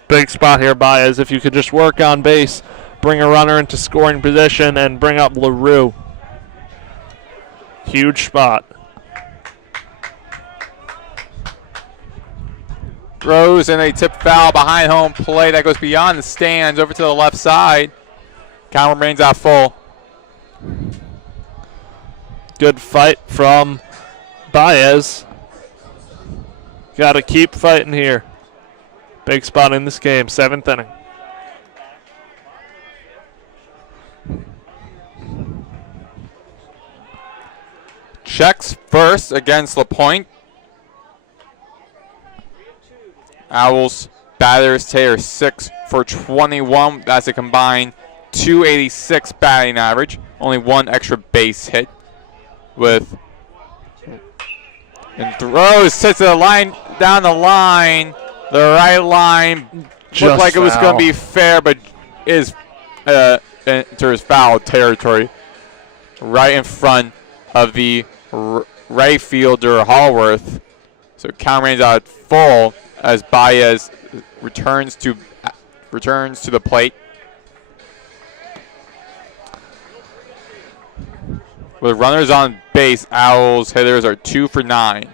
Big spot here, Baez. If you could just work on base, bring a runner into scoring position, and bring up LaRue. Huge spot. Throws and a tip foul behind home plate that goes beyond the stands over to the left side. Count remains out full. Good fight from Baez. Got to keep fighting here. Big spot in this game, 7th inning. Checks first against LaPointe. Owls batters today are 6 for 21. That's a combined 286 batting average. Only 1 extra base hit. And throws, sits the line down the line. The right line looked like it was going to be fair, but enters foul territory. Right in front of the right fielder Hallworth. So count remains out full as Baez returns to the plate. With runners on base, Owls hitters are 2 for 9.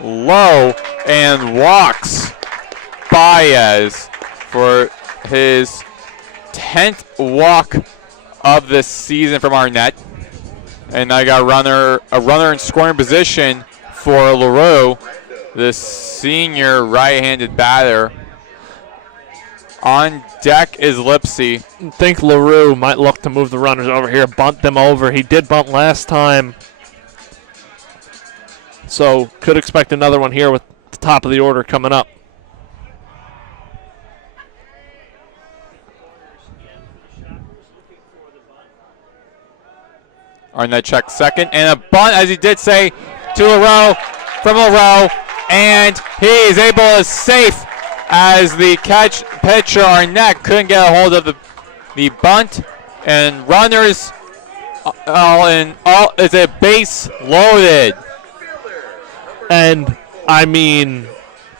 Low and walks Baez for his 10th walk of the season from Arnett. And I got a runner in scoring position for LaRue, the senior right-handed batter. On deck is Lipsy. I think LaRue might look to move the runners over here, bunt them over. He did bunt last time. So could expect another one here with the top of the order coming up. Arnett checks second, and a bunt, as he did say, to LaRue, from LaRue, and he is able to safe as the catch pitcher Arnett couldn't get a hold of the bunt, and runners is a base loaded. And I mean,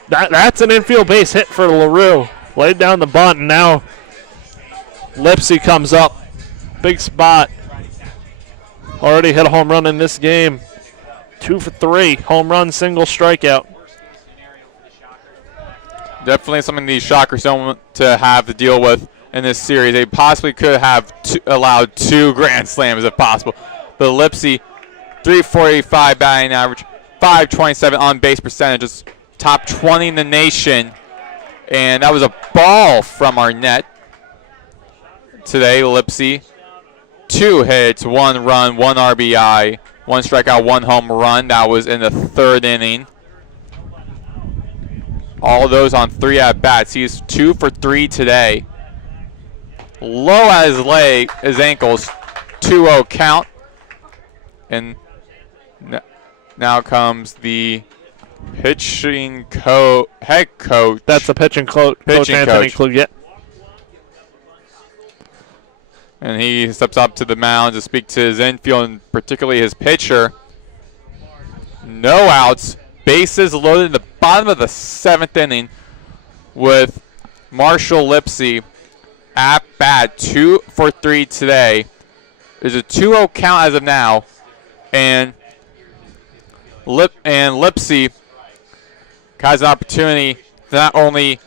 that's an infield base hit for LaRue. Laid down the bunt, and now Lipsy comes up. Big spot. Already hit a home run in this game. 2 for 3. Home run, single, strikeout. Definitely something these Shockers don't want to have to deal with in this series. They possibly could have allowed 2 grand slams if possible. But Lipsy, 345 batting average, 527 on base percentages, top 20 in the nation. And that was a ball from Arnett today. Lipsy, 2 hits, 1 run, 1 RBI, 1 strikeout, 1 home run. That was in the 3rd inning. All those on 3 at-bats. He's 2 for 3 today. Low at his ankles, 2-0 count. And now comes the pitching head coach. That's the pitching coach, Anthony Kluget. And he steps up to the mound to speak to his infield and particularly his pitcher. No outs. Bases loaded in the bottom of the 7th inning with Marshall Lipsy at bat. 2 for 3 today. There's a 2-0 count as of now. And Lipsy has an opportunity to not only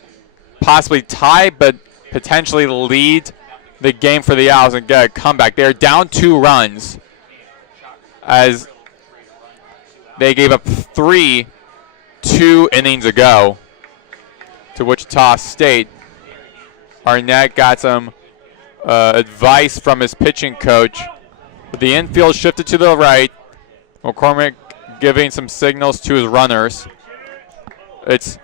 possibly tie but potentially lead the game for the Owls and get a comeback. They're down 2 runs as they gave up 3 2 innings ago to Wichita State. Arnett got some advice from his pitching coach. The infield shifted to the right. McCormick giving some signals to his runners. It's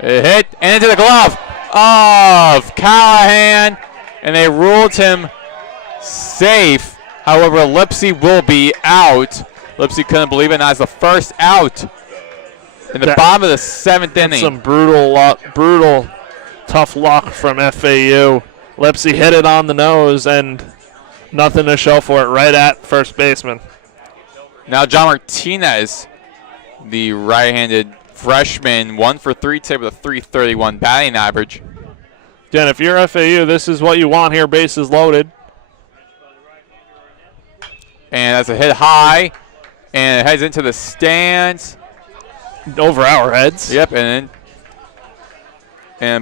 a hit and into the glove of Callahan, and they ruled him safe. However, Lipsy will be out. Lipsy couldn't believe it, and that's the first out in the bottom of the 7th inning. Some brutal, tough luck from FAU. Lipsy hit it on the nose, and nothing to show for it right at first baseman. Now John Martinez, the right-handed freshman, 1 for 3 today with a .331 batting average. Again, if you're FAU, this is what you want here, bases loaded. And that's a hit high, and it heads into the stands. Over our heads. Yep, and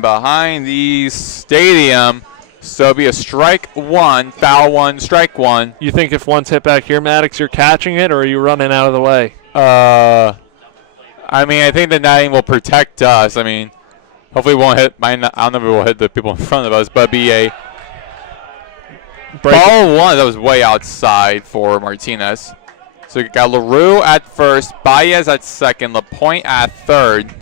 behind the stadium, so it'll be a strike 1, foul 1, strike 1. You think if one's hit back here, Maddox, you're catching it, or are you running out of the way? I mean, I think the netting will protect us. I mean, hopefully it won't hit. I don't know if it will hit the people in front of us, but it'll be a ball 1 that was way outside for Martinez. So you got LaRue at first, Baez at second, LaPointe at third.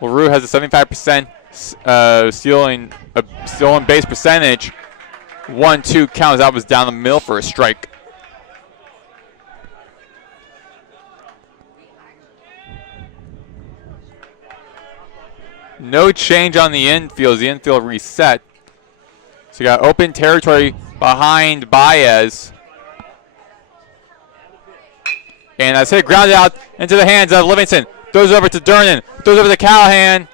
LaRue has a 75% stolen base percentage. 1-2 count. That was down the middle for a strike. No change on the infield. The infield reset. So you got open territory behind Baez. And that's hit grounded out into the hands of Livingston. Throws over to Durnan. Throws over to Callahan.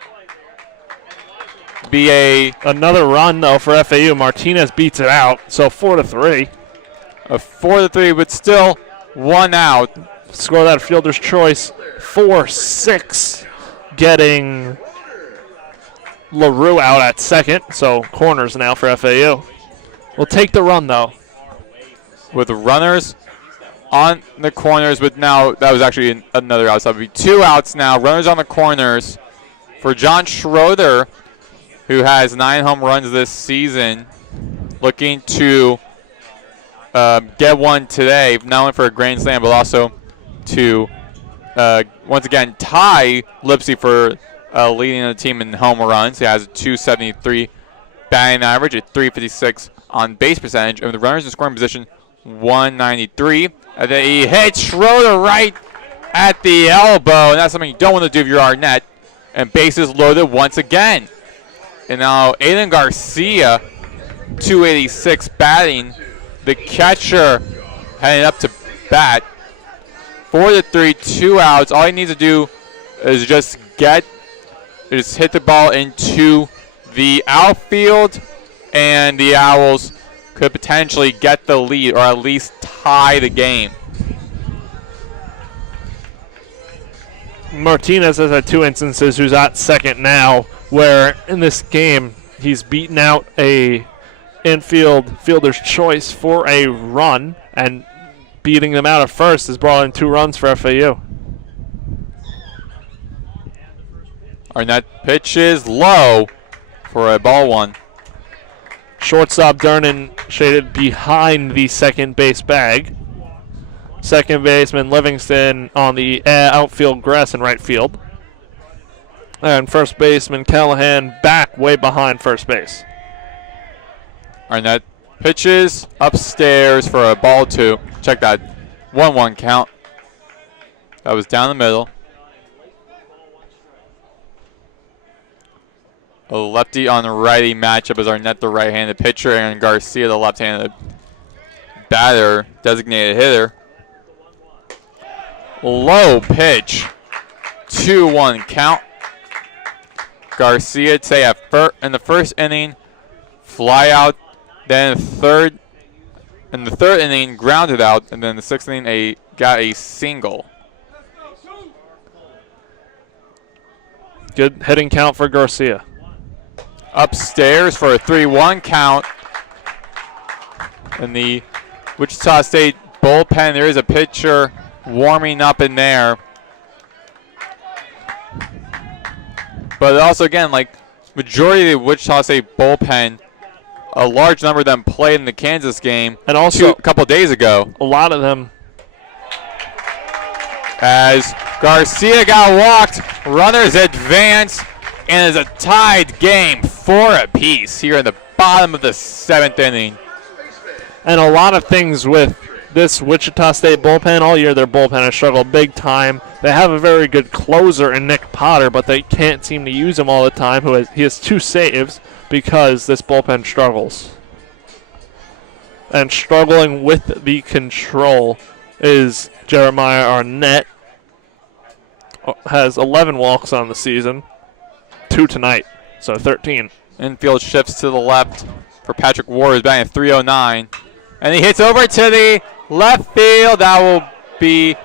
Another run though for FAU. Martinez beats it out. So 4-3. A 4-3, but still 1 out. Score that fielder's choice. 4-6, getting LaRue out at second. So corners now for FAU. We'll take the run though. With the runners on the corners, but now that was actually another out. So it'll be 2 outs now. Runners on the corners for John Schroeder, who has 9 home runs this season, looking to get one today, not only for a grand slam, but also to once again tie Lipsy for leading the team in home runs. He has a .273 batting average, a .356 on base percentage, and the runners in scoring position, 193. And then he hits Schroeder right at the elbow, and that's something you don't want to do if you're Arnett. And bases loaded once again. And now Aiden Garcia, 286 batting. The catcher heading up to bat. 4-3, 2 outs. All he needs to do is just hit the ball into the outfield, and the Owls could potentially get the lead or at least tie the game. Martinez has had 2 instances who's at second now, where in this game he's beaten out a infield fielder's choice for a run, and beating them out at first has brought in 2 runs for FAU. Arnett pitches low for a ball 1. Shortstop Durnan shaded behind the second base bag. Second baseman Livingston on the outfield grass in right field. And first baseman Callahan back way behind first base. Arnett pitches upstairs for a ball 2. Check that. 1-1 count. That was down the middle. A lefty on the righty matchup as Arnett, the right-handed pitcher, and Garcia, the left-handed batter, designated hitter. Low pitch. 2-1 count. Garcia today in the first inning, fly out. Then in the third inning, grounded out, and then the sixth inning, got a single. Good hitting count for Garcia. Upstairs for a 3-1 count. In the Wichita State bullpen, there is a pitcher warming up in there. But also, again, like majority of the Wichita State bullpen, a large number of them played in the Kansas game, and also a couple days ago. A lot of them. As Garcia got walked, runners advance, and it's a tied game, 4 apiece here in the bottom of the 7th inning. And a lot of things with this Wichita State bullpen all year. Their bullpen has struggled big time. They have a very good closer in Nick Potter, but they can't seem to use him all the time. He has 2 saves because this bullpen struggles. And struggling with the control is Jeremiah Arnett. Has 11 walks on the season. 2 tonight, so 13. Infield shifts to the left for Patrick Ward, batting at 309. And he hits over to the left field. That will be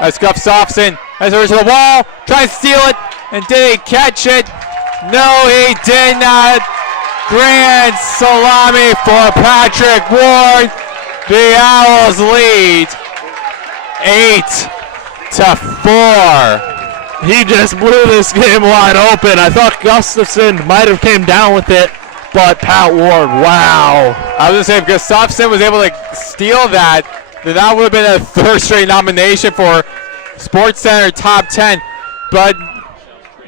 as Gustafson has over to the wall, tries to steal it, and did he catch it? No, he did not. Grand salami for Patrick Ward. The Owls lead 8-4. He just blew this game wide open. I thought Gustafson might have came down with it, but Pat Ward, wow. I was going to say, if Gustafson was able to steal that, then that would have been a third straight nomination for SportsCenter Top 10, but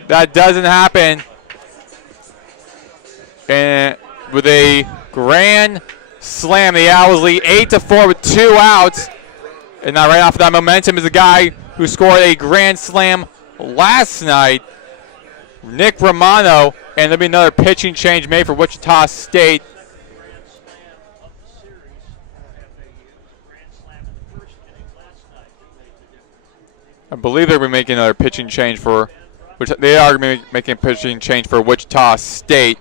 that doesn't happen. And with a grand slam, the Owls lead 8-4 with 2 outs. And now right off of that momentum is the guy who scored a grand slam last night, Nick Romano, and there'll be another pitching change made for Wichita State. I believe they'll be making another pitching change for, which they are making a pitching change for Wichita State.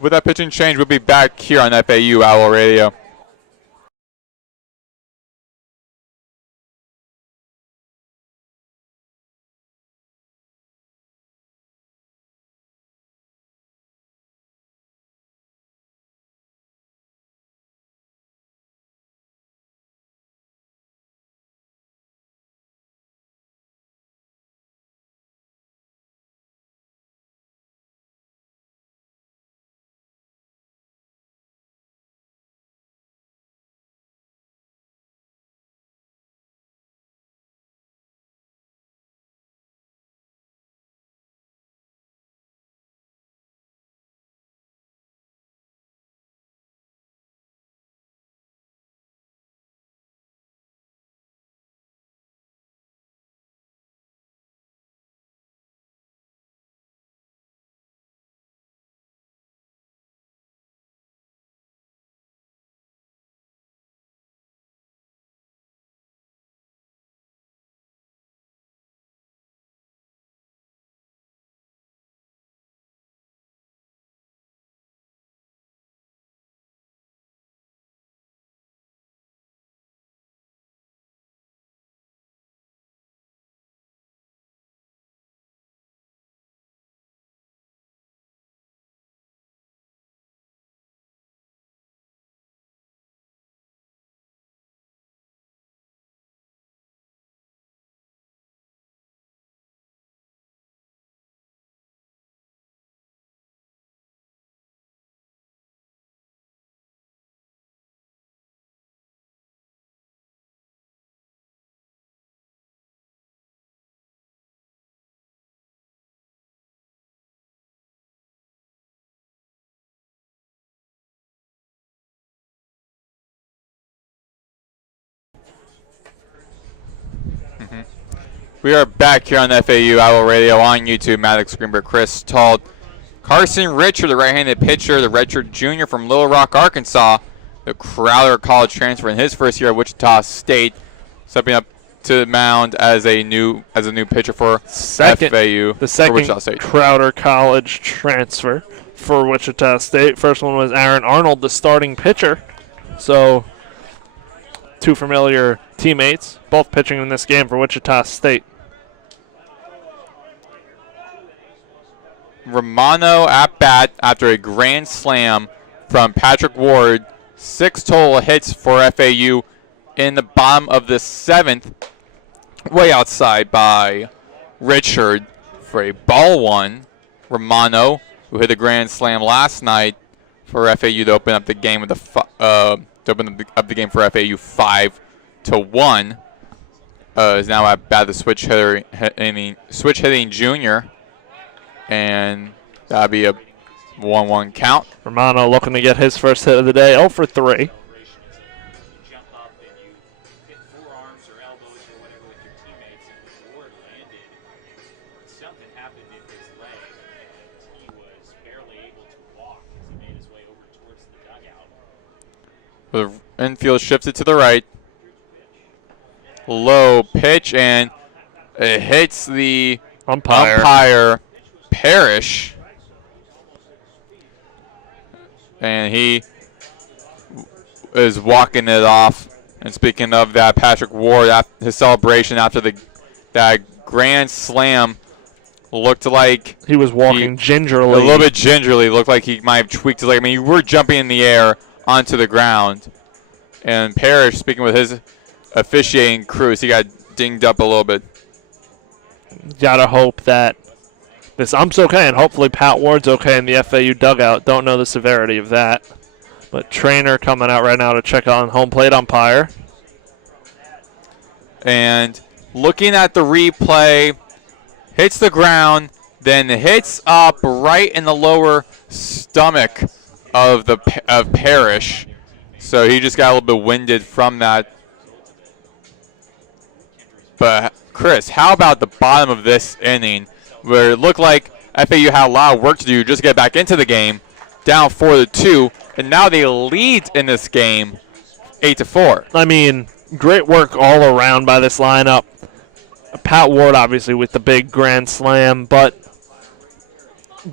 With that pitching change, we'll be back here on FAU Owl Radio. We are back here on FAU Owl Radio on YouTube. Maddox, Greenberg, Chris, Talt, Carson Richard, the right-handed pitcher, the redshirt junior from Little Rock, Arkansas, the Crowder college transfer in his first year at Wichita State, stepping up to the mound as a new pitcher for FAU. The for Wichita second State. Crowder college transfer for Wichita State. First one was Aaron Arnold, the starting pitcher. So, two familiar teammates, both pitching in this game for Wichita State. Romano at bat after a grand slam from Patrick Ward. 6 total hits for FAU in the bottom of the 7th. Way outside by Richard for a ball one. Romano, who hit a grand slam last night for FAU to open up the game with the game for FAU 5-1. Is now at bat the switch hitting junior. And that'll be a 1-1 count. Romano looking to get his first hit of the day, 0 for 3. Jump up and you hit forearms or elbows or whatever with your teammates, and when Ward landed, something happened in his leg, and he was barely able to walk as he made his way over towards the dugout. The infield shifted to the right. Low pitch, and it hits the umpire Parrish. And he is walking it off. And speaking of that, Patrick Ward, his celebration after that grand slam looked like he was walking gingerly. A little bit gingerly. Looked like he might have tweaked his leg. I mean, you were jumping in the air onto the ground. And Parrish, speaking with his officiating crews, he got dinged up a little bit. Gotta hope that this ump's okay, and hopefully Pat Ward's okay in the FAU dugout. Don't know the severity of that. But Trainer coming out right now to check on home plate umpire. And looking at the replay, hits the ground, then hits up right in the lower stomach of Parrish. So he just got a little bit winded from that. But Chris, how about the bottom of this inning, where it looked like FAU had a lot of work to do just to get back into the game, down 4-2, and now they lead in this game 8-4. I mean, great work all around by this lineup. Pat Ward, obviously, with the big grand slam, but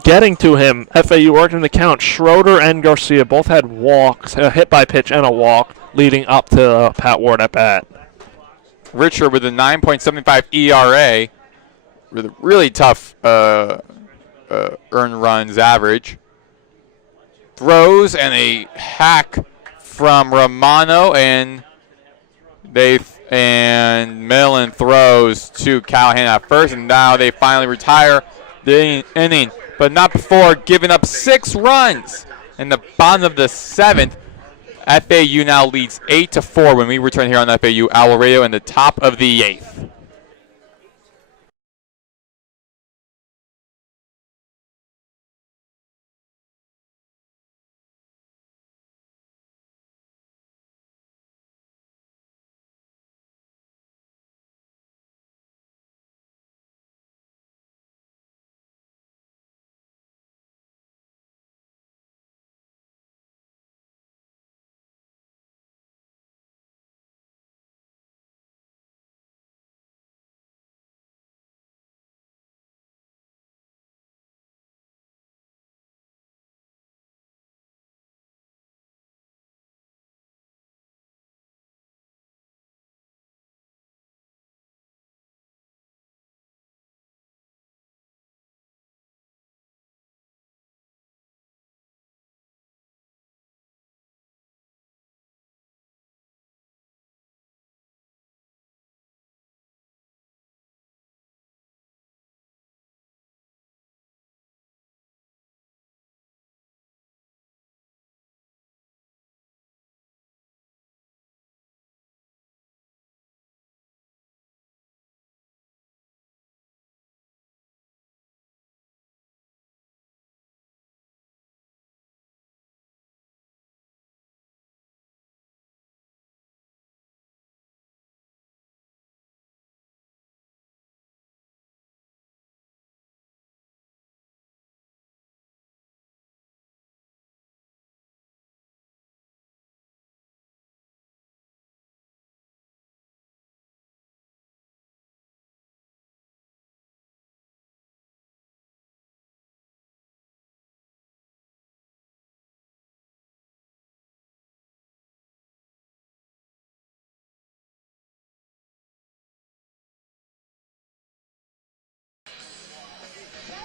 getting to him, FAU working the count. Schroeder and Garcia both had walks, a hit by pitch and a walk, leading up to Pat Ward at bat. Richard with a 9.75 ERA, with a really tough earned runs average. Throws and a hack from Romano, and Millen throws to Callahan at first, and now they finally retire the inning, but not before giving up 6 runs in the bottom of the 7th. FAU now leads 8-4 when we return here on FAU Owl Radio in the top of the 8th.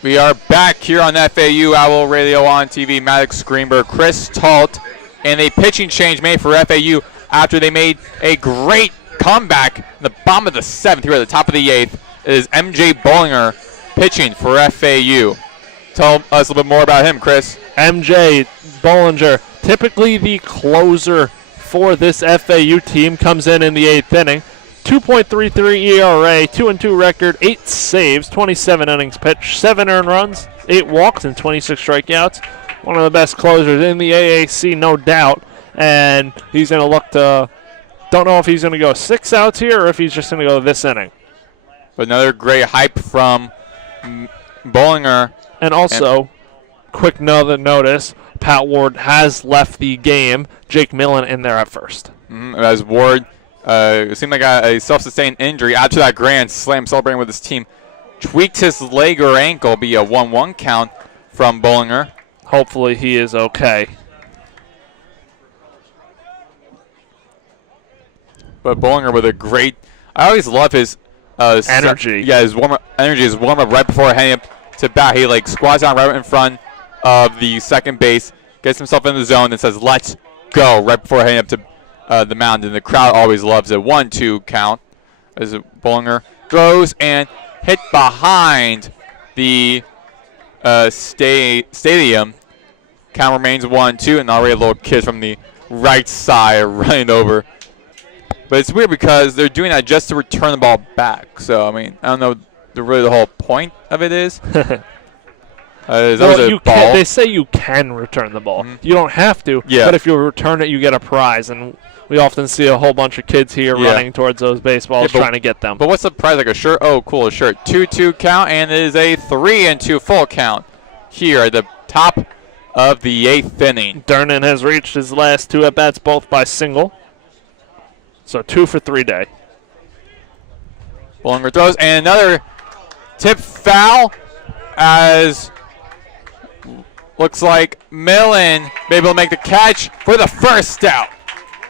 We are back here on FAU Owl Radio on TV. Maddox, Greenberg, Chris Talt, and a pitching change made for FAU after they made a great comeback in the bottom of the 7th. Here at the top of the 8th is MJ Bollinger pitching for FAU. Tell us a little bit more about him, Chris. MJ Bollinger, typically the closer for this FAU team, comes in the 8th inning. 2.33 ERA, 2-2 record, 8 saves, 27 innings pitched, 7 earned runs, 8 walks, and 26 strikeouts. One of the best closers in the AAC, no doubt. And he's going to look to, don't know if he's going to go 6 outs here or if he's just going to go this inning. But another great hype from Bollinger. And also, quick notice, Pat Ward has left the game. Jake Millen in there at first. As Ward, it seemed like a self-sustained injury after that grand slam, celebrating with his team. Tweaked his leg or ankle, be a 1-1 count from Bollinger. Hopefully he is okay. But Bollinger with a great, I always love his energy. His warm-up energy is warm-up right before heading up to bat. He like squats down right in front of the second base, gets himself in the zone, and says, "Let's go!" right before heading up to the mound, and the crowd always loves a 1-2 count as Bollinger throws and hit behind the stadium. Count remains 1-2, and already a little kiss from the right side running over. But it's weird because they're doing that just to return the ball back. So, I mean, I don't know really the whole point of it is. They say you can return the ball. You don't have to, but if you return it, you get a prize. And we often see a whole bunch of kids here running towards those baseballs trying to get them. But what's the prize? Like a shirt? Oh, cool, a shirt. 2-2 count, and it is a 3-2 full count here at the top of the 8th inning. Durnan has reached his last 2 at-bats, both by single. So 2 for 3 day. Bollinger throws, and another tip foul as looks like Millen may be able to make the catch for the first out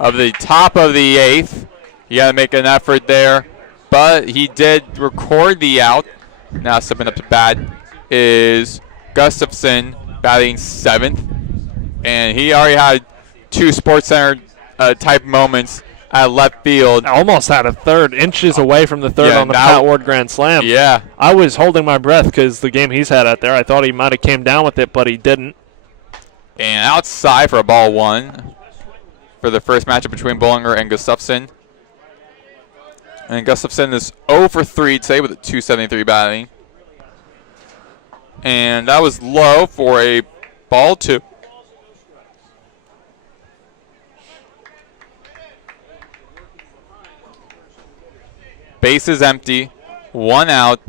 of the top of the 8th. He got to make an effort there, but he did record the out. Now stepping up to bat is Gustafson, batting 7th, and he already had 2 SportsCenter type moments at left field. Almost had a third, inches away from the third on the Pat Ward grand slam. Yeah. I was holding my breath because the game he's had out there, I thought he might have came down with it, but he didn't. And outside for a ball 1 for the first matchup between Bollinger and Gustafson. And Gustafson is 0 for 3 today with a 273 batting. And that was low for a ball 2. Base is empty. 1 out.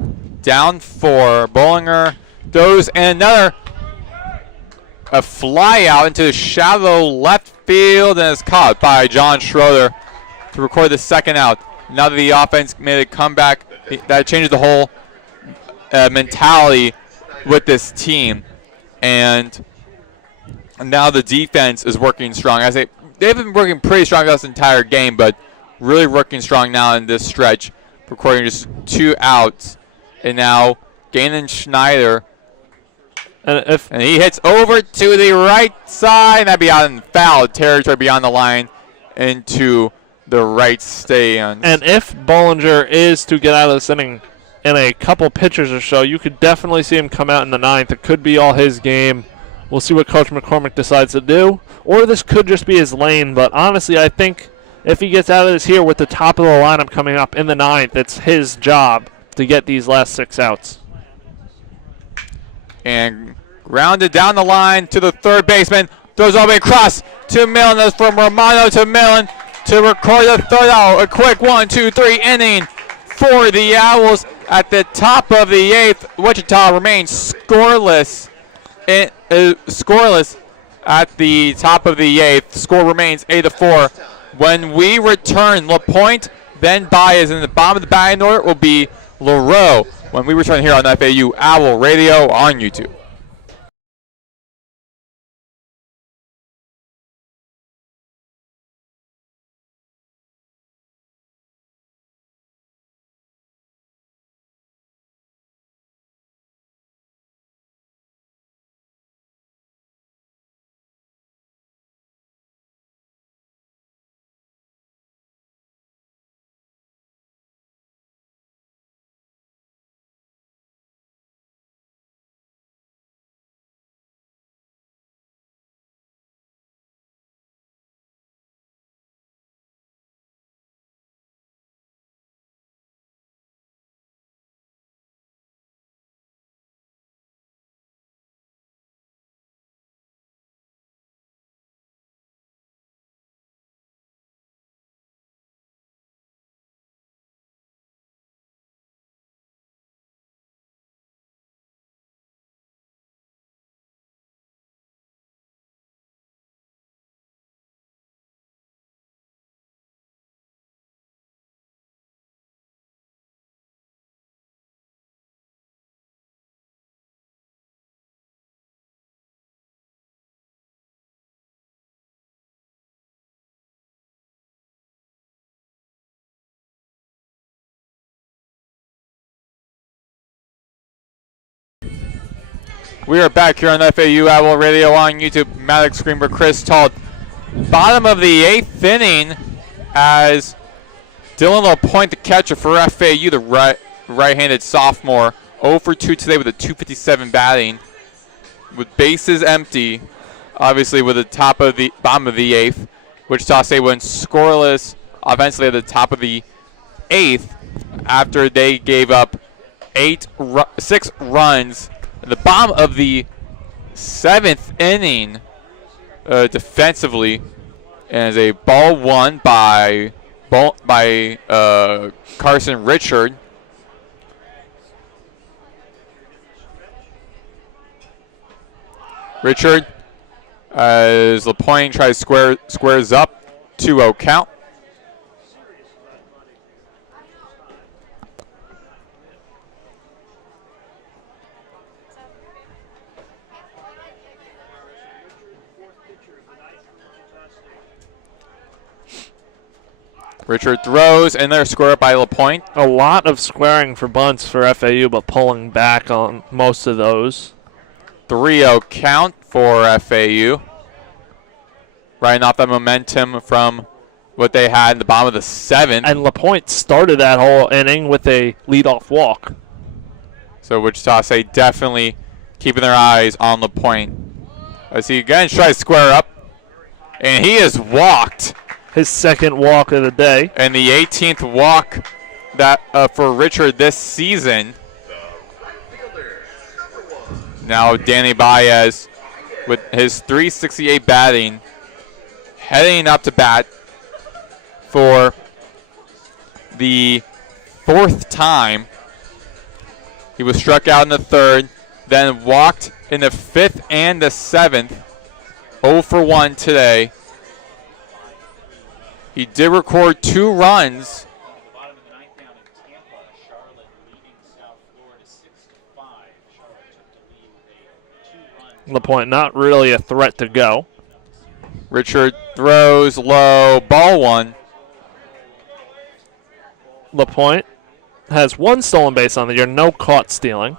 Down 4. Bollinger throws, and another a fly out into shallow left field, and is caught by John Schroeder to record the second out. Now that the offense made a comeback, that changes the whole mentality with this team. And now the defense is working strong. They've been working pretty strong this entire game, but really working strong now in this stretch, recording just 2 outs. And now Gannon Schneider, and he hits over to the right side, and that'd be out in foul territory beyond the line into the right stand. And if Bollinger is to get out of this inning in a couple pitchers or so, you could definitely see him come out in the 9th. It could be all his game. We'll see what Coach McCormick decides to do. Or this could just be his lane. But honestly, I think if he gets out of this here with the top of the lineup coming up in the 9th, it's his job to get these last 6 outs. And grounded down the line to the third baseman. Throws all the way across to Millen. That's from Romano to Millen to record the third out. A quick 1-2-3 inning for the Owls at the top of the 8th. Wichita remains scoreless. Scoreless at the top of the 8th. Score remains 8-4. When we return, LaPointe, then Baez in the bottom of the batting order will be LaRoe. When we return here on FAU Owl Radio on YouTube. We are back here on FAU Owl Radio on YouTube. Maddox, Greenberg, Chris Talt. Bottom of the 8th inning as Dylan LaPointe, the catcher for FAU, the right-handed sophomore, 0 for 2 today with a .257 batting. With bases empty, obviously with the bottom of the 8th. Wichita State went scoreless offensively at the top of the 8th after they gave up 6 runs at the bottom of the 7th inning defensively, as a ball won by Carson Richard. Richard, as LaPointe tries squares up, 2-0 count. Richard throws, and they're squared by LaPointe. A lot of squaring for bunts for FAU, but pulling back on most of those. 3-0 count for FAU. Riding off the momentum from what they had in the bottom of the 7th. And LaPointe started that whole inning with a leadoff walk. So Wichita State definitely keeping their eyes on LaPointe. As he again tries to square up, and he is walked. His second walk of the day. And the 18th walk that for Richard this season. Now Danny Baez with his .368 batting, heading up to bat for the 4th time. He was struck out in the 3rd, then walked in the 5th and the 7th. 0 for 1 today. He did record 2 runs. Bottom of the 9th down in Tampa, Charlotte leading South Florida 6-5. Charlotte took the lead with a 2-run. LaPointe not really a threat to go. Richard throws low, ball 1. LaPointe has 1 stolen base on the year, no caught stealing.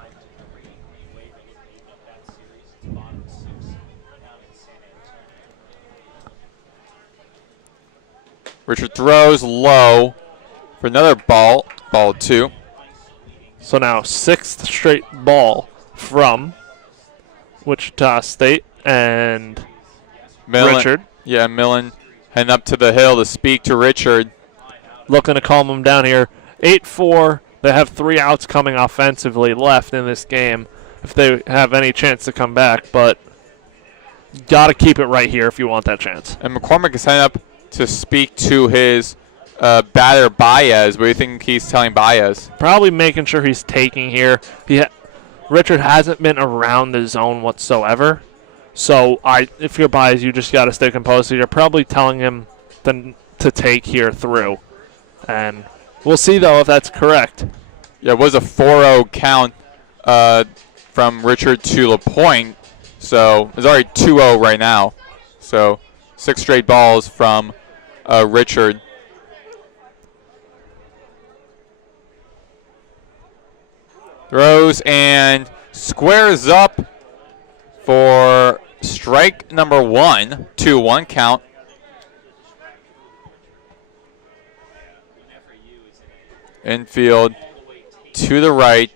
Richard throws low for another ball 2. So now 6th straight ball from Wichita State and Millen, Richard. Yeah, Millen heading up to the hill to speak to Richard. Looking to calm him down here. 8-4. They have 3 outs coming offensively left in this game if they have any chance to come back, but got to keep it right here if you want that chance. And McCormick is heading up to speak to his batter Baez. What do you think he's telling Baez? Probably making sure he's taking here. Richard hasn't been around the zone whatsoever. So if you're Baez, you just got to stay composed. So you're probably telling him to take here through. And we'll see, though, if that's correct. Yeah, it was a 4-0 count from Richard to LaPointe. So it's already 2-0 right now. So 6 straight balls from Richard. Throws and squares up for strike number 1. 2-1 count. Infield to the right.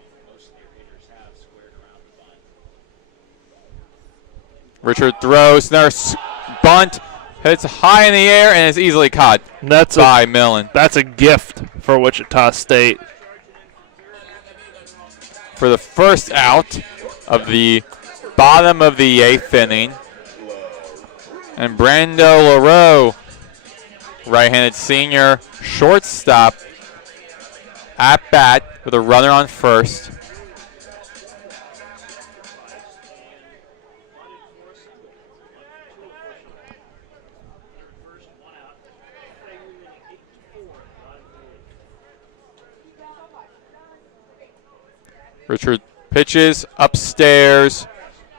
Richard throws. Another bunt. Hits high in the air and is easily caught by Millen. That's a gift for Wichita State. For the first out of the bottom of the 8th inning. And Brando LaRoe, right-handed senior shortstop, at bat with a runner on first. Richard pitches upstairs,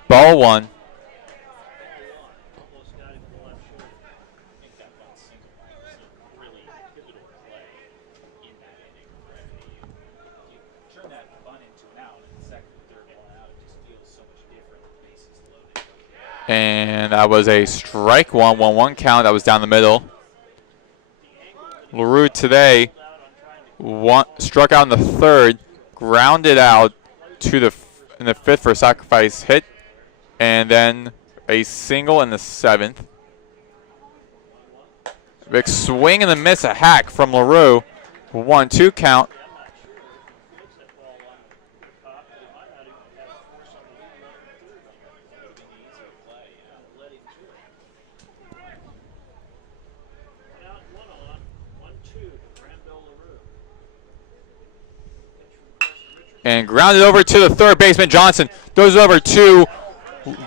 ball 1. Turn that bunt into an out, and the second and third one out, it just feels so much different And that was a strike one, 1-1 count. That was down the middle. LaRue today struck out in the third, grounded out in the fifth for a sacrifice hit, and then a single in the seventh. Big swing and a miss, a hack from LaRue. 1-2 count. And grounded over to the third baseman, Johnson. Throws over to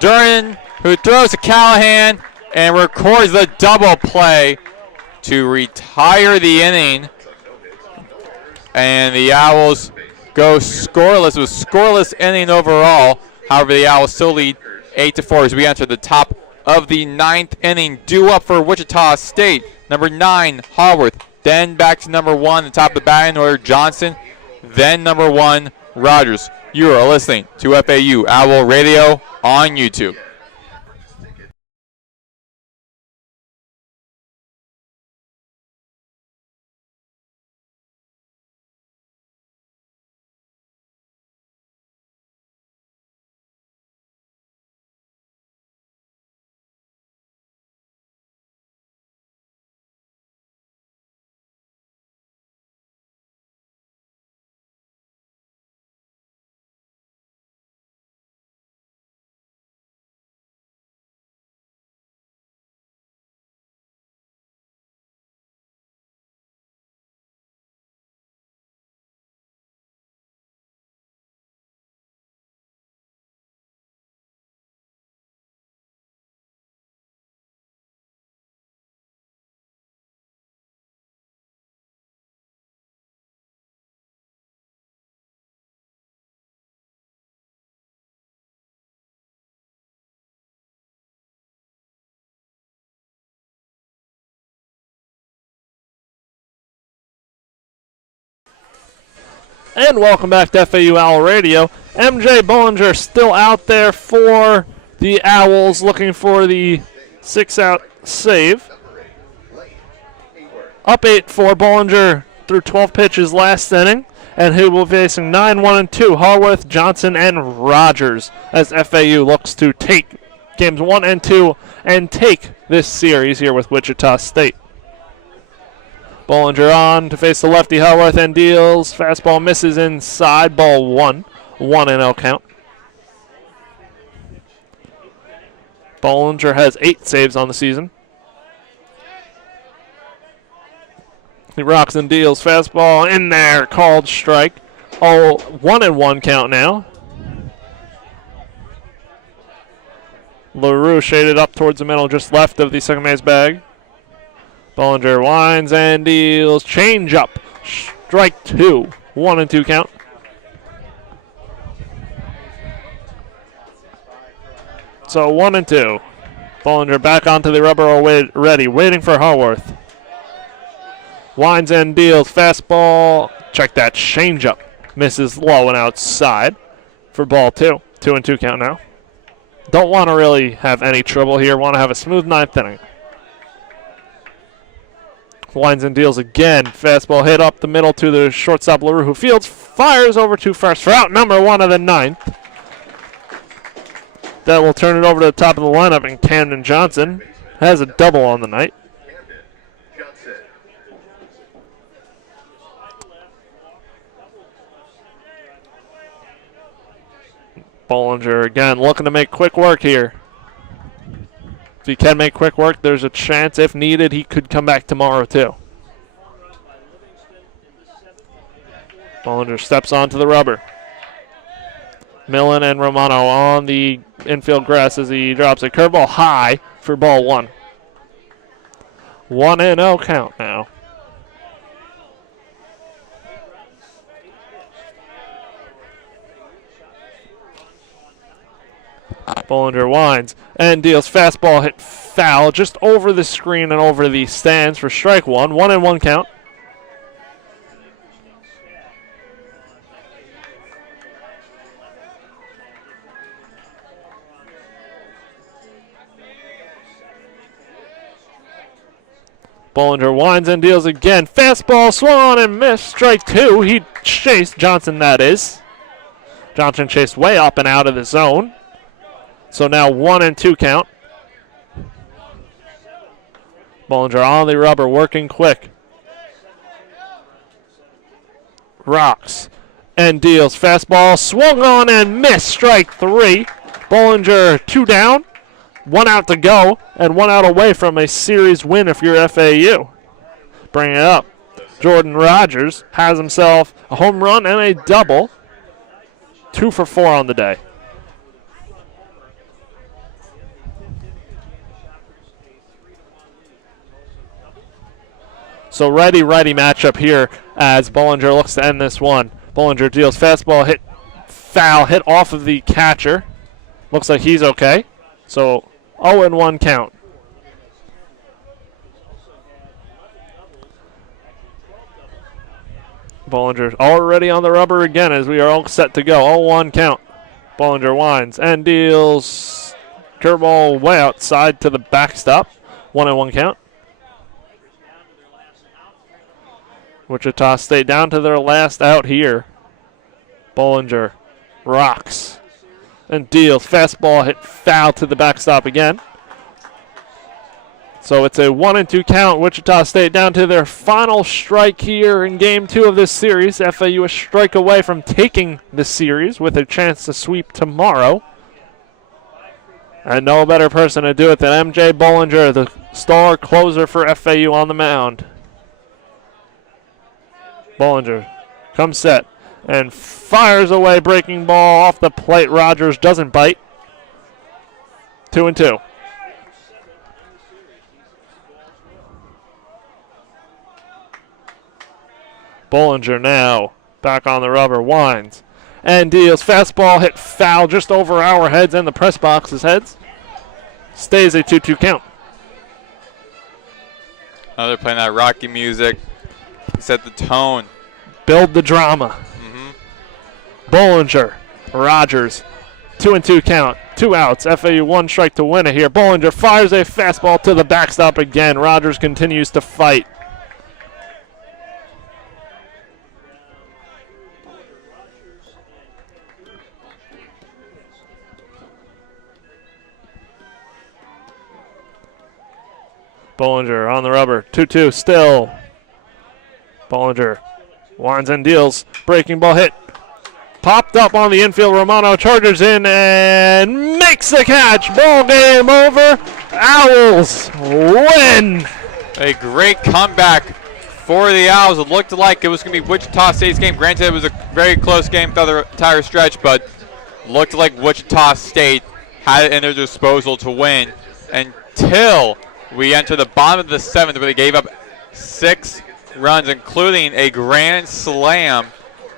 Duran, who throws to Callahan and records the double play to retire the inning. And the Owls go scoreless. It was a scoreless inning overall. However, the Owls still lead 8-4 as we enter the top of the ninth inning. Due up for Wichita State, number 9, Haworth. Then back to number 1, the top of the batting order, Johnson. Then number 1, Rogers. You are listening to FAU Owl Radio on YouTube. And welcome back to FAU Owl Radio. MJ Bollinger still out there for the Owls, looking for the 6-out save. Up 8-4, Bollinger threw 12 pitches last inning, and he will be facing 9-1-2, Haworth, Johnson, and Rogers, as FAU looks to take games 1 and 2 and take this series here with Wichita State. Bollinger on to face the lefty Haworth and deals. Fastball misses inside, ball 1. 1-0 count. Bollinger has 8 saves on the season. He rocks and deals. Fastball in there, called strike. Oh, 1-1 count now. LaRue shaded up towards the middle, just left of the second base bag. Bollinger winds and deals. Change up. Strike 2. 1-2 count. So 1-2. Bollinger back onto the rubber ready, waiting for Haworth. Winds and deals. Fastball. Check that. Change up. Misses low and outside for ball 2. 2-2 count now. Don't want to really have any trouble here. Want to have a smooth ninth inning. Winds and deals again. Fastball hit up the middle to the shortstop LaRue, who fields, fires over to first for out number 1 of the ninth. That will turn it over to the top of the lineup, and Camden Johnson has a double on the night. Bollinger again looking to make quick work here. If he can make quick work, there's a chance, if needed, he could come back tomorrow too. Bollinger steps onto the rubber. Millen and Romano on the infield grass as he drops a curveball high for ball 1. 1-0 count now. Bollinger winds and deals. Fastball hit foul just over the screen and over the stands for strike 1. 1-1 count. Bollinger winds and deals again. Fastball swung on and missed. Strike 2. He chased Johnson, that is. Johnson chased way up and out of the zone. So now 1-2 count. Bollinger on the rubber, working quick. Rocks and deals. Fastball swung on and missed. Strike 3. Bollinger 2 down, 1 out to go, and 1 out away from a series win if you're FAU. Bring it up. Jordan Rogers has himself a home run and a double. 2 for 4 on the day. So righty-righty matchup here as Bollinger looks to end this one. Bollinger deals fastball, hit foul, hit off of the catcher. Looks like he's okay. So 0-1 count. Bollinger already on the rubber again as we are all set to go. 0-1 count. Bollinger winds and deals. Curveball way outside to the backstop. 1-1 count. Wichita State down to their last out here. Bollinger rocks and deals. Fastball hit foul to the backstop again. So it's a 1-2 count. Wichita State down to their final strike here in Game 2 of this series. FAU a strike away from taking the series with a chance to sweep tomorrow. And no better person to do it than MJ Bollinger, the star closer for FAU on the mound. Bollinger comes set and fires away, breaking ball off the plate. Rogers doesn't bite. 2-2. Bollinger now back on the rubber, winds and deals. Fastball hit foul just over our heads and the press box's heads. Stays a 2-2 count. Now they're playing that Rocky music. Set the tone. Build the drama. Bollinger, Rogers, 2-2 count. 2 outs. FAU 1 strike to win it here. Bollinger fires a fastball to the backstop again. Rogers continues to fight. Bollinger on the rubber. 2-2 still. Bollinger winds and deals. Breaking ball hit. Popped up on the infield. Romano charges in and makes the catch. Ball game over. Owls win. A great comeback for the Owls. It looked like it was going to be Wichita State's game. Granted, it was a very close game throughout the entire stretch, but looked like Wichita State had it in their disposal to win until we enter the bottom of the 7th, where they gave up 6 runs, including a grand slam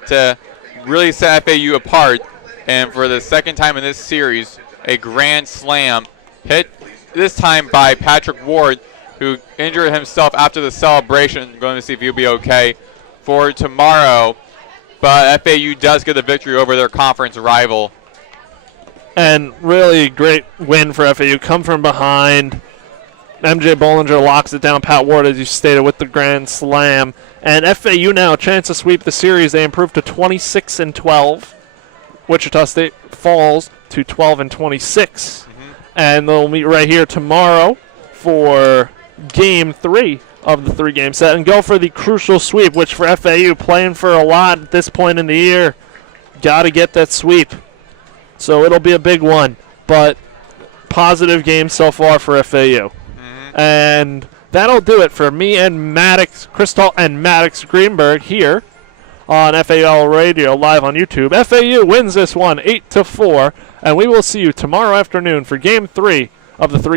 to really set FAU apart. And for the second time in this series, a grand slam hit this time by Patrick Ward, who injured himself after the celebration. Going to see if he'll be okay for tomorrow. But FAU does get the victory over their conference rival. And really great win for FAU. Come from behind. MJ Bollinger locks it down. Pat Ward, as you stated, with the grand slam. And FAU now a chance to sweep the series. They improve to 26-12. Wichita State falls to 12-26. And they'll meet right here tomorrow for Game 3 of the 3-game set and go for the crucial sweep, which for FAU, playing for a lot at this point in the year, got to get that sweep. So it'll be a big one, but positive game so far for FAU. And that'll do it for me and Maddox, Chris Talt and Maddox Greenberg here on FAU Radio live on YouTube. FAU wins this one 8-4, and we will see you tomorrow afternoon for Game 3 of the 3